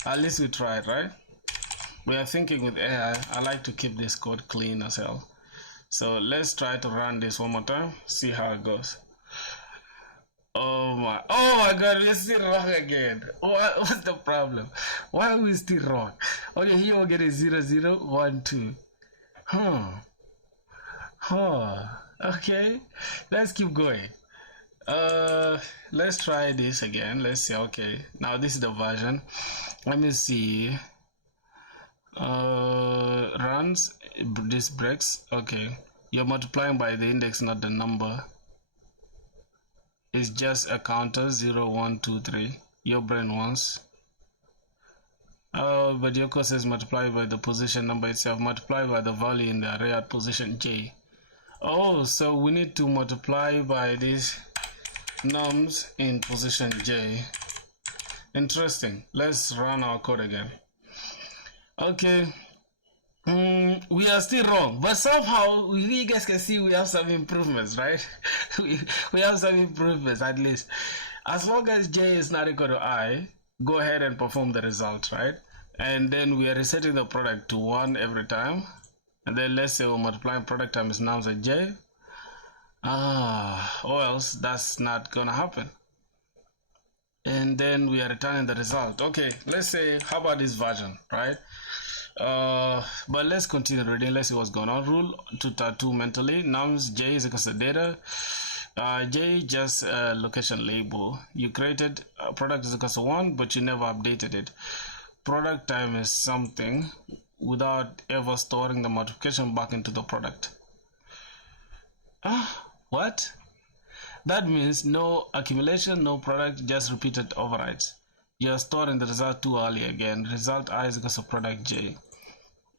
at least we tried, right? We are thinking with AI. I like to keep this code clean as hell. So let's try to run this one more time, see how it goes. Oh my god, we're still wrong again. What's the problem? Why are we still wrong? Okay, here we're getting 0 0 1 2. Okay, let's keep going. Let's try this again. Let's see. Okay, now this is the version. Let me see. Runs, this breaks. Okay, you're multiplying by the index, not the number. It's just a counter 0 1 2 3. Your brain wants. But your code says multiply by the position number itself, multiply by the value in the array at position J. Oh, so we need to multiply by these nums in position J. Interesting. Let's run our code again. Okay. We are still wrong, but somehow you guys can see we have some improvements, right? we have some improvements at least. As long as J is not equal to I, go ahead and perform the result, right? And then we are resetting the product to 1 every time. And then let's say we're multiplying product times nums at J. Or else that's not gonna happen. And then we are returning the result. Okay, let's say, how about this version, right? But let's continue reading. Let's see what's going on. Rule to tattoo mentally. Nums J is equals to data. J just a location label. You created product is equals to 1, but you never updated it. Product time is something without ever storing the multiplication back into the product. What? That means no accumulation, no product, just repeated overrides. You are storing the result too early again. Result I is equals to product J.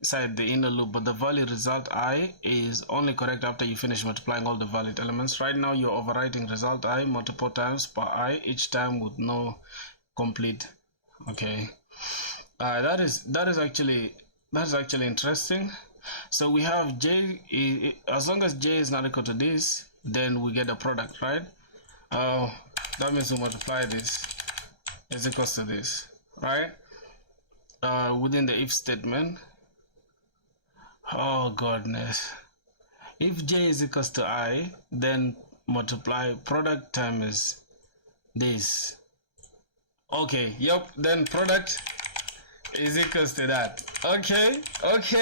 Inside the inner loop, but the value result I is only correct after you finish multiplying all the valid elements. Right now you're overwriting result I multiple times per I, each time with no complete. Okay. That is actually interesting. So we have J, as long as J is not equal to this, then we get a product, right? That means we multiply this is equals to this, right? Within the if statement. Oh goodness. If J is equals to I, then multiply product times this. Okay, yep, then product is equals to that. Okay,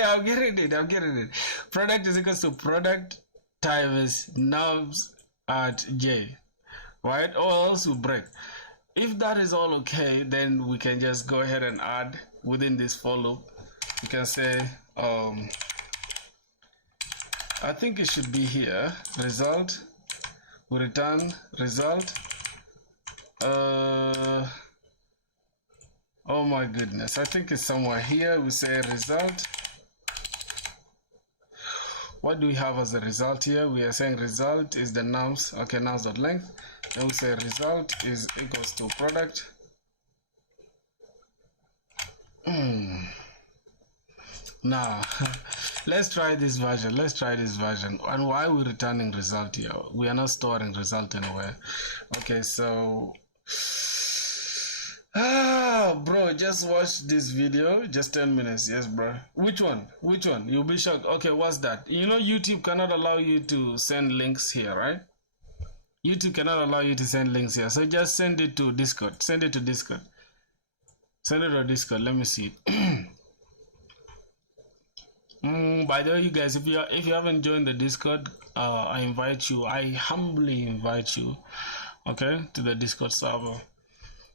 I'm getting it. Product is equals to product times nums at J, right? Or else we break. If that is all okay, then we can just go ahead and add within this for loop. you can say I think it should be here. Result. We return result. Oh my goodness, I think it's somewhere here. We say result. What do we have as a result here? We are saying result is the nums. Okay, nums.length. Then we say result is equals to product. Now let's try this version. And why are we returning result here? We are not storing result anywhere. Okay, so bro, just watch this video, just 10 minutes. Yes, bro. Which one? You'll be shocked. Okay, what's that? You know YouTube cannot allow you to send links here, right? YouTube cannot allow you to send links here, so just send it to Discord. Send it to Discord. Let me see it. By the way, you guys, if you haven't joined the Discord, I humbly invite you, okay, to the Discord server.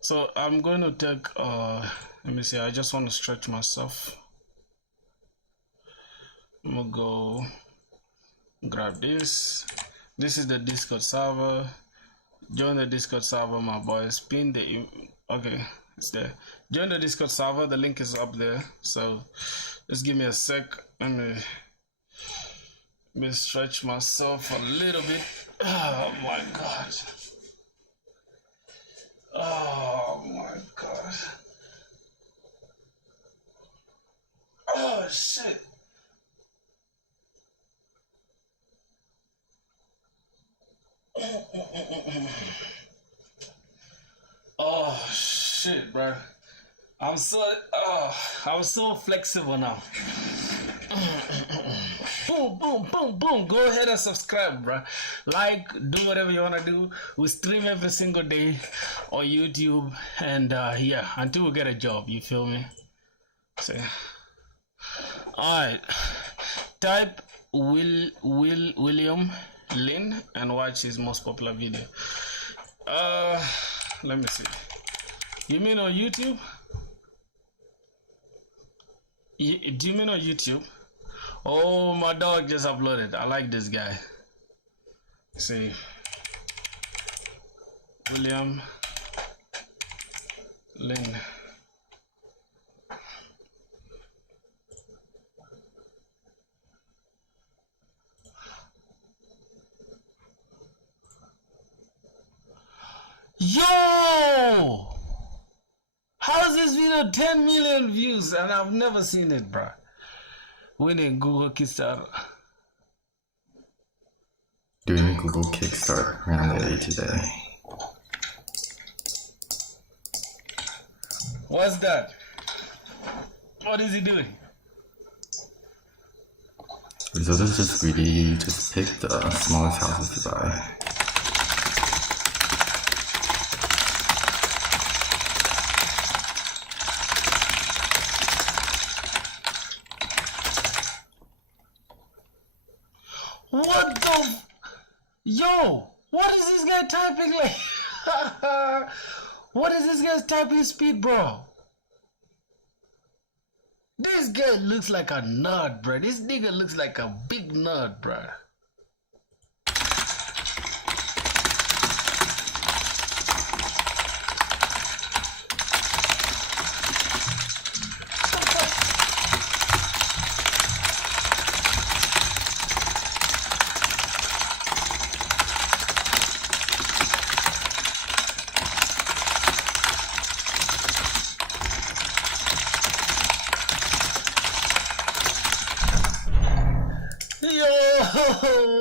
So I'm going to take let me see, I just want to stretch myself. I'm gonna go grab this. This is the Discord server. Join the Discord server, my boys. Pin the okay, it's there. Join the Discord server, the link is up there. So just give me a sec. Let me stretch myself a little bit. Oh my god. Oh my god. Oh shit. Oh shit, bro. I'm so flexible now. Boom, boom, boom, boom. Go ahead and subscribe, bro. Like, do whatever you wanna do. We stream every single day on YouTube, and yeah, until we get a job. You feel me? So, all right. Type William Lin and watch his most popular video. Let me see. You mean on YouTube? Do you mean on YouTube? Oh, my dog just uploaded. I like this guy. See, William Lin. Yo! How's this video 10 million views and I've never seen it, bro? Winning Google Kickstarter. Doing Google Kickstart randomly today. What's that? What is he doing? Result is just greedy, just pick the smallest houses to buy. What the? Yo, what is this guy typing like? What is this guy's typing speed, bro? This guy looks like a nerd, bro. This nigga looks like a big nerd, bro.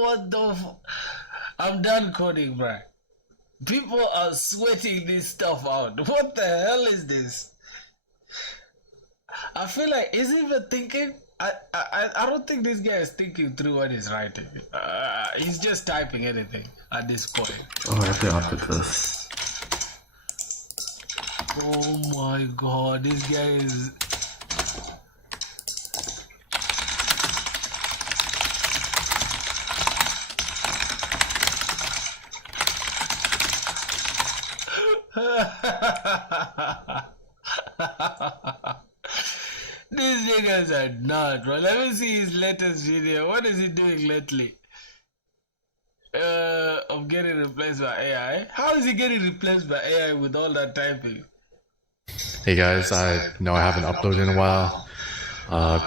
What the I'm done coding, bro. People are sweating this stuff out. What the hell is this? I feel like, is he even thinking? I don't think this guy is thinking through what he's writing. He's just typing anything at this point. Oh, I have to output this. Oh my god, this guy is... This You guys are not, bro. Let me see his latest video. What is he doing lately? Of getting replaced by AI. How is he getting replaced by AI with all that typing? Hey guys, I know I haven't uploaded in a while.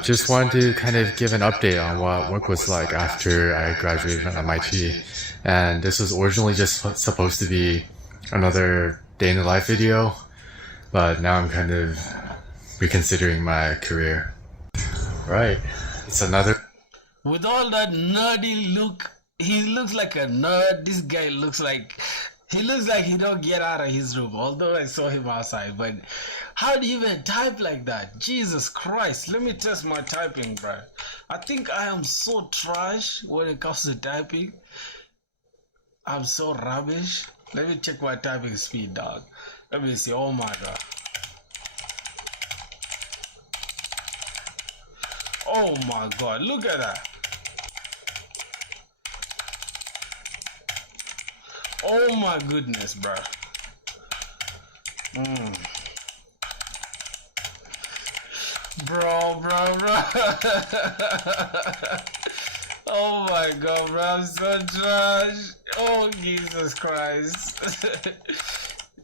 Just wanted to kind of give an update on what work was like after I graduated from MIT. And this was originally just supposed to be another day in the life video, but now I'm kind of reconsidering my career. Right, it's another. With all that nerdy look, he looks like a nerd. This guy looks like he don't get out of his room. Although I saw him outside, but how do you even type like that? Jesus Christ! Let me test my typing, bro. I think I am so trash when it comes to typing. I'm so rubbish. Let me check my typing speed, dog. Let me see. Oh my god. Oh my god. Look at that. Oh my goodness, bro. Bro. Oh my god, bro. I'm so trash. Oh, Jesus Christ.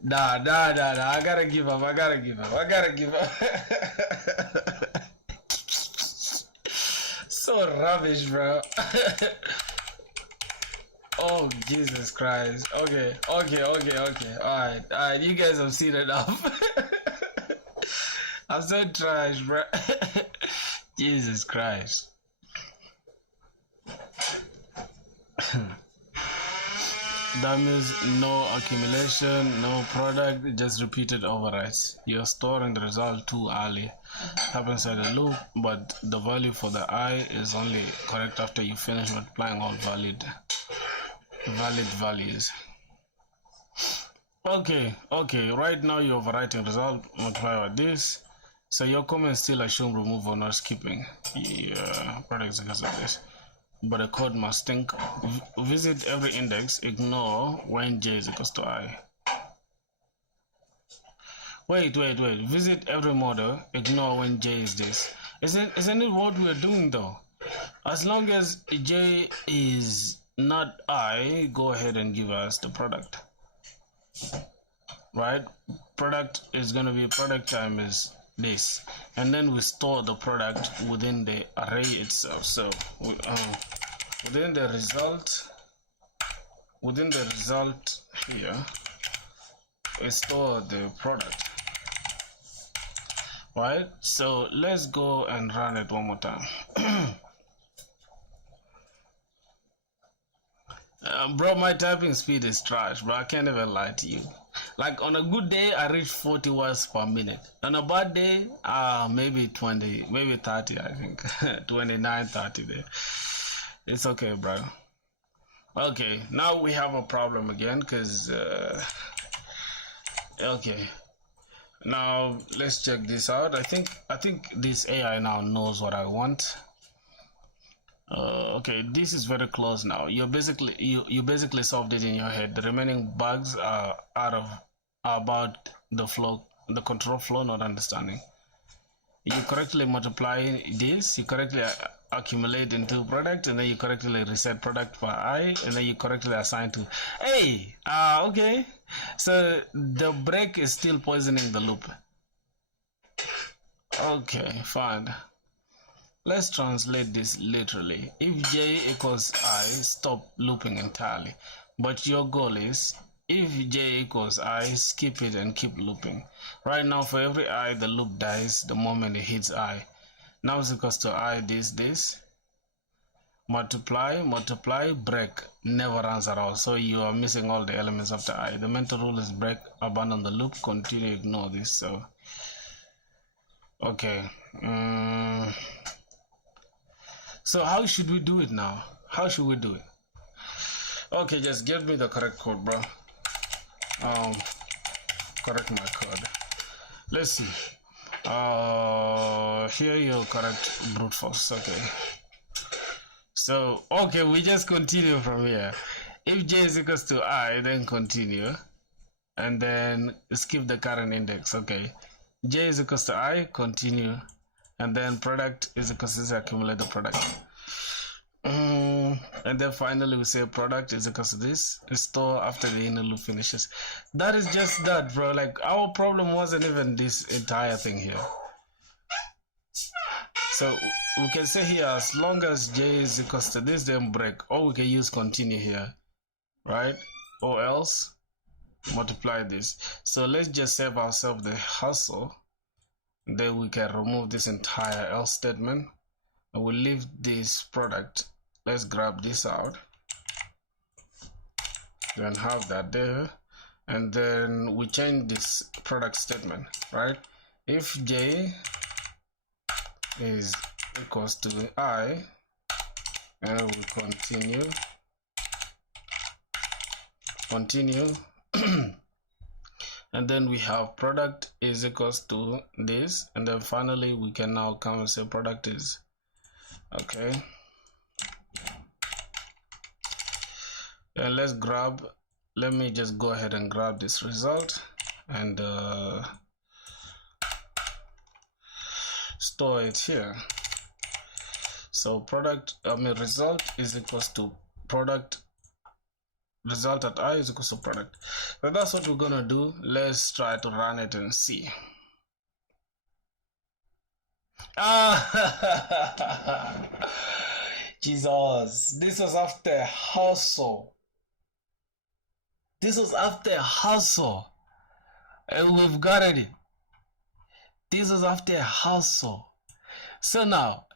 Nah. I gotta give up. So rubbish, bro. Oh, Jesus Christ. Okay. Alright, you guys have seen enough. I'm so trash, bro. Jesus Christ. That means no accumulation, no product, just repeated overrides. You're storing the result too early. Happens at a loop, but the value for the I is only correct after you finish multiplying all valid values. Okay, right now you're overwriting result, multiply by this. So your comments still assume remove or not skipping. Yeah, products because of this. But the code must think. Visit every index, ignore when j is equals to I. Wait. Visit every model, ignore when j is this. Isn't it what we're doing though? As long as j is not I, go ahead and give us the product. Right? Product is gonna be product time is this, and then we store the product within the array itself. So within the result here, we store the product. Right? So let's go and run it one more time. Bro, my typing speed is trash, bro. I can't even lie to you. Like on a good day, I reach 40 words per minute. On a bad day, maybe 20, maybe 30, I think. 29, 30 there. It's okay, bro. Okay, now we have a problem again, because, okay. Now, let's check this out. I think this AI now knows what I want. Okay, this is very close now. You basically solved it in your head. The remaining bugs are about the flow, the control flow, not understanding. You correctly multiply this, you correctly accumulate into product, and then you correctly reset product by I, and then you correctly assign to hey. Okay, so the break is still poisoning the loop. Okay, fine. Let's translate this literally. If j equals I, stop looping entirely. But your goal is, if j equals I, skip it and keep looping. Right now, for every I, the loop dies the moment it hits I. Now it's equals to I, this. Multiply, break, never runs at all. So you are missing all the elements after I. The mental rule is break, abandon the loop, continue, ignore this. So, okay. So how should we do it now? How should we do it? Okay, just give me the correct code, bro. Correct my code. Let's see. Here you correct brute force. Okay. So okay, we just continue from here. If j is equals to I, then continue, and then skip the current index. Okay. J is equals to I, continue. and then product is equals to this, accumulate the product. And then finally we say product is equals to this, store after the inner loop finishes. That is just that, bro. Like, our problem wasn't even this entire thing here. So we can say here, as long as j is equals to this, then break, or we can use continue here, right? Or else multiply this. So let's just save ourselves the hassle. Then we can remove this entire else statement, and we'll leave this product. Let's grab this out, then have that there, and then we change this product statement, right? If j is equals to I, and we continue and then we have product is equals to this, and then finally we can now come and say product is okay. And let me just go ahead and grab this result and store it here. So result is equals to product, result at I is equals to product. So that's what we're gonna do. Let's try to run it and see. Jesus, this was after hustle. This was after hustle, and we've got it. This was after hustle. So now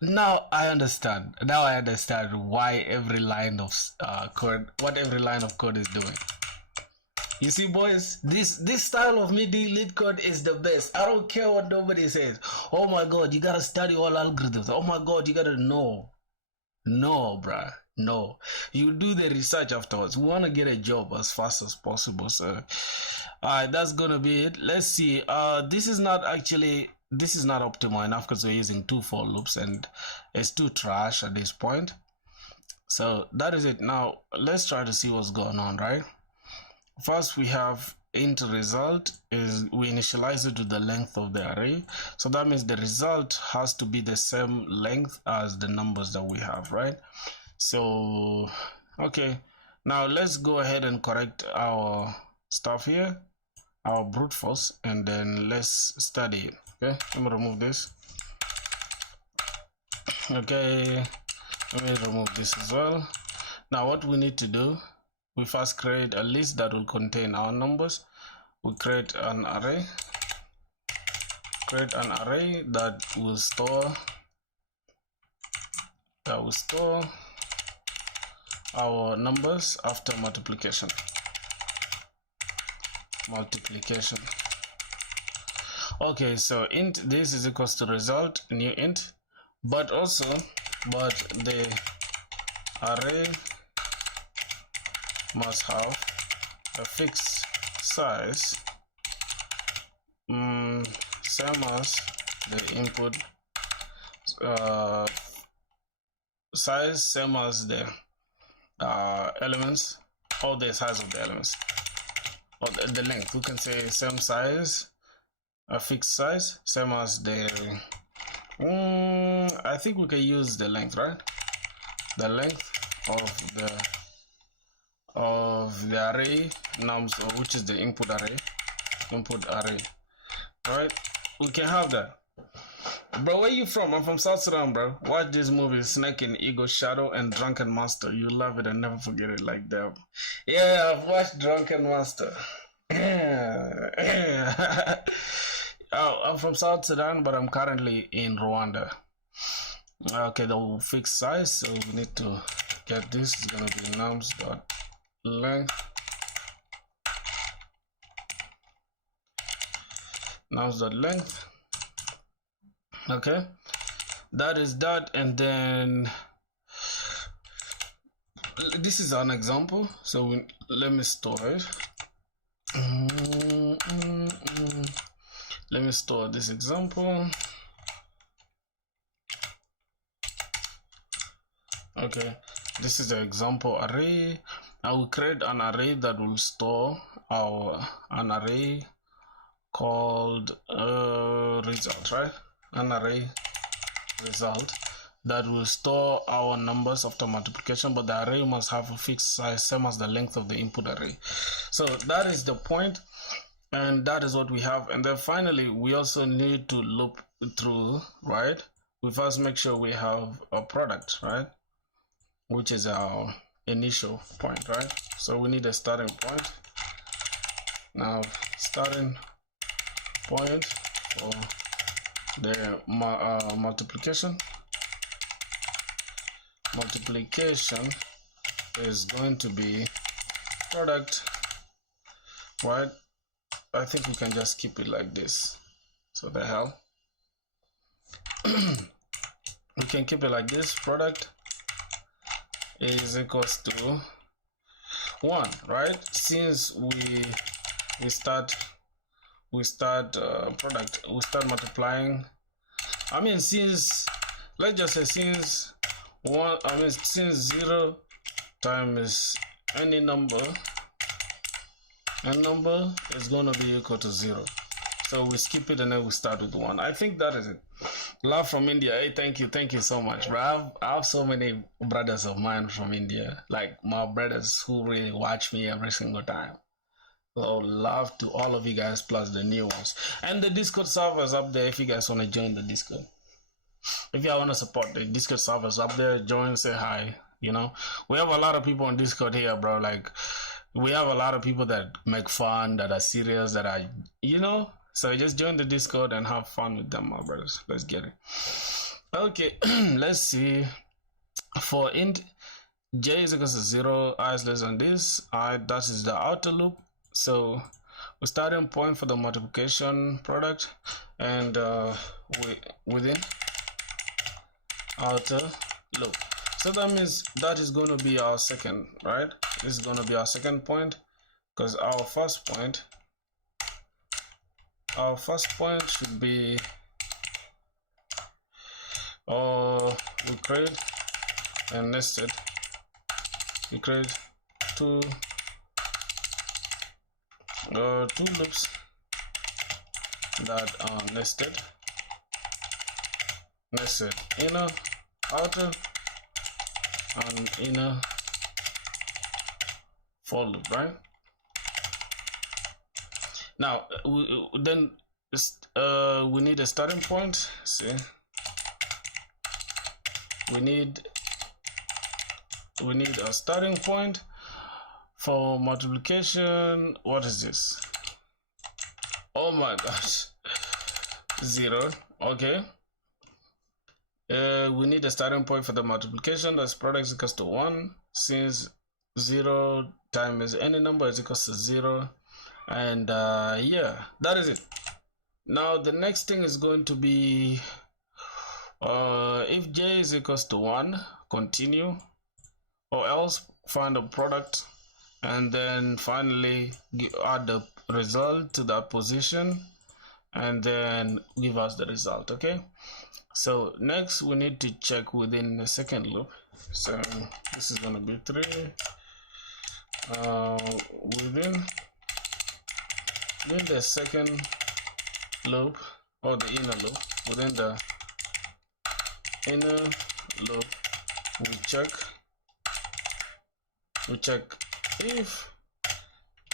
I understand. Now I understand why every line of code, what every line of code is doing. You see, boys, this style of me doing lead code is the best. I don't care what nobody says. Oh my God, you gotta study all algorithms. Oh my God, you gotta know. No, bruh. No, you do the research afterwards. We want to get a job as fast as possible. So alright, that's gonna be it. Let's see. This is not optimal enough because we're using 2 for loops and it's too trash at this point. So that is it. Now let's try to see what's going on, right? First we have int result is we initialize it to the length of the array. So that means the result has to be the same length as the numbers that we have, right? So okay, now let's go ahead and correct our stuff here, our brute force, and then let's study it. Okay, let me remove this. Okay, let me remove this as well. Now what we need to do, we first create a list that will contain our numbers. We create an array, that will store our numbers after multiplication. Okay, so int this is equals to result, new int, but the array must have a fixed size, same as the input size, same as the elements, or the size of the elements, or the length. We can say same size, a fixed size, same as the I think we can use the length, right? The length of the array nums, which is the input array, right? We can have that. Bro, where you from? I'm from South Sudan, bro. Watch this movie, Snake and Ego, Shadow, and Drunken Master. You love it and never forget it like that. Yeah, I've watched Drunken Master. Oh, I'm from South Sudan, but I'm currently in Rwanda. Okay, the fixed size, so we need to get this. It's gonna be nums.length. Nums.length. Okay, that is that, and then this is an example, so let me store it. Let me store this example. Okay, this is the example array. I will create an array that will store an array called result, right? An array result that will store our numbers after multiplication, but the array must have a fixed size, same as the length of the input array. So that is the point, and that is what we have. And then finally, we also need to loop through, right? We first make sure we have a product, right, which is our initial point, right? So we need a starting point. Now starting point for the multiplication is going to be product, right? I think we can just keep it like this. So the hell, we can keep it like this. Product is equals to 1, right? Since we start product, we start multiplying. I mean, since, let's just say, since 1, I mean, since 0 times any number is going to be equal to 0. So we skip it and then we start with 1. I think that is it. Love from India. Hey, thank you so much, bro. I have so many brothers of mine from India, like my brothers who really watch me every single time. So love to all of you guys, plus the new ones. And the Discord servers up there if you guys want to join the Discord. If you want to support the Discord servers up there, join, say hi. You know, we have a lot of people on Discord here, bro. Like, we have a lot of people that make fun, that are serious, that are, you know. So just join the Discord and have fun with them, my brothers. Let's get it. Okay, let's see. For int j is equals to 0, I is less than this. That is the outer loop. So we starting point for the multiplication product, and within outer loop. So that means that is going to be our second, right? This is going to be our second point, because our first point should be, we create and nested. We create two loops that are nested inner, outer, and inner for loop, right? Now we need a starting point. See, we need a starting point for multiplication. What is this? Oh my gosh, 0. Okay. We need a starting point for the multiplication. That's product is equals to 1, since 0 times any number is equals to 0. And yeah, that is it. Now the next thing is going to be if j is equals to 1, continue, or else find a product, and then finally add the result to that position, and then give us the result. Okay, so next we need to check within the second loop. So this is going to be 3 within the second loop, or the inner loop. Within the inner loop, we check if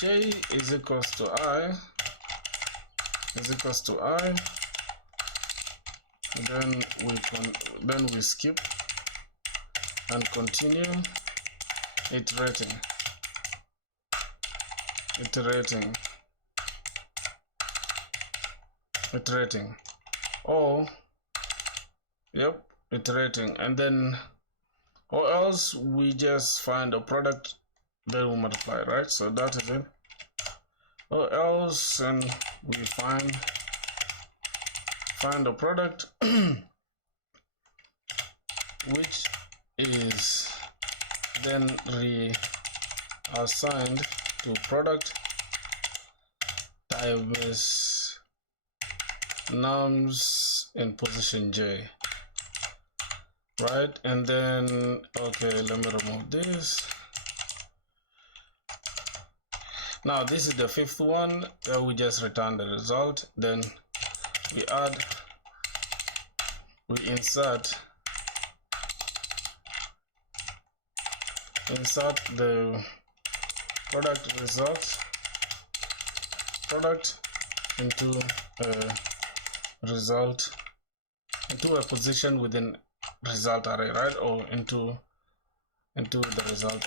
j is equals to I, then we skip and continue iterating. Or yep, iterating, and then, or else we just find a product, then we multiply, right? So that is it. Or else, and we find a product which is then reassigned to product times nums in position j, right? And then, okay, let me remove this. Now this is the fifth one. We just return the result, then we we insert the product into a position within result array, right? Or into the result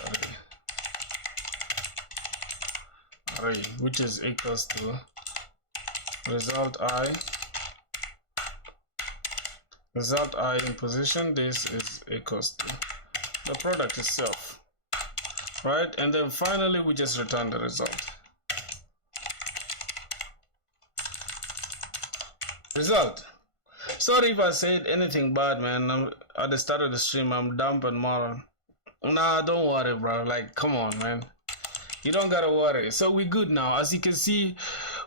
array, which is equals to result I in position. This is equals to the product itself, right? And then finally we just return the result. Sorry if I said anything bad, man. At the start of the stream I'm dumb and moron. Nah, don't worry, bro. Like, come on, man. You don't gotta worry. So we're good now. As you can see,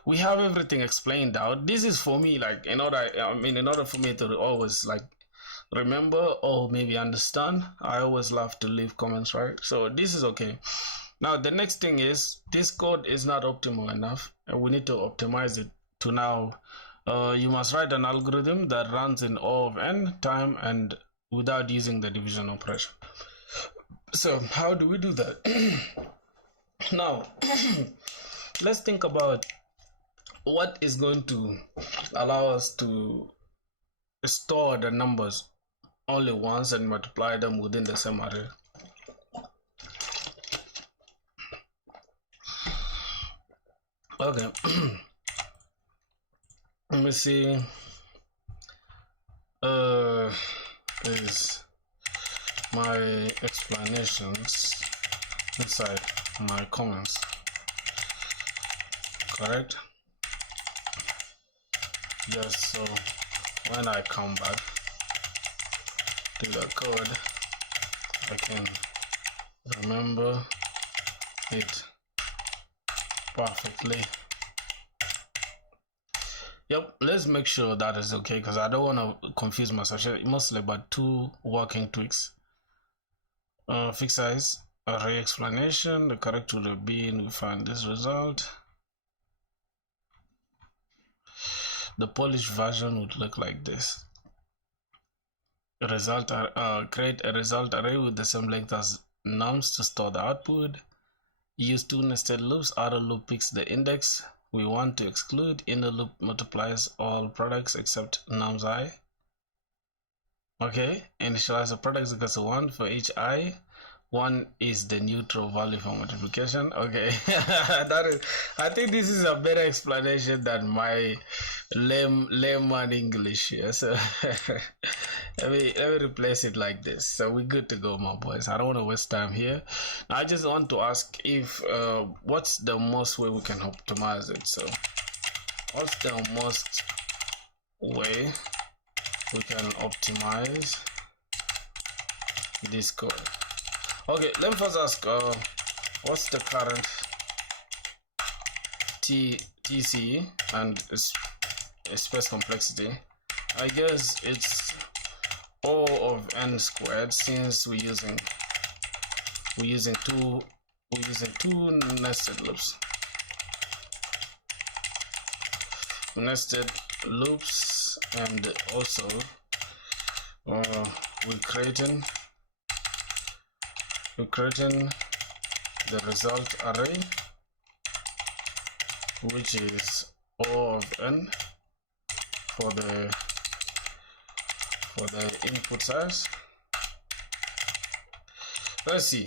we have everything explained out. This is for me, like, in order for me to always like remember or maybe understand, I always love to leave comments, right? So this is okay. Now the next thing is, this code is not optimal enough and we need to optimize it to now. You must write an algorithm that runs in O of n time and without using the division operation. So how do we do that? Now let's think about what is going to allow us to store the numbers only once and multiply them within the same array. Okay. Let me see. Is my explanations inside my comments correct? Just so when I come back to the code, I can remember it perfectly. Yep, let's make sure that is okay because I don't want to confuse myself. Mostly about two working tweaks. Fixed size array explanation, the correct would have been, we find this result. The polished version would look like this. Create a result array with the same length as nums to store the output. Use two nested loops. Outer loop picks the index we want to exclude. Inner loop multiplies all products except nums I. Okay, initialize the products equals to 1 for each I. 1 is the neutral value for multiplication. Okay, that is. I think this is a better explanation than my layman English. Yeah, so let me replace it like this. So we're good to go, my boys. I don't want to waste time here. I just want to ask if what's the most way we can optimize it. So what's the most way we can optimize this code? Okay, let me first ask, what's the current TC and space complexity? I guess it's O of n squared since we're using two nested loops. And also we're creating the result array, which is O of n for the input size. Let's see.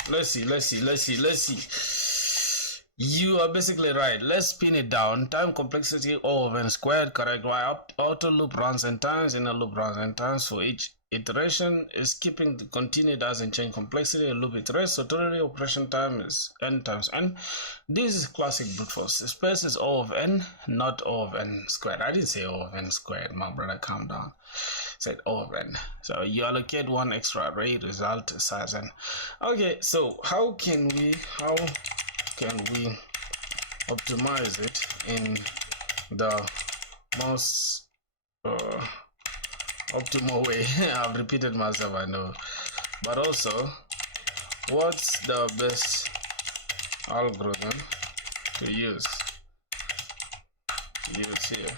You are basically right. Let's spin it down. Time complexity O of n squared, correct? Why outer loop runs n times, inner loop runs n times for each iteration. Is keeping the continued doesn't change complexity. A loop iterates, so total operation time is n times n. This is classic brute force. Space is O of n, not O of n squared. I didn't say O of n squared, my brother. Calm down. I said O of n. So you allocate one extra array, result size n. Okay, so how can we optimize it in the most optimal way? I've repeated myself, I know, but also what's the best algorithm to use here?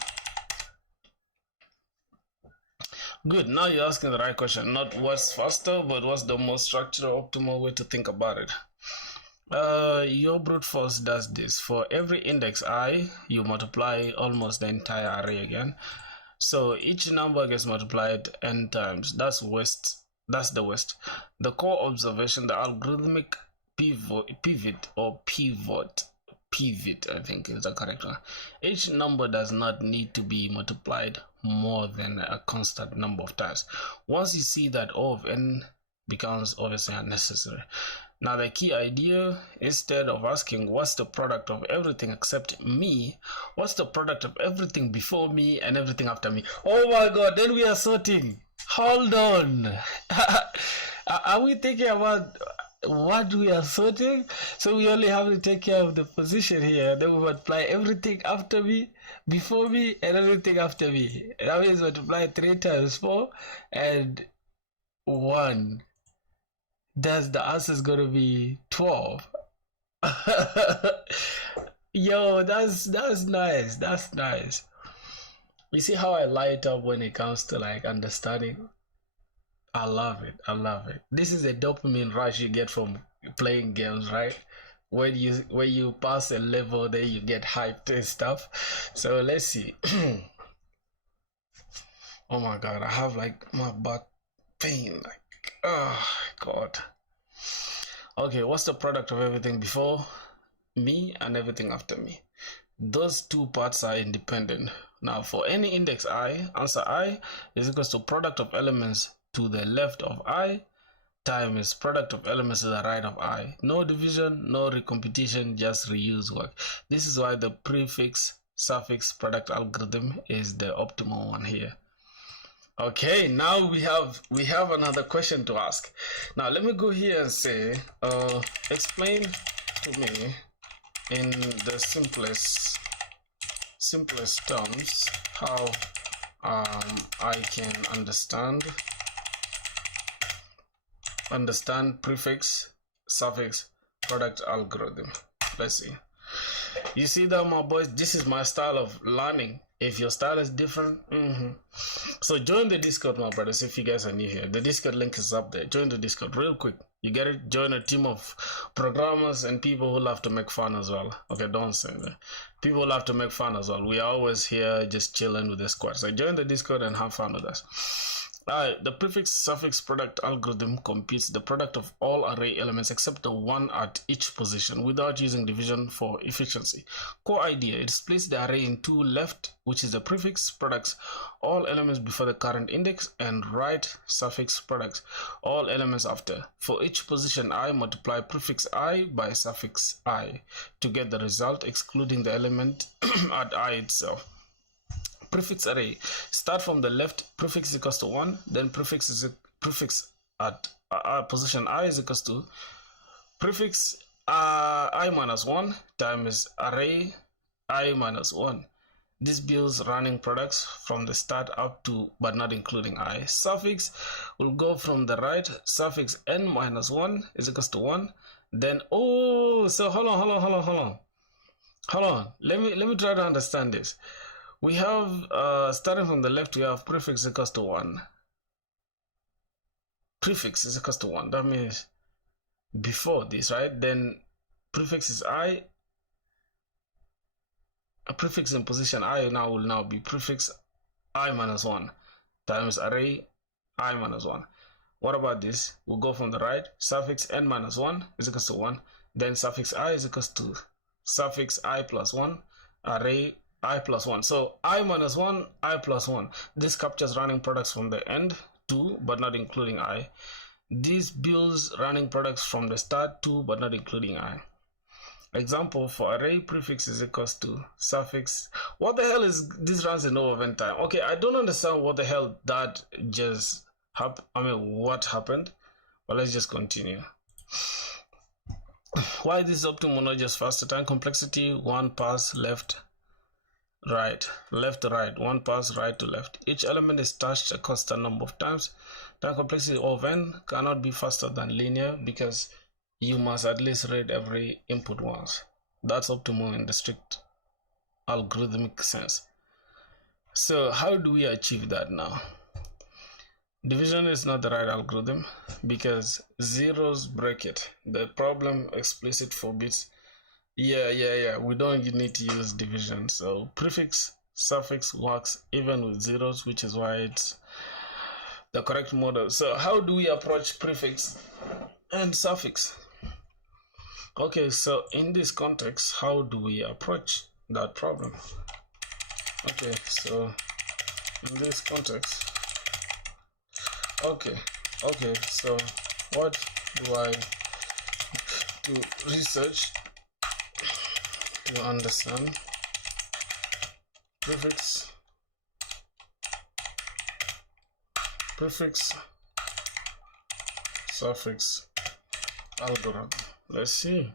Good. Now you're asking the right question. Not what's faster, but what's the most structural, optimal way to think about it. Your brute force does this. For every index I, you multiply almost the entire array again. So each number gets multiplied n times. That's the west. The core observation, the algorithmic pivot, I think is the correct one. Each number does not need to be multiplied more than a constant number of times. Once you see that O of n becomes obviously unnecessary. Now the key idea, instead of asking what's the product of everything except me, what's the product of everything before me and everything after me? Oh my god, then we are sorting. Hold on. Are we thinking about what we are sorting? So we only have to take care of the position here. Then we multiply everything after me, before me, and everything after me. That means multiply 3 times 4 and 1. That's the answer is gonna be 12. Yo, that's nice. That's nice. You see how I light up when it comes to like understanding? I love it. This is a dopamine rush you get from playing games, right? When you pass a level, then you get hyped and stuff. So let's see. Oh my god, I have like my butt pain, like, oh god. Okay, what's the product of everything before me and everything after me? Those two parts are independent. Now for any index I, answer I is equals to product of elements to the left of I times product of elements to the right of I. No division, no recomputation, just reuse work. This is why the prefix suffix product algorithm is the optimal one here. Okay, now we have another question to ask. Now let me go here and say explain to me in the simplest terms how I can understand prefix suffix product algorithm. Let's see. You see that, my boys? This is my style of learning. If your style is different, so join the Discord, my brothers. If you guys are new here, the Discord link is up there. Join the Discord real quick. You get it? Join a team of programmers and people who love to make fun as well. Okay, don't say that. People who love to make fun as well. We are always here just chilling with the squad. So join the Discord and have fun with us. The prefix suffix product algorithm computes the product of all array elements except the one at each position without using division for efficiency. Core idea, it splits the array in two: left, which is the prefix, products all elements before the current index, and right, suffix, products all elements after. For each position I, multiply prefix I by suffix I to get the result, excluding the element at I itself. Prefix array, start from the left, prefix is equals to 1, then prefix at position I is equals to prefix I minus 1 times array I minus 1. This builds running products from the start up to but not including I. Suffix will go from the right, suffix n minus 1 is equals to 1. Then so hold on. Let me try to understand this. We have, starting from the left, we have prefix equals to 1. Prefix is equals to 1. That means before this, right? Then prefix is I. A prefix in position I will now be prefix I minus 1 times array I minus 1. What about this? We'll go from the right. Suffix n minus 1 is equals to 1. Then suffix I is equals to suffix I plus 1, array I plus 1. So I minus 1, I plus 1. This captures running products from the end to but not including I. This builds running products from the start to but not including I. Example, for array, prefix is equals to suffix. What the hell is this? Runs in O of n time. Okay, I don't understand what the hell that just happened. I mean, what happened? But let's just continue. Why this is optimal, not just faster? Time complexity, 1 pass left, right, left to right, 1 pass right to left. Each element is touched a constant number of times. Time complexity of n cannot be faster than linear because you must at least read every input once. That's optimal in the strict algorithmic sense. So how do we achieve that now? Division is not the right algorithm because zeros break it. The problem explicit forbids. Yeah. We don't need to use division. So prefix, suffix works even with zeros, which is why it's the correct model. So how do we approach prefix and suffix? Okay, so in this context, how do we approach that problem? Okay, so in this context, okay, so what do I do research to understand prefix, suffix algorithm? Let's see.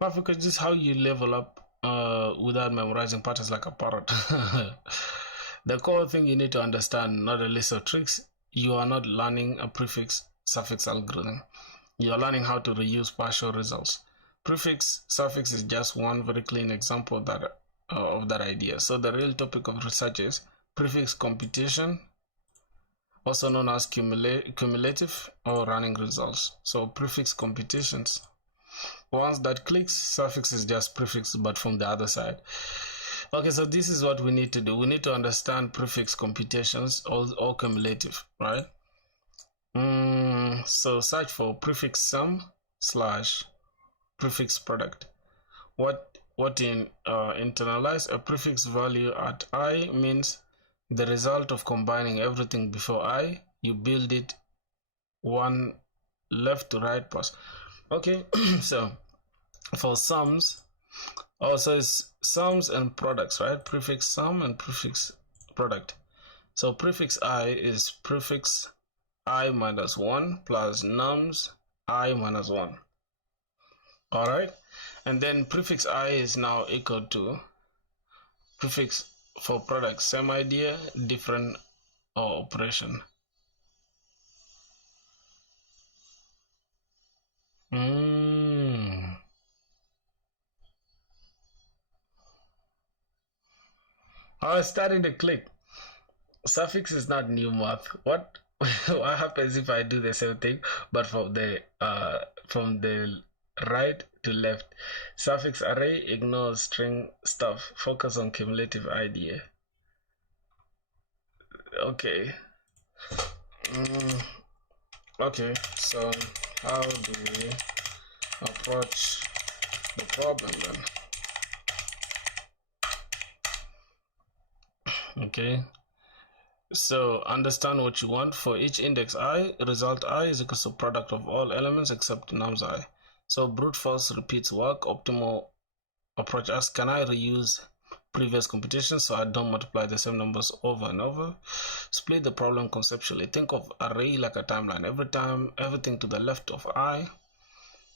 Because this is how you level up without memorizing patterns like a parrot. The core thing you need to understand, not a list of tricks. You are not learning a prefix suffix algorithm. You are learning how to reuse partial results. Prefix suffix is just one very clean example that of that idea. So the real topic of research is prefix computation, also known as cumulative or running results. So prefix computations. Once that clicks, suffix is just prefix but from the other side. Okay, so this is what we need to do. We need to understand prefix computations or cumulative, right? So search for prefix sum / prefix product. What in internalize a prefix value at I means the result of combining everything before I. You build it one left to right pass. Okay, so for sums, also it's sums and products, right? Prefix sum and prefix product. So prefix I is prefix I minus 1 plus nums I minus 1. All right, and then prefix I is now equal to prefix for product, same idea, different operation. I was starting to click. Suffix is not new math. What happens if I do the same thing but from the right to left? Suffix array ignores string stuff. Focus on cumulative idea. Okay. Okay, so how do we approach the problem then? Okay, so understand what you want. For each index I, result I is equal to product of all elements except nums I. So brute force repeats work. Optimal approach asks, can I reuse previous computations so I don't multiply the same numbers over and over? Split the problem conceptually. Think of array like a timeline. Everything to the left of I,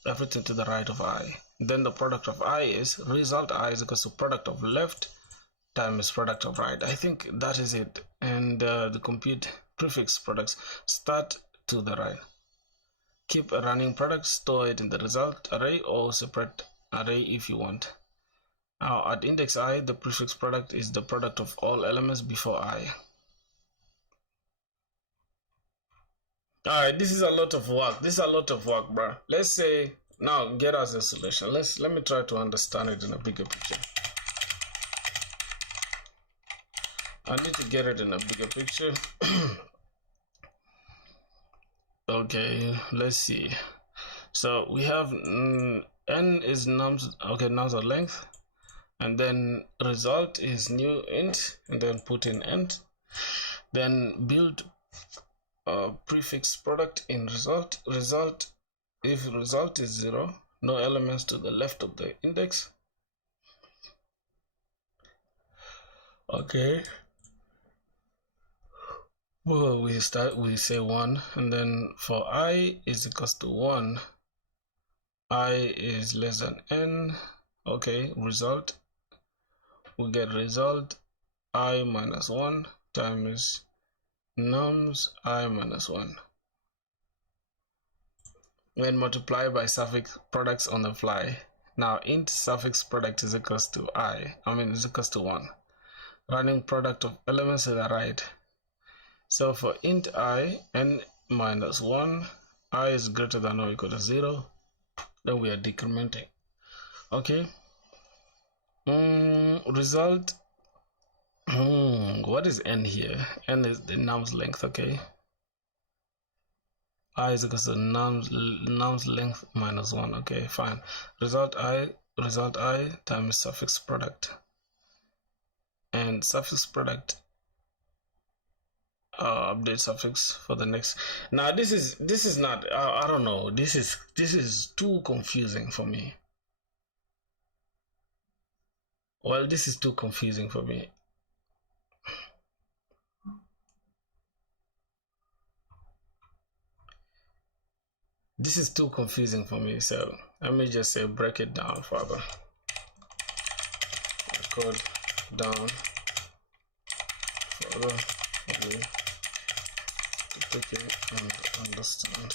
everything to the right of I. Then the product of I is result I is equal to product of left times product of right. I think that is it. And the compute prefix products start to the right. Keep a running product, store it in the result array or separate array if you want. Now at index I, the prefix product is the product of all elements before I. Alright, this is a lot of work. Bro. Let's say now get us a solution. Let me try to understand it in a bigger picture. I need to get it in a bigger picture. Okay, let's see. So we have n is nums. Okay, nums are length, and then result is new int, and then put in int. Then build prefix product in result. If result is 0, no elements to the left of the index. Okay. Well, we say 1, and then for I is equals to 1, I is less than n. Okay, result, we get result I minus 1 times nums I minus 1, when multiplied by suffix products on the fly. Now int suffix product is equals to is equals to 1. Running product of elements to the right. So for int I, n minus 1, I is greater than or equal to 0, then we are decrementing. Okay. Result. What is n here? N is the num's length. Okay. I is equal to num's length minus 1. Okay, fine. Result I times suffix product, and suffix product update suffix for the next. Now this is not I don't know, this is too confusing for me. Well, this is too confusing for me. This is too confusing for me, so let me just say break it down further. Code down further for me to take it and understand.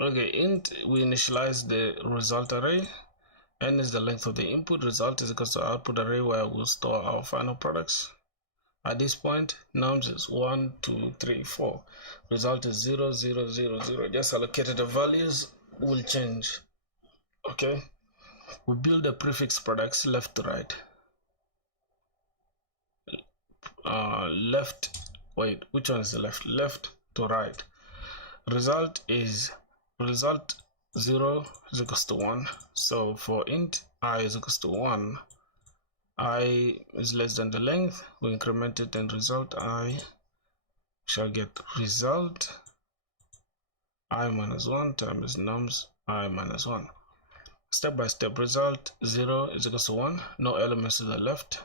Okay, int, we initialize the result array. N is the length of the input. Result is equal to output array where we'll store our final products. At this point, nums is 1, 2, 3, 4. Result is 0, 0, 0, 0. Just allocated the values will change. Okay. We build the prefix products left to right. Wait, which one is the left? Left to right. Result 0 is equals to 1. So for int I is equals to 1, I is less than the length, we increment it, and result I shall get result I minus 1 times nums I minus 1. Step by step. Result 0 is equals to 1, no elements to the left.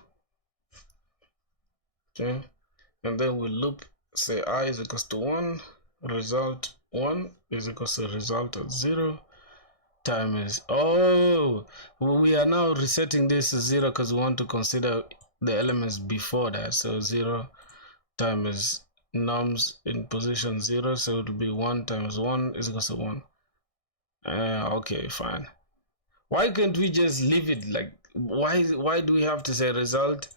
Okay, and then we loop, say I is equals to 1, result 1 is equals to result of 0 times, we are now resetting this to 0 because we want to consider the elements before that. So 0 times nums in position 0, so it will be 1 times 1 is equals to 1. Okay, fine. Why can't we just leave it like, why do we have to say result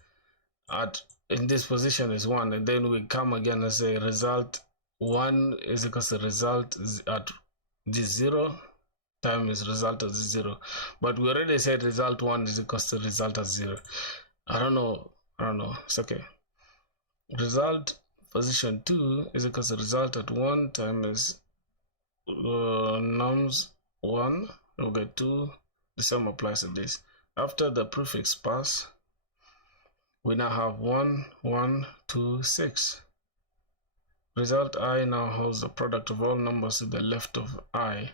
at in this position is 1, and then we come again and say result 1 is equals to result at this 0 times result at 0, but we already said result 1 is equals to result at 0. I don't know, it's okay. Result position 2 is equals to result at 1 times nums 1, we'll get 2. The same applies to this. After the prefix pass, we now have 1, 1, 2, 6. Result I now holds the product of all numbers to the left of I.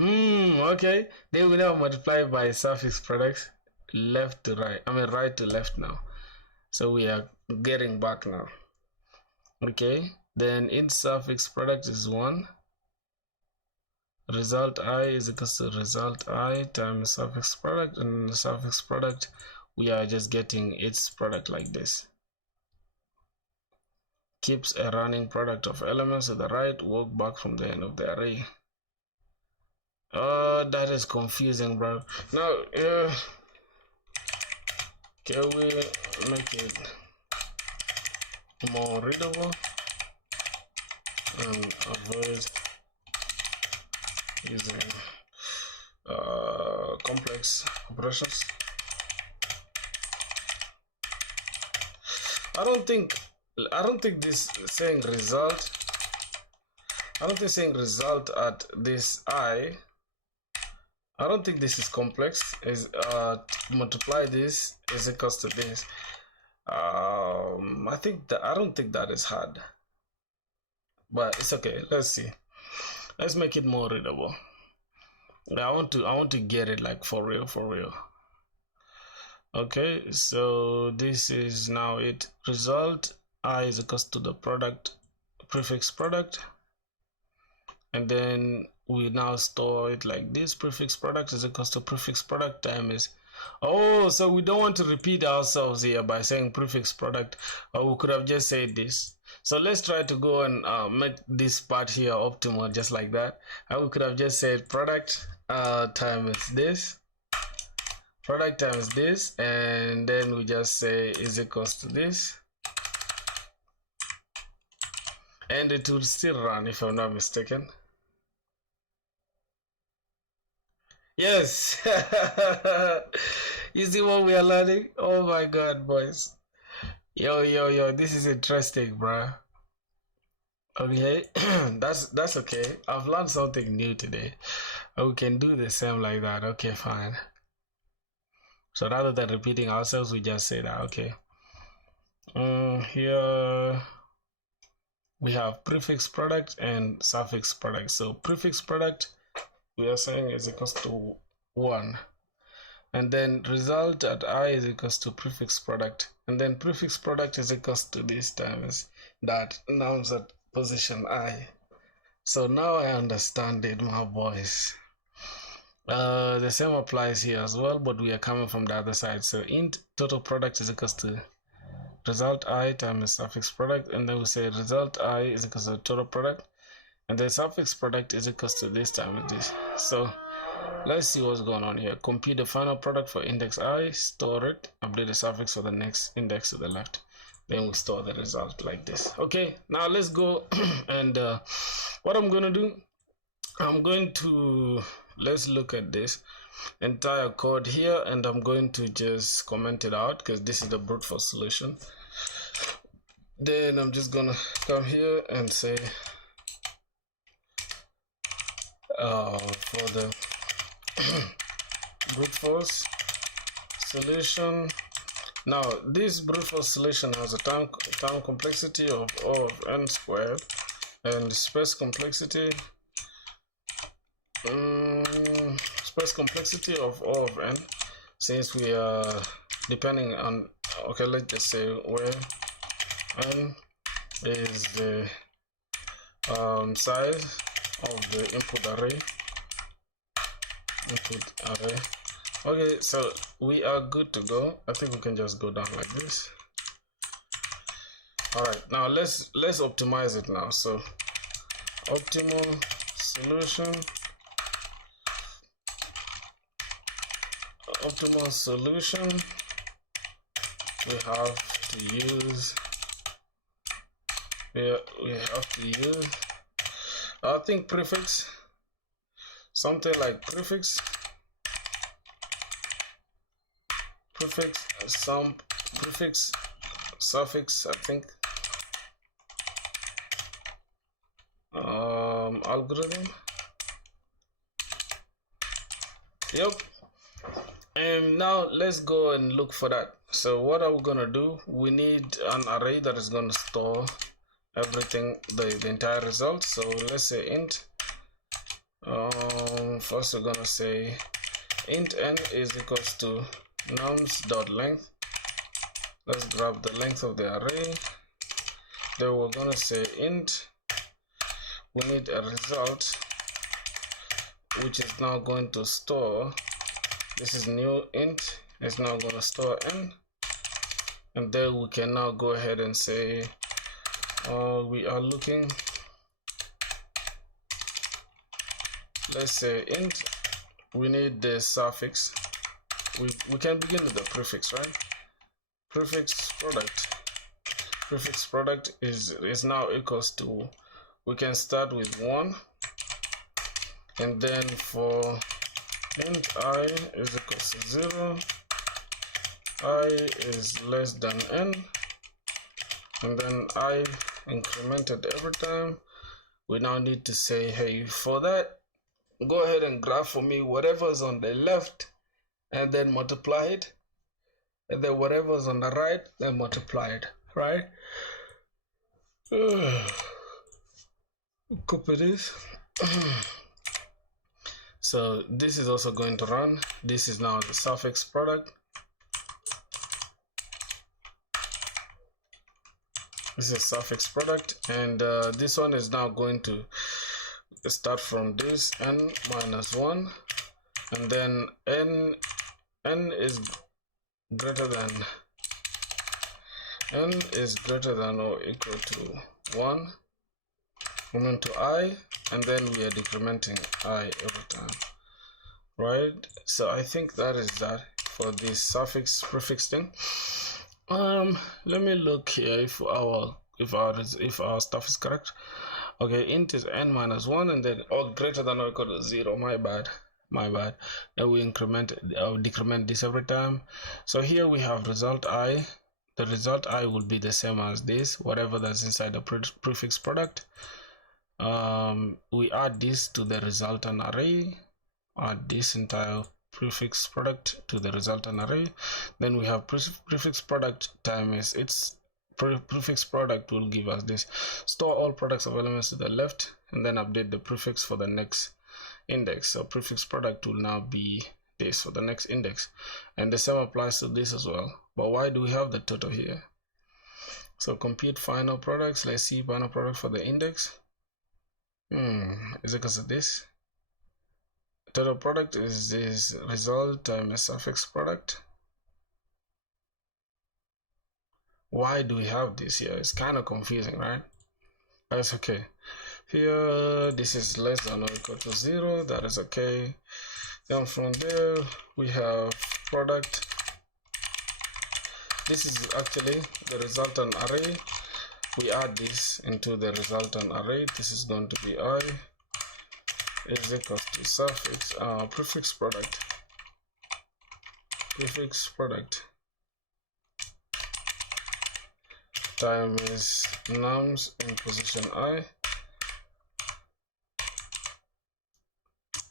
Okay. Then we now multiply by suffix products left to right. Right to left now. So we are getting back now. Okay. Then int suffix product is 1. Result I is equals to result I times suffix product, and the suffix product we are just getting its product like this. Keeps a running product of elements to the right, work back from the end of the array. That is confusing, bro. Now, can we make it more readable and avoid using complex operations? I don't think this saying result, at this I don't think this is complex. Is multiply this is equals to this. I don't think that is hard, but it's okay. Let's see. Let's make it more readable. I want to get it like for real. Okay, so this is now it. Result I is equals to the product prefix product, and then we now store it like this. Prefix product is equals to prefix product times. So we don't want to repeat ourselves here by saying prefix product, or we could have just said this. So let's try to go and make this part here optimal, just like that. And we could have just said product times this, product times this, and then we just say is equals to this, and it will still run if I'm not mistaken. Yes. You see what we are learning? Oh my god, boys. Yo, this is interesting, bruh. Okay. that's okay. I've learned something new today. We can do the same like that. Okay, fine. So rather than repeating ourselves, we just say that. Okay. Here we have prefix product and suffix product. So prefix product, we are saying is equals to 1, and then result at I is equals to prefix product, and then prefix product is equals to this times that nouns at position I. So now I understand it, my boys. The same applies here as well, but we are coming from the other side. So int total product is equals to result I times suffix product, and then we say result I is equals to total product, and the suffix product is equals to this times this. So let's see what's going on here. Compute the final product for index I, store it, update the suffix for the next index to the left, then we store the result like this. Okay, now let's go and what I'm going to do, I'm going to, let's look at this entire code here, and I'm going to just comment it out because this is the brute force solution. Then I'm just gonna come here and say for the brute force solution. Now this brute force solution has a time complexity of O of n squared and space complexity of O of n, since we are depending on, okay, let's just say where n is the size of the input array. Okay, so we are good to go. I think we can just go down like this. All right, now let's optimize it now. So optimal solution, we have to use I think prefix, something like prefix, suffix, I think, algorithm. Yep. And now let's go and look for that. So what are we gonna do? We need an array that is gonna store everything, the entire result. So let's say int, first we're gonna say int n is equals to nums.length. Let's grab the length of the array. Then we're gonna say int, we need a result which is now going to store, this is new int, it's now going to store n, and then we can now go ahead and say we are looking, let's say int, we need the suffix, we can begin with the prefix, right? Prefix product is now equals to, we can start with 1, and then for int I is equals to 0, I is less than n, and then I incremented every time. We now need to say, hey, for that, go ahead and graph for me whatever's on the left and then multiply it, and then whatever's on the right, then multiply it, right? Copy this. So this is also going to run. This is now the suffix product. This is suffix product, and this one is now going to start from this n minus 1, and then n is greater than n is greater than or equal to 1, moving to I, and then we are decrementing I every time, right? So I think that is that for this suffix prefix thing. Let me look here if our stuff is correct. Okay, int is n minus 1, and then greater than or equal to 0. My bad. Then we decrement this every time. So here we have result I. The result I will be the same as this, whatever that's inside the prefix product. We add this to the resultant array, add this entire prefix product to the resultant array. Then we have prefix product times its prefix product will give us this. Store all products of elements to the left, and then update the prefix for the next index. So prefix product will now be this for the next index, and the same applies to this as well. But why do we have the total here? So compute final products. Let's see final product for the index. Is it because of this? Total product is this result times suffix product. Why do we have this here? It's kind of confusing, right? That's okay. Here this is less than or equal to 0. That is okay. Then from there we have product. This is actually the resultant array. We add this into the resultant array. This is going to be I is equals to suffix prefix product times nums in position I.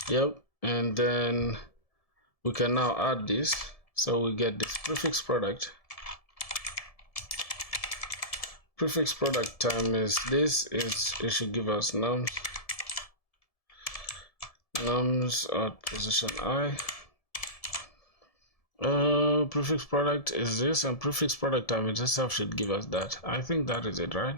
Yep, and then we can now add this, so we get this prefix product times this is it should give us nums at position I. Prefix product is this, and prefix product times itself should give us that. I think that is it, right?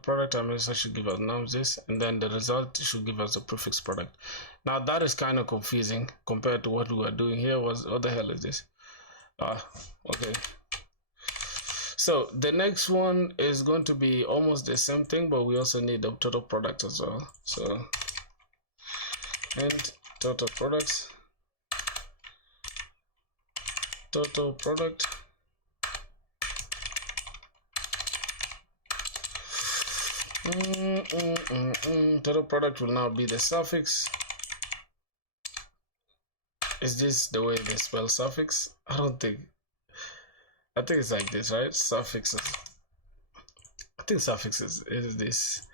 Product times itself should give us nums this, and then the result should give us the prefix product. Now that is kind of confusing compared to what we were doing here. What the hell is this? Okay. So the next one is going to be almost the same thing, but we also need the total product as well. So and total product total product will now be the suffix. Is this the way they spell suffix? I think it's like this, right? Suffixes. I think suffixes is this.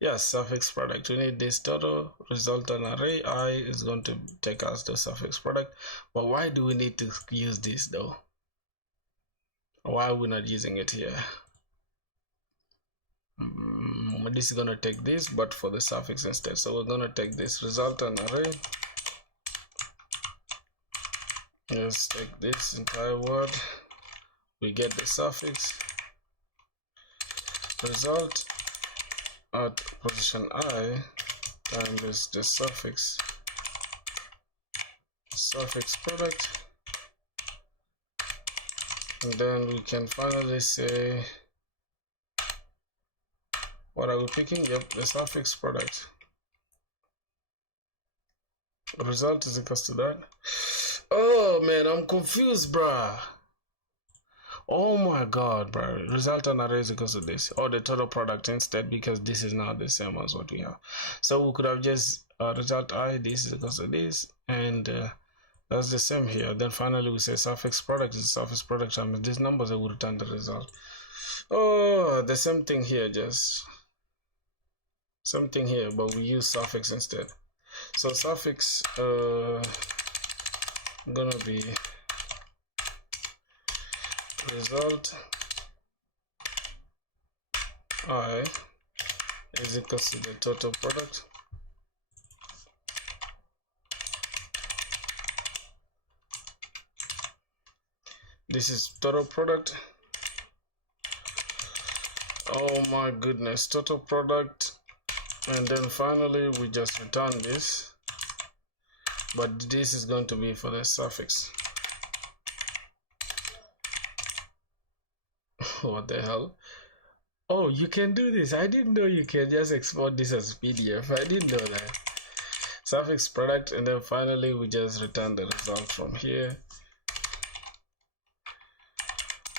Yes, suffix product. We need this total resultant array. I is going to take us the suffix product. But why do we need to use this though? Why are we not using it here? This is going to take this, but for the suffix instead. So we're going to take this resultant array. Let's take this entire word. We get the suffix result at position I times the suffix product, and then we can finally say, what are we picking? Yep, the suffix product. Result is equal to that. Oh man, I'm confused, bruh. Oh my god, bro. Resultant array is equal to this, or the total product instead, because this is not the same as what we have. So we could have just result I, this is equal to this, and that's the same here. Then finally we say suffix product is suffix product times these numbers that will return the result. Oh, the same thing here, just something here, but we use suffix instead. So suffix gonna be result I is equal to the total product this is total product. Oh my goodness, total product, and then finally we just return this, but this is going to be for the suffix. What the hell? Oh, you can do this. I didn't know you can just export this as PDF. I didn't know that. Suffix product, and then finally we just return the result from here.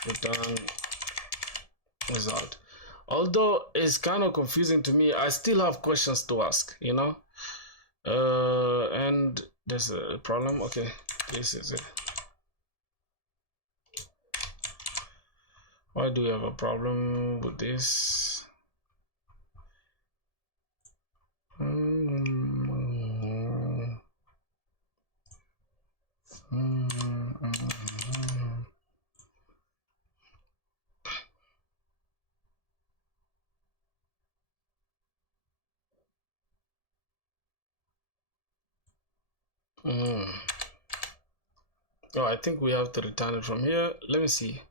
Return result. Although it's kind of confusing to me, I still have questions to ask, you know. And there's a problem. Okay, this is it. Why do we have a problem with this? Oh, I think we have to return it from here. Let me see.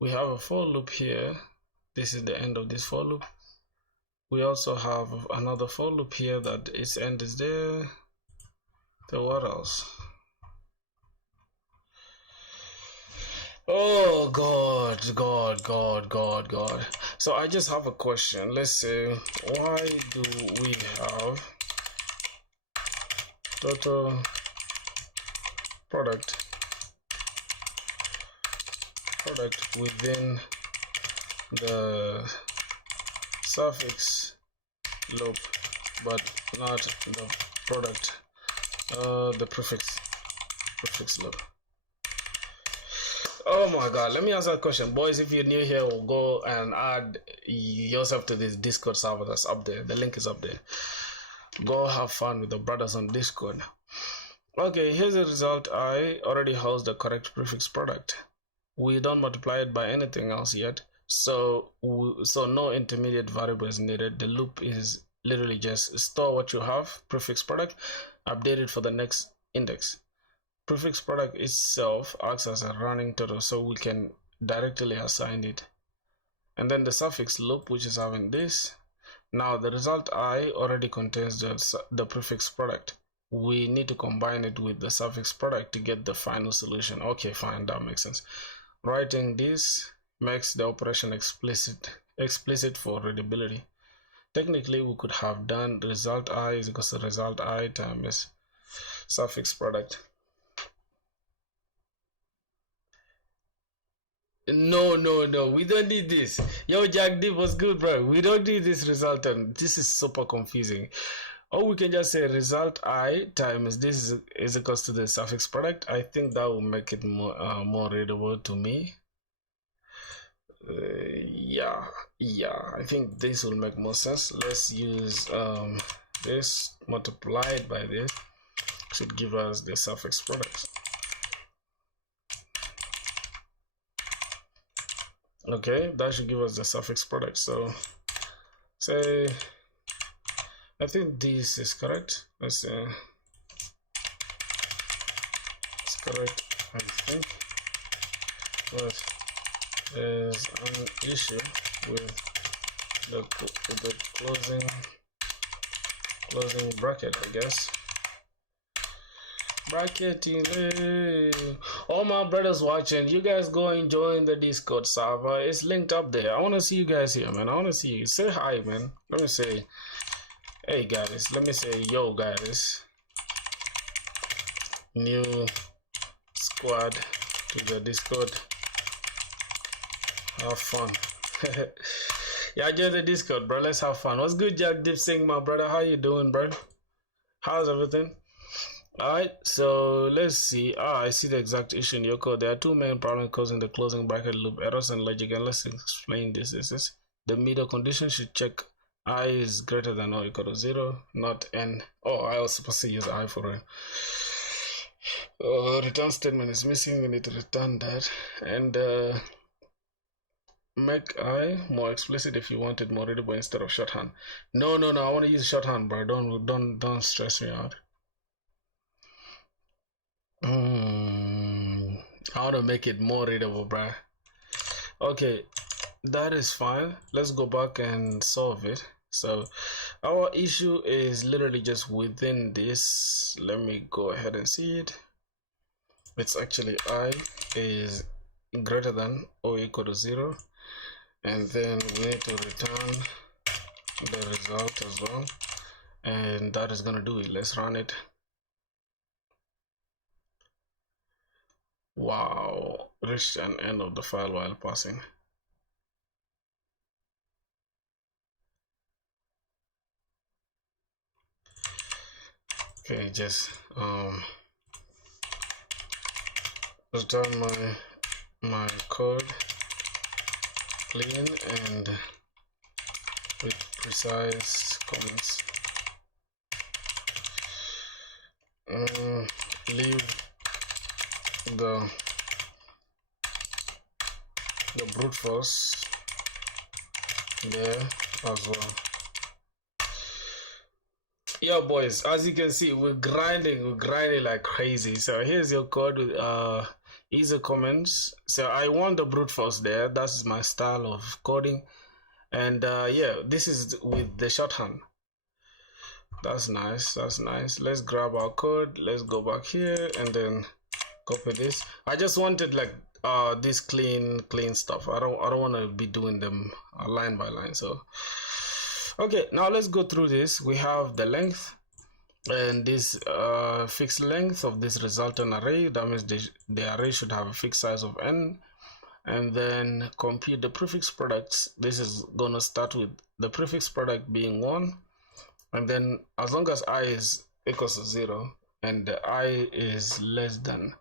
We have a for loop here. This is the end of this for loop. We also have another for loop here that its end is there. So what else? Oh God. So I just have a question. Let's say, why do we have total product within the suffix loop, but not the product, the prefix loop? Oh my God, let me answer that question. Boys, if you're new here, we'll go and add yourself to this Discord server that's up there. The link is up there. Go have fun with the brothers on Discord. Okay, here's the result. I already host the correct prefix product. We don't multiply it by anything else yet, so no intermediate variable is needed. The loop is literally just store what you have, prefix product, update it for the next index. Prefix product itself acts as a running total, so we can directly assign it. And then the suffix loop, which is having this. Now the result I already contains the prefix product. We need to combine it with the suffix product to get the final solution. Okay, fine, that makes sense. Writing this makes the operation explicit for readability. Technically, we could have done result I is equals to result I times suffix product. No, we don't need this. Yo, Jack Deep was good, bro. We don't need this resultant. This is super confusing. Or we can just say result I times this is equals to the suffix product. I think that will make it more readable to me. Yeah, I think this will make more sense. Let's use this multiplied by this should give us the suffix product. Okay, that should give us the suffix product. So say, I think this is correct. Let's say it's correct, I think, but there's an issue with the closing bracket, I guess. Bracketing. All my brothers watching, you guys go and join the Discord server. It's linked up there. I want to see you guys here, man. I want to see you. Say hi, man. Let me say, hey guys. Let me say, yo guys. New squad to the Discord. Have fun. Yeah, join the Discord, bro. Let's have fun. What's good, Jack Deep Singh, my brother? How you doing, bro? How's everything? Alright, so let's see. I see the exact issue in your code. There are two main problems causing the closing bracket loop errors and logic, and let's explain this. This is the middle condition should check I is greater than or equal to 0, not n. Oh, I was supposed to use I for it. Return statement is missing. We need to return that and make I more explicit if you want it more readable instead of shorthand. No, I want to use shorthand, bro. Don't stress me out. I want to make it more readable, bruh. Okay, that is fine. Let's go back and solve it. So our issue is literally just within this. Let me go ahead and see it. It's actually I is greater than or equal to 0. and then we need to return the result as well, and that is gonna do it. Let's run it. Wow, reached an end of the file while passing. Okay, just return my code clean and with precise comments. Leave the brute force there as well. Yeah, boys, as you can see, we're grinding like crazy. So here's your code with easy comments. So I want the brute force there. That's my style of coding. And yeah, this is with the shorthand. That's nice. Let's grab our code. Let's go back here and then copy this. I just wanted like this clean stuff. I don't want to be doing them line by line. So okay, now let's go through this. We have the length and this fixed length of this resultant array. That means the array should have a fixed size of n. And then compute the prefix products. This is gonna start with the prefix product being 1, and then as long as I is equals to 0 and the I is less than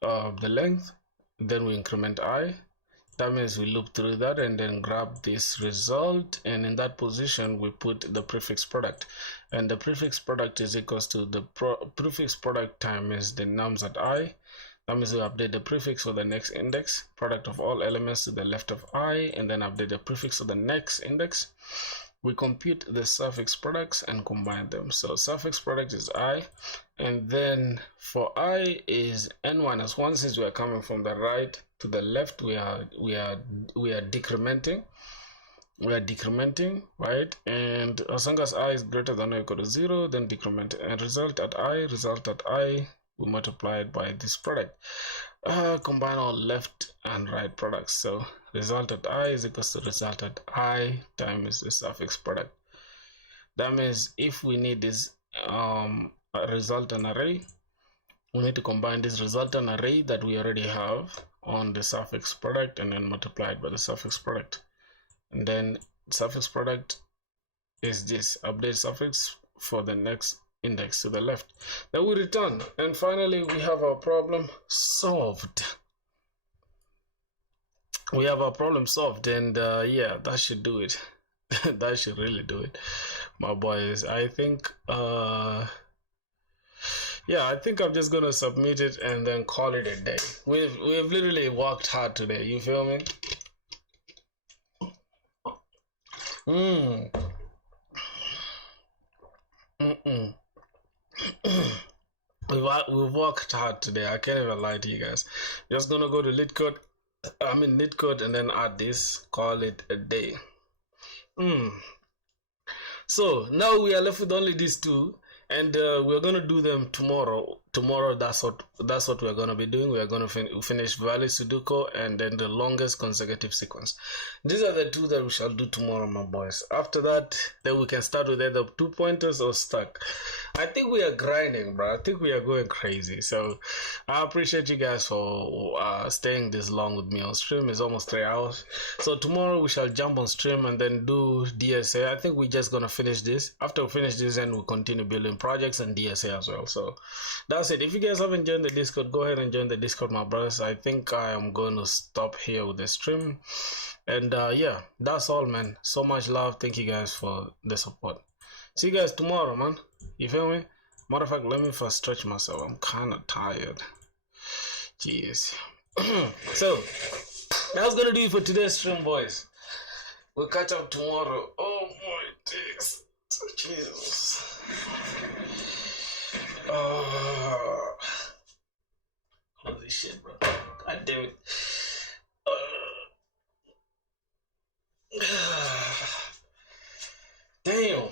the length, then we increment I. That means we loop through that and then grab this result, and in that position we put the prefix product, and the prefix product is equals to the prefix product times the nums at I. That means we update the prefix for the next index, product of all elements to the left of I, and then update the prefix for the next index. We compute the suffix products and combine them. So suffix product is I, and then for I is n-1. Since we are coming from the right to the left, we are decrementing. We are decrementing, right? And as long as I is greater than or equal to 0, then decrement, and result at I, we multiply it by this product. Combine all left and right products. So result at I is equals to result at I times the suffix product. That means if we need this resultant array, we need to combine this resultant array that we already have on the suffix product and then multiply it by the suffix product. And then suffix product is this update suffix for the next index to the left. Then we return, and finally we have our problem solved. We have our problem solved, and yeah, that should do it. That should really do it, my boys. I think yeah, I think I'm just gonna submit it and then call it a day. We've literally worked hard today, you feel me? We've worked hard today. I can't even lie to you guys. Just gonna go to netcode and then add this, call it a day. So now we are left with only these two, and we're gonna do them tomorrow. That's what we're gonna be doing. We are gonna finish valid Sudoku and then the longest consecutive sequence. These are the two that we shall do tomorrow, my boys. After that, then we can start with either 2 pointers or stack. I think we are grinding, bro. I think we are going crazy. So I appreciate you guys for staying this long with me on stream. It's almost 3 hours. So tomorrow we shall jump on stream and then do DSA. I think we're just gonna finish this. After we finish this, then we'll continue building projects and DSA as well. So that's it. If you guys haven't joined the Discord, go ahead and join the Discord, my brothers. I think I am going to stop here with the stream. And yeah, that's all, man. So much love. Thank you guys for the support. See you guys tomorrow, man. You feel me? Matter of fact, let me first stretch myself. I'm kind of tired. Jeez. So that's gonna do it for today's stream, boys. We'll catch up tomorrow. Oh my days. Jesus. Holy shit, bro. God damn it. Damn.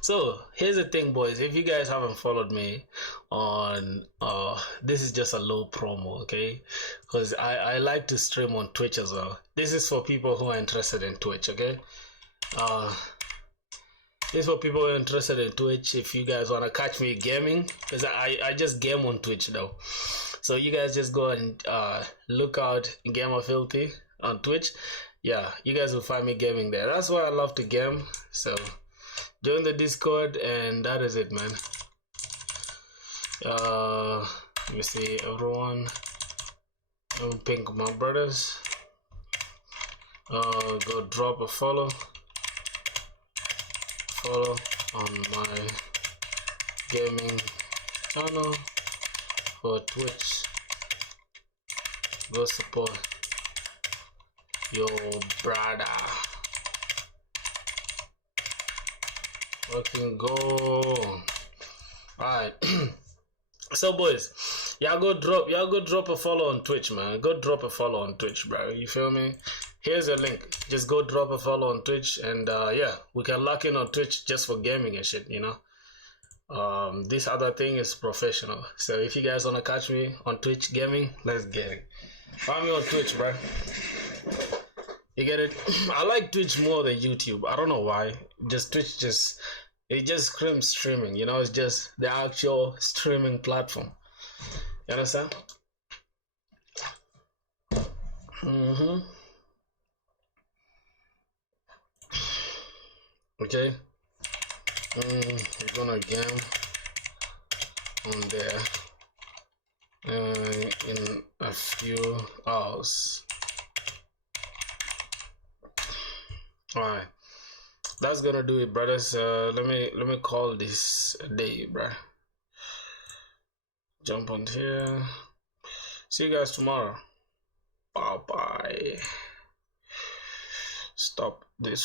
So here's the thing, boys. If you guys haven't followed me on this is just a low promo, okay? because I like to stream on Twitch as well. This is for people who are interested in Twitch, okay? This is for people who are interested in Twitch. If you guys want to catch me gaming, because I just game on Twitch though. So you guys just go and look out Gamer Filthy on Twitch. Yeah, you guys will find me gaming there. That's why I love to game. So join the Discord, and that is it, man. Let me see, everyone. I'm gonna ping my brothers. Go drop a follow on my gaming channel for Twitch. Go support your brother. Fucking go. Alright. So boys, y'all go drop a follow on Twitch, man. Go drop a follow on Twitch, bro. You feel me? Here's a link. Just go drop a follow on Twitch, and yeah, we can lock in on Twitch just for gaming and shit, you know. This other thing is professional. So if you guys wanna catch me on Twitch gaming, let's get it. Find me on Twitch, bro. You get it? I like Twitch more than YouTube. I don't know why. Just Twitch it just screams streaming, you know. It's just the actual streaming platform. You understand? Okay. We're gonna game on there in a few hours. Alright, that's gonna do it, brothers. Let me call this a day, bruh. Jump on here. See you guys tomorrow. Bye bye. Stop this.